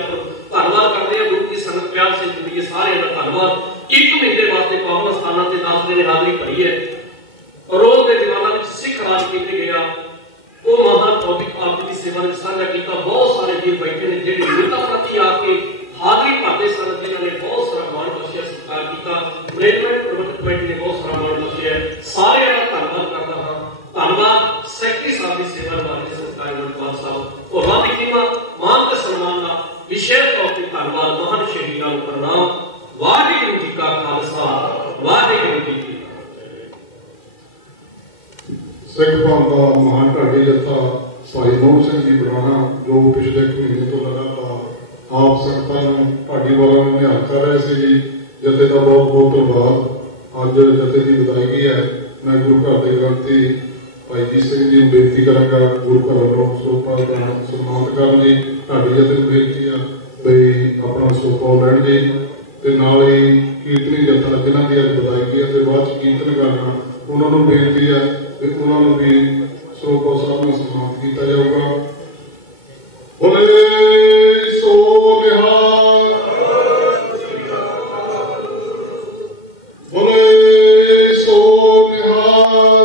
ਧੰਨਵਾਦ ਕਰਦੇ ਹਾਂ, ਗੁਰੂ ਕੀ ਸੰਗਤ ਪਿਆਰ ਸਿੰਘ ਜੀ ਸਾਰਿਆਂ ਦਾ ਧੰਨਵਾਦ। 1 ਮਹੀਨੇ ਵਾਸਤੇ ਪਾਵਨ ਸਥਾਨਾਂ ਤੇ 10 ਦਿਨ ਹਾਜ਼ਰੀ ਭਰੀ ਹੈ। ਰੋਜ਼ ਦੇ ਦੀਵਾਨਾਂ ਵਿੱਚ ਸਿੱਖ ਰਾਜ ਕੀਤੇ ਗਿਆ ਉਹ ਮਹਾਨ ਟੌਪਿਕ ਆਪ ਦੀ ਸੇਵਾ ਵਿੱਚ ਸਾਂਝਾ ਕੀਤਾ। ਬਹੁਤ ਸਾਰੇ ਵੀਰ ਬੈਠੇ ਨੇ ਜਿਹੜੇ ਨਿਰਤਾ ਪ੍ਰਤੀ ਆ ਕੇ ਹਾਜ਼ਰੀ ਭਰਦੇ ਸਨ, ਜਿਨ੍ਹਾਂ ਨੇ ਬਹੁਤ ਸਾਰਾ ਮਾਣ ਬਖਸ਼ਿਆ, ਸਤਿਕਾਰ ਕੀਤਾ। ਮੈਨੇਜਮੈਂਟ ਪ੍ਰਬੰਧਕ ਕਮੇਟੀ ਨੇ ਬਹੁਤ ਸਾਰਾ ਮਾਣ ਬਖਸ਼ਿਆ। ਸਾਰਿਆਂ ਦਾ ਧੰਨਵਾਦ ਕਰਦਾ ਹਾਂ। ਧੰਨਵਾਦ ਸੈਕਟਰੀ ਸਾਹਿਬ ਦੀ ਸੇਵਾ ਨਿਭਾਉਂਦੇ ਸਤਿਕਾਰ ਮਨਪਾਲ ਸਾਹਿਬ ਔਰ ਵਾਦੀ ਕੀਮਾ ਮਾਨ ਤੇ ਸਨਮਾਨ ਦਾ ਵਿਸ਼ੇਸ਼ ਤੌਰ ਤੇ ਧੰਨਵਾਦ। ਮਹਾਨ ਸ਼ਹੀਦਾਂ ਨੂੰ ਪ੍ਰਣਾਮ। ਵਾਹਿਗੁਰੂ ਜੀ ਕਾ ਖਾਲਸਾ, ਵਾਹਿਗੁਰੂ ਜੀ ਕੀ ਸਿੱਖ ਪੰਥ ਦਾ ਮਹਾਨ ਢਾਡੀ ਜੱਥਾ ਭਾਈ ਮੋਹਨ ਸਿੰਘ ਜੀ ਬਰਾਣਾ, ਜੋ ਪਿਛਲੇ 1 ਮਹੀਨੇ ਤੋਂ ਲਗਾਤਾਰ ਆਪ ਸੰਗਤਾਂ ਨੂੰ ਢਾਡੀ ਵਾਲਾਂ ਨੂੰ ਨਿਹਾਲ ਕਰ ਰਹੇ ਸੀ ਜੀ, ਜਥੇ ਦਾ ਬਹੁਤ ਬਹੁਤ ਧੰਨਵਾਦ। ਅੱਜ ਜਥੇ ਦੀ ਵਿਦਾਇਗੀ ਹੈ। ਮੈਂ ਗੁਰੂ ਘਰ ਦੇ ਗ੍ਰੰਥੀ ਭਾਈ ਜੀ ਸਿੰਘ ਜੀ ਨੂੰ ਬੇਨਤੀ ਕਰਾਂਗਾ ਗੁਰੂ ਘਰ ਵੱਲੋਂ ਸਰੋਪਾ ਦਾ ਸਨਮਾਨ ਕਰਨ ਜੀ। ਢਾਡੀ ਜਥੇ ਨੂੰ ਬੇਨਤੀ ਹੈ ਬਈ ਆਪਣਾ ਸਰੋਪਾ ਲੈਣ ਜੀ, ਤੇ ਨਾਲ ਹੀ ਕੀਰਤਨੀ ਜਥਾ ਜਿਨ੍ਹਾਂ ਦੀ ਅੱਜ ਵਿਦਾਇਗੀ ਹੈ ਤੇ ਬਾਅਦ 'ਚ ਕੀਰਤਨ ਕਰਨਾ, ਉਹਨਾਂ ਨੂੰ ਬੇਨਤੀ ਹੈ ਤੇ ਉਹਨਾਂ ਨੂੰ ਵੀ ਸਰੋਪਾ ਸਾਹਿਬ ਨਾਲ ਸਨਮਾਨ ਕੀਤਾ ਜਾਊਗਾ। ਬੋਲੇ ਸੋ ਨਿਹਾਲ, ਬੋਲੇ ਸੋ ਨਿਹਾਲ,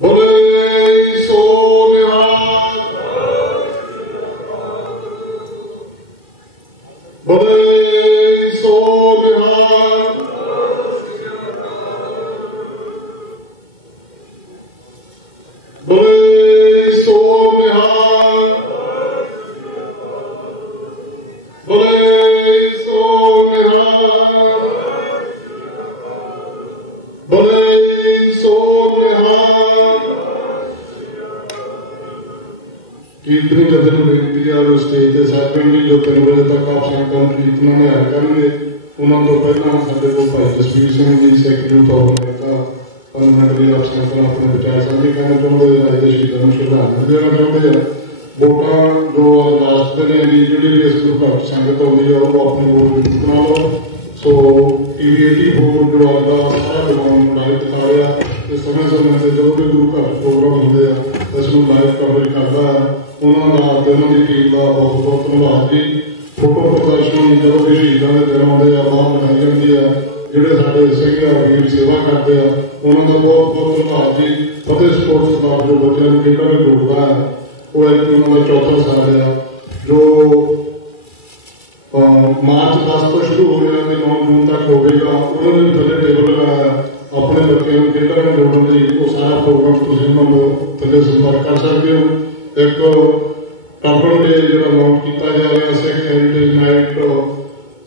ਬੋਲੇ ਸੋ ਨਿਹਾਲ, ਬੋਲੇ ਸੋ ਨਿਹਾਲ, ਬੋਲੇ ਸੋ ਨਿਹਾਲ, ਬੋਲੇ ਸੋ ਨਿਹਾਲ, ਬੋਲੇ ਸੋ ਨਿਹਾਲ। ਕੀਰਤਨੀ ਜਥੇ ਨੂੰ ਬੇਨਤੀ ਹੈ ਉਹ ਸਟੇਜ ਤੇ ਸਾਹਿਬਾਨ ਜੀ ਜੋ 3 ਵਜੇ ਤੱਕ ਆਪ ਸੰਗਤਾਂ ਨੂੰ ਕੀਰਤਨਾਂ ਨਿਹਾਲ ਕਰਨਗੇ। ਉਹਨਾਂ ਤੋਂ ਪਹਿਲਾਂ ਸਾਡੇ ਕੋਲ ਭਾਈ ਜਸਵੀਰ ਸਿੰਘ ਜੀ ਸੈਕਟਰੀ ਤੌਰ ਤੇ ਪਾਰਲੀਮੈਂਟਰੀ ਆਪ ਸੰਗਤਾਂ ਆਪਣੇ ਵਿਚਾਰ ਸਾਂਝੇ ਕਰਨਾ ਚਾਹੁੰਦੇ ਨੇ, ਰਾਜ ਦੇ ਸ਼ਹੀਦਾਂ ਨੂੰ ਸ਼ਰਧਾਂਜਲੀ ਦੇਣਾ ਚਾਹੁੰਦੇ ਆ। ਵੋਟਾਂ ਜੋ ਲਾਸਟ ਨੇ ਜੀ, ਜਿਹੜੀ ਵੀ ਇਸ ਗੁਰੂ ਘਰ ਸੰਗਤ ਆਉਂਦੀ ਹੈ ਉਹ ਆਪਣੀ ਵੋਟ ਜ਼ਰੂਰ ਬਣਾ ਲਓ। ਸੋ TV 84 ਜੋ ਆਪਦਾ ਸਾਰਾ ਪ੍ਰੋਗਰਾਮ ਲਾਈਵ ਦਿਖਾ ਰਿਹਾ ਤੇ ਸਮੇਂ-ਸਮੇਂ ਤੇ ਜਦੋਂ ਵੀ ਗੁਰੂ ਘਰ ਪ੍ਰੋਗਰਾਮ ਹੁੰਦੇ ਆ ਇਸ ਨੂੰ ਲਾਈਵ ਕਵਰੇਜ ਕਰਦਾ ਹੈ। ਉਹਨਾਂ ਦਾ ਤੇ ਉਹਨਾਂ ਦੀ ਟੀਮ ਦਾ ਬਹੁਤ ਬਹੁਤ ਧੰਨਵਾਦ ਜੀ। ਫੋਟੋ ਪ੍ਰਦਰਸ਼ਨ ਜਦੋਂ ਵੀ ਸ਼ਹੀਦਾਂ ਦੇ ਦਿਨ ਆਉਂਦੇ ਆ ਬਾਹਰ ਬਣਾਈ ਜਾਂਦੀ ਆ, ਜਿਹੜੇ ਸਾਡੇ ਸਿੰਘ ਵੀਰ ਸੇਵਾ ਕਰਦੇ ਆ ਉਹਨਾਂ ਦਾ ਬਹੁਤ ਬਹੁਤ ਧੰਨਵਾਦ ਜੀ। ਫਤਿਹ ਸਪੋਰਟਸ ਕਲੱਬ ਜੋ ਬੱਚਿਆਂ ਨੂੰ ਖੇਡਾਂ ਵਿੱਚ ਜੋੜਦਾ ਹੈ, ਉਹ ਇੱਕ ਉਹਨਾਂ ਦਾ 4authਾ ਸਾਲ ਆ ਜੋ ਮਾਰਚ 10 ਤੋਂ ਸ਼ੁਰੂ ਹੋ ਰਿਹਾ ਤੇ 9 ਜੂਨ ਤੱਕ ਹੋਵੇਗਾ। ਉਹਨਾਂ ਨੇ ਥੱਲੇ ਟੇਬਲ ਲਗਾਇਆ ਆਪਣੇ ਬੱਚਿਆਂ ਨੂੰ ਖੇਡਾਂ ਵਿੱਚ ਜੋੜਨ ਲਈ। ਉਹ ਸਾਰਾ ਪ੍ਰੋਗਰਾਮ ਤੁਸੀਂ ਉਹਨਾਂ ਨੂੰ ਥੱਲੇ ਸੰਪਰਕ ਕਰ ਸਕਦੇ ਹੋ। ਇੱਕ ਟਰਬਨ ਡੇ ਜਿਹੜਾ ਲਾਂਚ ਕੀਤਾ ਜਾ ਰਿਹਾ ਸਿੱਖ ਹੈਰੀਟੇਜ ਨਾਈਟ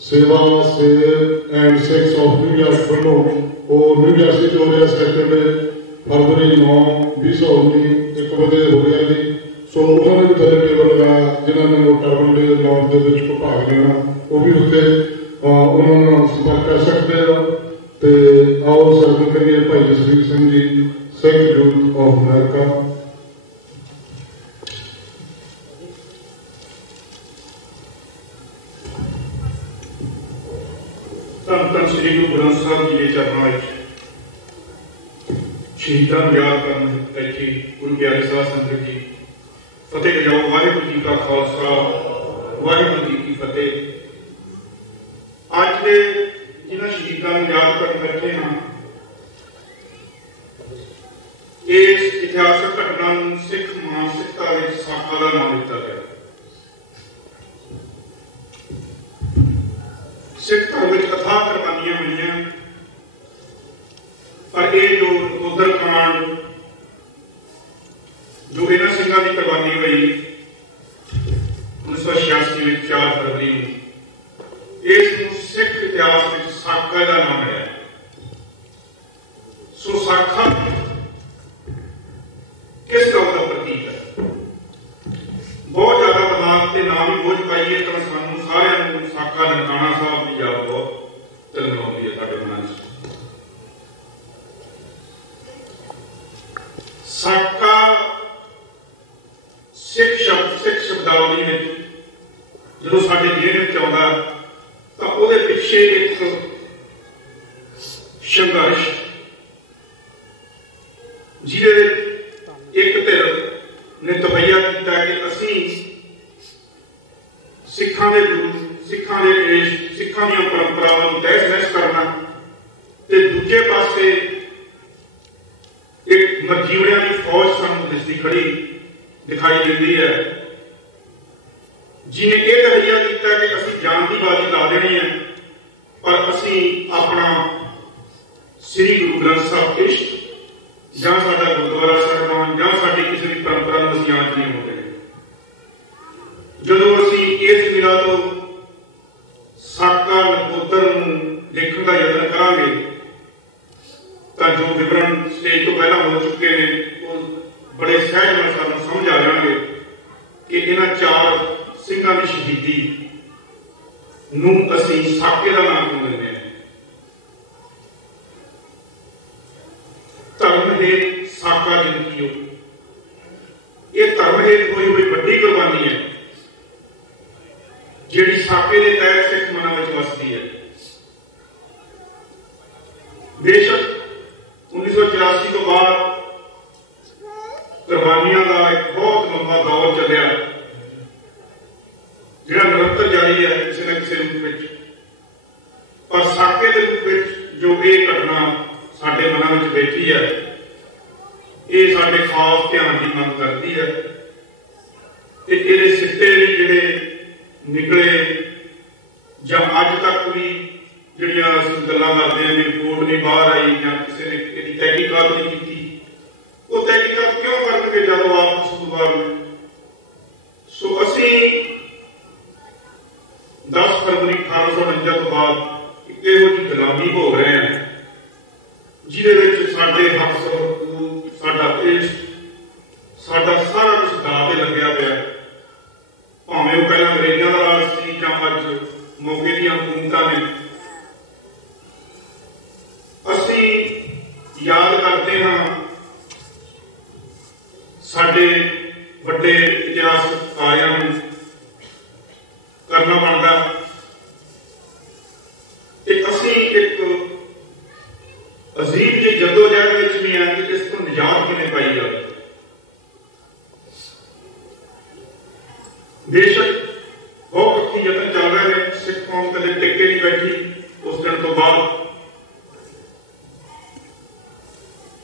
ਸੇਵਾ save and six of New York ਵੱਲੋਂ, ਉਹ ਨਿਊ ਜਰਸੀ 'ਚ ਹੋ ਰਿਹਾ ਸੈਟਰਡੇ ਫਰਵਰੀ 9, 2019 1 ਵਜੇ ਹੋ ਰਿਹਾ ਜੀ। ਸੋ ਉਹਨਾਂ ਨੇ ਵੀ ਥੱਲੇ ਟੇਬਲ ਲਗਾਇਆ ਜਿਨ੍ਹਾਂ ਨੇ ਉਹ ਟਰਬਨ ਡੇ ਲਾਂਚ ਦੇ ਵਿੱਚ ਭਾਗ ਲੈਣਾ, ਉਹ ਵੀ ਉੱਥੇ ਉਹਨਾਂ ਨਾਲ ਸੰਪਰਕ ਕਰ ਸਕਦੇ ਆ। ਤੇ ਆਓ ਸਰਵਨ ਕਰੀਏ ਭਾਈ ਜਸਵੀਰ ਸਿੰਘ ਜੀ, ਸਿੱਖ ਯੂਥ ਆਫ ਅਮਰੀਕਾ। ਧੰਨ ਸ੍ਰੀ ਗੁਰੂ ਗ੍ਰੰਥ ਸਾਹਿਬ ਜੀ ਦੇ ਚਰਨਾਂ ਵਿੱਚ ਸ਼ਹੀਦਾਂ ਨੂੰ ਯਾਦ ਕਰਨ ਬੈਠੇ ਗੁਰੂ ਪਿਆਰੇ ਸਾਧ ਸੰਗਤ ਜੀ, ਫਤਿਹ ਵਜਾਓ। ਵਾਹਿਗੁਰੂ ਜੀ ਕਾ ਖਾਲਸਾ, ਵਾਹਿਗੁਰੂ ਜੀ ਕੀ ਫਤਿਹ। ਅੱਜ ਦੇ ਜਿਨ੍ਹਾਂ ਸ਼ਹੀਦਾਂ ਨੂੰ ਯਾਦ ਕਰਨ ਬੈਠੇ ਹਾਂ, ਇਸ ਇਤਿਹਾਸਕ ਘਟਨਾ ਨੂੰ ਸਿੱਖ ਮਾਨਸਿਕਤਾ ਵਿੱਚ ਸਾਖਾ ਦਾ ਨਾਮ ਦਿੱਤਾ ਗਿਆ। ਸਿੱਖ ਧਰਮ ਵਿੱਚ ਕਥਾ ਕੁਰਬਾਨੀਆਂ ਹੋਈਆਂ, ਪਰ ਇਹ ਜੋ ਨਕੋਦਰ ਕਾਂਡ ਜੋ ਇਹਨਾਂ ਸਿੰਘਾਂ ਦੀ ਕੁਰਬਾਨੀ ਹੋਈ 1986 ਵਿੱਚ 4 ਫਰਵਰੀ ਨੂੰ, ਇਸ ਨੂੰ ਸਿੱਖ ਇਤਿਹਾਸ ਵਿੱਚ ਸਾਖਾ ਦਾ ਨਾਮ ਹੈ। ਸੋ ਸਾਖਾ ਕਿਸ ਗੱਲ ਦਾ ਪ੍ਰਤੀਕ ਹੈ? ਬਹੁਤ ਜ਼ਿਆਦਾ ਦਿਮਾਗ ਤੇ ਨਾਮ ਹੀ ਬੋਝ ਪਾਈਏ ਤਾਂ ਸਾਨੂੰ ਸਾਰਿਆਂ ਨੂੰ ਸਾਖਾ ਨਨਕਾਣਾ ਸਾਹਿਬ ਦੀ ਯਾਦ ਬਹੁਤ ਤਲਨਾਉਂਦੀ ਹੈ ਸਾਡੇ ਮਨਾਂ 'ਚ। ਸਾਖਾ ਸਿੱਖ ਸ਼ਬਦਾਵਲੀ ਵਿੱਚ ਜਦੋਂ ਸਾਡੇ ਜੇਬ ਵਿੱਚ ਆਉਂਦਾ ਤਾਂ ਉਹਦੇ ਪਿੱਛੇ ਇੱਕ ਸੰਘਰਸ਼, खड़ी दिखाई देती है, जिन्हें यह तजरिया किया कि असीं जान की बाजी ला देनी है, पर असीं अपना श्री गुरु ग्रंथ साहब इश्क जां साडा गुरुद्वारा साहिबान जां साडी किसी भी परंपरा नूं असीं याद नहीं होंदे। जदों असीं इस मिला तो साका नकोदर नूं देखण दा यतन करांगे तां जो विवरण स्टेज तो पहला हो चुके हैं वो बड़े सहज नाल सानूं समझ आ जाणगे कि इन्हां चार ਸਿੰਘਾਂ ਦੀ शहीदी नूं असीं साके दा नाम क्यों दिंदे हैं। धर्म हेत साका जिंदगी ये धर्म हेत होई हुई वड्डी कुर्बानी है जिहड़ी साके दे तहत सिख मनां विच वसदी है। बेशक 1984 तो बाद कुर्बानियां का एक बहुत लंबा दौर चलिया जिहड़ा निरंतर जारी है किसी न किसी रूप में, पर साके के रूप में जो ये घटना साडे मनां विच बैठी है ये साडे खास ध्यान की मंग करती है। ये सिੱਟੇ भी जिहड़े निकले जां अज तक भी ਜਿਹੜੀਆਂ ਅਸੀਂ ਗੱਲਾਂ ਕਰਦੇ ਹਾਂ ਰਿਪੋर्ट नहीं बाहर आई ਜਾਂ ਕਿਸੇ ने ਇਹਦੀ ਤਹਿਕੀਕਾਤ नहीं की, वो तहकीकात क्यों करनगे ਜਦੋਂ आप कसूरवार ने। सो ਅਸੀਂ 10 फरवरी 1849 ਤੋਂ ਬਾਅਦ ਇੱਕ ਇਹੋ ਜਿਹੀ ਗੁਲਾਮੀ ਹੋ ਰਹੇ ਹਾਂ ਜਿਹਦੇ ਵਿੱਚ ਸਾਡੇ ਹੱਕ ਸਹੂਲਤ ਸਾਡਾ ਦੇਸ਼ ਸਾਡਾ ਸਾਰਾ ਕੁਝ ਦਾਅ ਤੇ ਲੱਗਿਆ ਪਿਆ, ਭਾਵੇਂ ਉਹ ਪਹਿਲਾਂ ਅੰਗਰੇਜ਼ਾਂ ਦਾ ਰਾਜ ਸੀ ਜਾਂ ਅੱਜ ਮੌਕੇ ਦੀਆਂ ਹਕੂਮਤਾਂ ਨੇ। ਅਸੀਂ याद करते हाँ साडे वड्डे इतिहासक कार्यां नूं करना बनता कि असीं एक अजीम जी जदोजहद विच भी हैं कि इस तो निजात किवें पाई जाए। बेशक बहुत पक्की यतन चल रहे हैं, सिख कौम कदे टिके नहीं बैठी उस दिन तो बाद,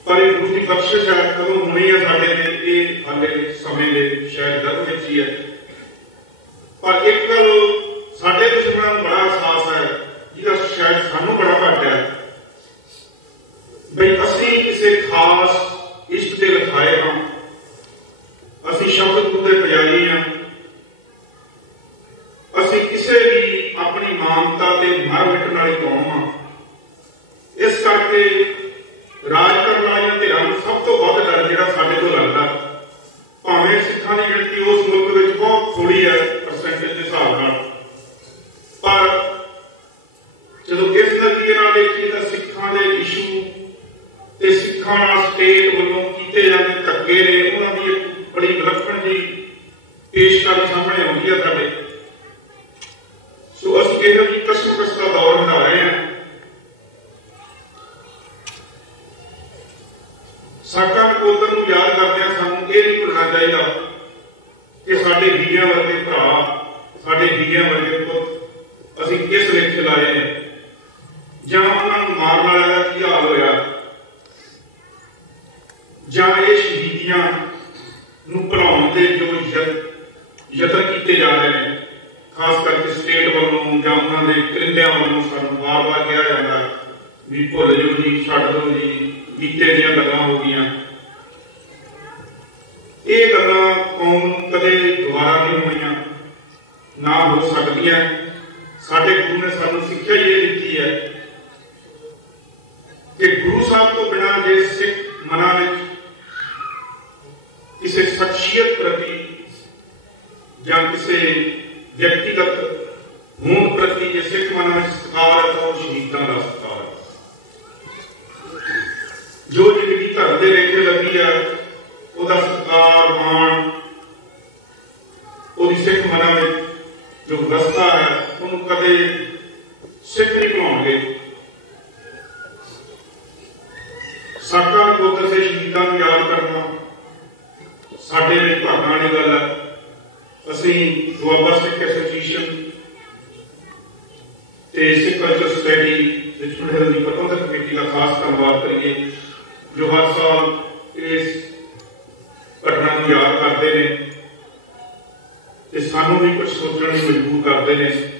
पर एक गुरु की बख्शिश है कदों होनी है साडे ते ये हाले समय के शायद गर्भ विच ही है। पर एक गल साडे दुश्मनां नूं बड़ा एहसास है जिहदा शायद सानूं बड़ा घट है बई असीं किसी खास इश्क ते लिखाए हां, असीं शब्द गुरु दे पुजारी हां, असीं किसी भी अपनी मानता ते मर मिटण वाली कौम हां। इस करके राज करने वाली धिरां नूं सब तो वध डर जिहड़ा साडे तो लगदा, भावें सिखां दी गिणती उस मुल्क विच बहुत थोड़ी है परसेंटेज के हिसाब नाल, पर जदों इस नतीजे नाल देखीए तां सिखां दे इशू ते सिखां नाल स्टेट वल्लों कीते जांदे धक्के ने उन्हां दी एक बड़ी विलक्षण जी पेशकारी सामने आउंदी है साडे। सो असीं इहो जी कशमकश दा दौर बना रहे हैं। साका नकोदर नूं याद करदिआं सानूं ये नहीं भुलना चाहिए कि साडे हीरिਆਂ वर्गे भरा साडे हीरिਆਂ वर्गे पुत असीं किस लेख लाए हैं जां उन्हां नूं मारन वालिआं दा की हाल होया जां ये शहीदियां नूं भुलाउण दे जो यतन कीते जा रहे हैं, खास करके स्टेट वालों जां उन्हां दे करिंदिआं वालों सानूं वार-वार कहा जाता भी भुल जाओ जी, छड्ड दो जी, बीते दियां गल्लां हो गईयां। ये गल्लां कौम कदे दोबारा नहीं होणीआं ना हो सकदियां। साडे गुरु ने सानूं सिੱਖਿਆ ये दित्ती है कि गुरु साहब तो बिना जे सिख मनां विच किसी शख्सियत प्रति जां किसी व्यक्तिगत होण प्रति जे सिख मनां विच सत्कार है तो शहीदां दा सत्कार है। जो जिंदगी धर्म के लेखे लगी है उसका सत्कार मान सिख मनां में जो व्यवस्था है उन्होंने कदे सिख नहीं भुलाउणगे। साका नकोदर से शहीदां नूं याद करना साडे विच भागां वाली गल है। असीं दुआबा सिख एसोसीएशन ते Sikh culture society Richmond Hill की प्रबंधक कमेटी का खास धन्यवाद करिए जो हर साल इस घटना करते हैं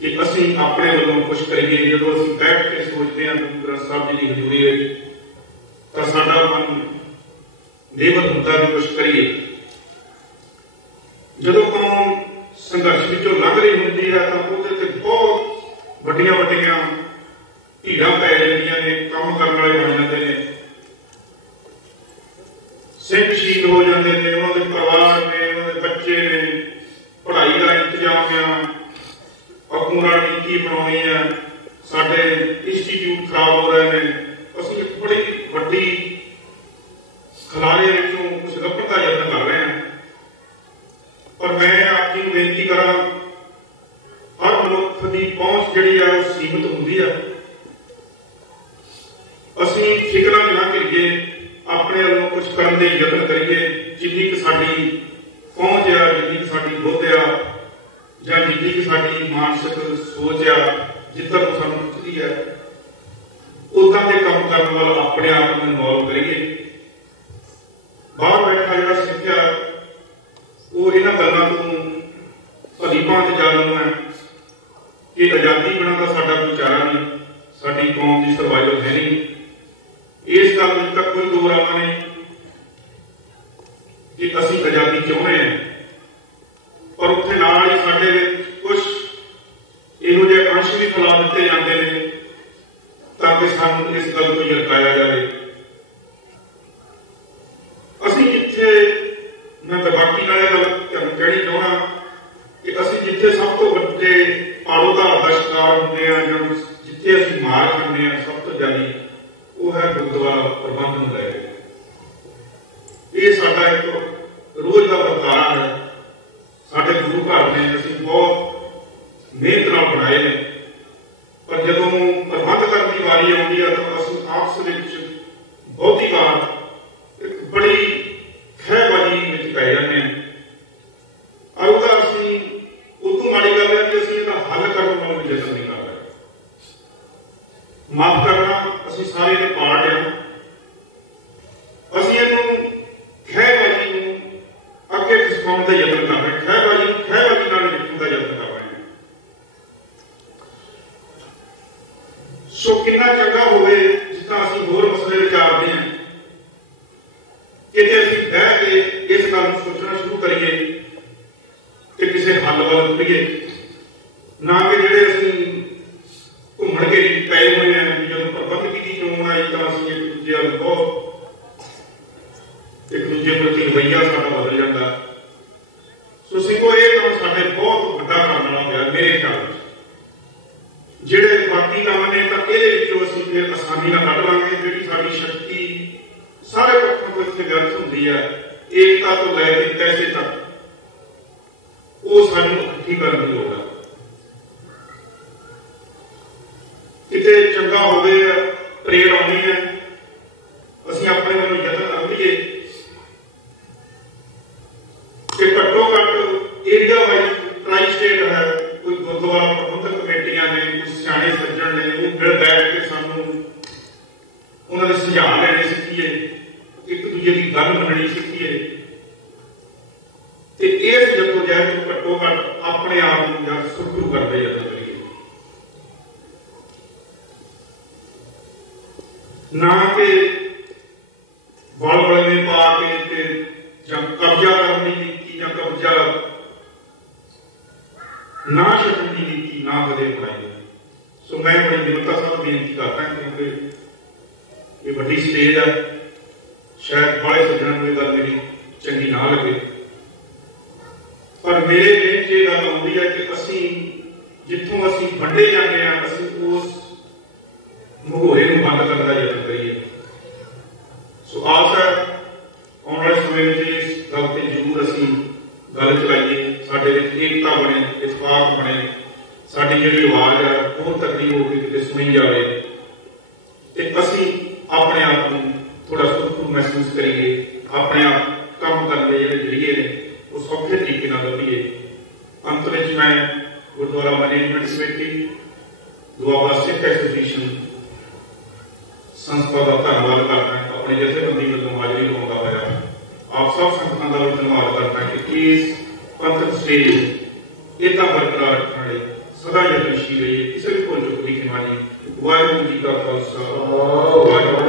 कि असी अपने वालों कुछ करिए। जो असी बैठ के सोचते हैं गुरु ग्रंथ साहब जी की हजूरी है तो साडा मन बेबल होता भी कुछ करिए। जो कौम संघर्ष विचों लंघ रही होंगी है तो उहदे ते बहुत वड्डियां वड्डियां भीड़ां पै जांदियां ने, काम करने वाले बन जाते हैं, सिख शहीद हो जाते हैं, उन्होंने परिवार ने, उन्होंने बच्चे ने, पढ़ाई का इंतजाम आ, अगों नीति बनानी है, साडे इंस्टीट्यूट खराब हो रहे हैं। असीं एक बड़ी वड्डी खलारे विचों कुछ लभण का यत्न कर रहे हैं। पर मैं आप जी नूं बेनती करा, हर मनुख की पहुंच जिहड़ी है सीमित होंदी है। असीं फिकरां ना करिए, अपने वालों कुछ करने के यत्न करिए। जिन्नी कि साडी पहुंच आ, जिन्नी कि साडी बुद्ध आ, जां जिन्नी कि साडी मानसिक सोच आ, जिधर सानूं खिचदी है, उदां दे काम करन वाल अपने आप नूं इन्वॉल्व करिए। बाहर बैठा जिहड़ा सिख आ वो इन्हां गल्लां तों भली भांत जाणू है कि आज़ादी बिना तां साडा कोई चारा नहीं, साडी कौम दी सर्वाइवल है नहीं। इस गल में तक कोई दो राह नहीं कि असीं आज़ादी चाहुंदे हैं, पर उत्थे नाल ही साडे कुछ इहो जिहे अंश भी फैला दित्ते जांदे ने ताकि सानूं इस गल को यरकाया जाए। असीं जिथे मैं बाकी नाल गल कहनी चाहुंदा कि असीं जिथे सब तो वड्डे आड़ोधार दा शिकार हुंदे आ जां जिथे असीं मार खांदे आ, सब तो ज़्यादा वो है गुरुद्वारा प्रबंधन लैके। ये साडा एक रोज का वर्तारा है। साडे गुरु घर ने असीं बहुत मेहनत नाल बनाए ने, पर जदों प्रबंध करने की वारी आउंदी है तो असीं आपस विच बहुती बार एक बड़ी खहबाजी विच पै जांदे हां। और उसदा असीं उदों माड़ी गल है कि असीं इहदा हल करन वाला भी यतन नहीं कर रहे। माफ करना, असीं सारे दे पार्ट हैं। असीं इहनूं खहबाजी नूं अगे खिसकाउण दा यतन कर रहे हैं, खहबाजी नूं खहबाजी नाल निपटण दा यतन कर रहे हैं। सो कितना चंगा होवे जितना असीं होर मसले विचारदे हैं कि जे असीं बह के इस गल नूं सोचना शुरू करिए कि किसी हल वल तुरीए, ना कि जिहड़े असीं घूमण के पए हुए हैं। जब प्रबंधकी की चोण आई तो असीं एक दूजे वाल बहुत एक दूजे प्रति रवैया साडा बदल जाता। सो सिखो ये काम साडे बहुत वड्डा करन वाला होया मेरे ख्याल में। जिहड़े बाकी काम ने तां इहदे विचों असीं फिर आसानी नाल कढ लांगे। जिहड़ी साडी शक्ति सारे पक्षों तो इत्थे व्यर्थ हुंदी है, एकता तो लैके पैसे तक, वो सानूं इकट्ठी करन दी लोड़ है। किते चंगा होवे परेड आउणी है, असीं अपने वालों यतन कर लईए कि घट्टो घट्ट एरिया वाइज ट्राई स्टेट है, कोई गुरुद्वारा प्रबंधक कमेटियां ने, कुछ सियाणे सज्जण ने, वो मिल बैठ के सानूं उन्हां दे सुझाव लैणे सीखीए, एक दूजे की गल मनणी सीखीए ते इस जद्दोजहद घट्टो घट्ट अपने आप नूं सुरखरू करदे यतन करिए। ना कि वल वलने पा के कब्जा करने की नीति या कब्जा ना छड्डण की नीति ना कदे अपनाई। सो मैं बड़ी विनम्रता साथ बेनती करता क्योंकि ये वड्डी स्टेज है, शायद बड़े सज्जणां नूं गल मेरी चंगी ना लगे, पर मेरे दिल च ये गल आउंदी है कि असीं जिथों असीं वंडे जांदे हां असीं उस मुहूरे नूं बंद करने का यतन करिए। सो आस है आने वाले समय में इस गल ते जरूर असीं गल चलाइए, साडे विच एकता बने, इतफाक बने, साडी जिहड़ी आवाज़ है होर तकड़ी हो के किते सुनी जाए ते असीं अपने आप नूं थोड़ा सुरखरू महसूस करिए, अपने आप काम करने के जिहड़े जरिए ने वो सौखे तरीके नाल लभीए। अंत विच मैं gurdwara management committee, Doaba Sikh association संस्था का धन्यवाद करता है, अपने जथेबंदी वालों हाजरी लगाउंदा होया। आप सब संगतां दा धन्यवाद करता है कि इस पंथक स्टेज ਇਹਦਾ ਬਰਕਰਾਰ ਰੱਖਣ ਵਾਲੇ ਸਦਾ ਯਤਨਸ਼ੀਲ ਰਹੀਏ, ਕਿਸੇ ਵੀ ਭੁੱਲ ਚੁੱਕ ਦੀ ਖਿਮਾ ਨਹੀਂ। ਵਾਹਿਗੁਰੂ ਜੀ ਕਾ ਖਾਲਸਾ, ਵਾਹਿਗੁਰੂ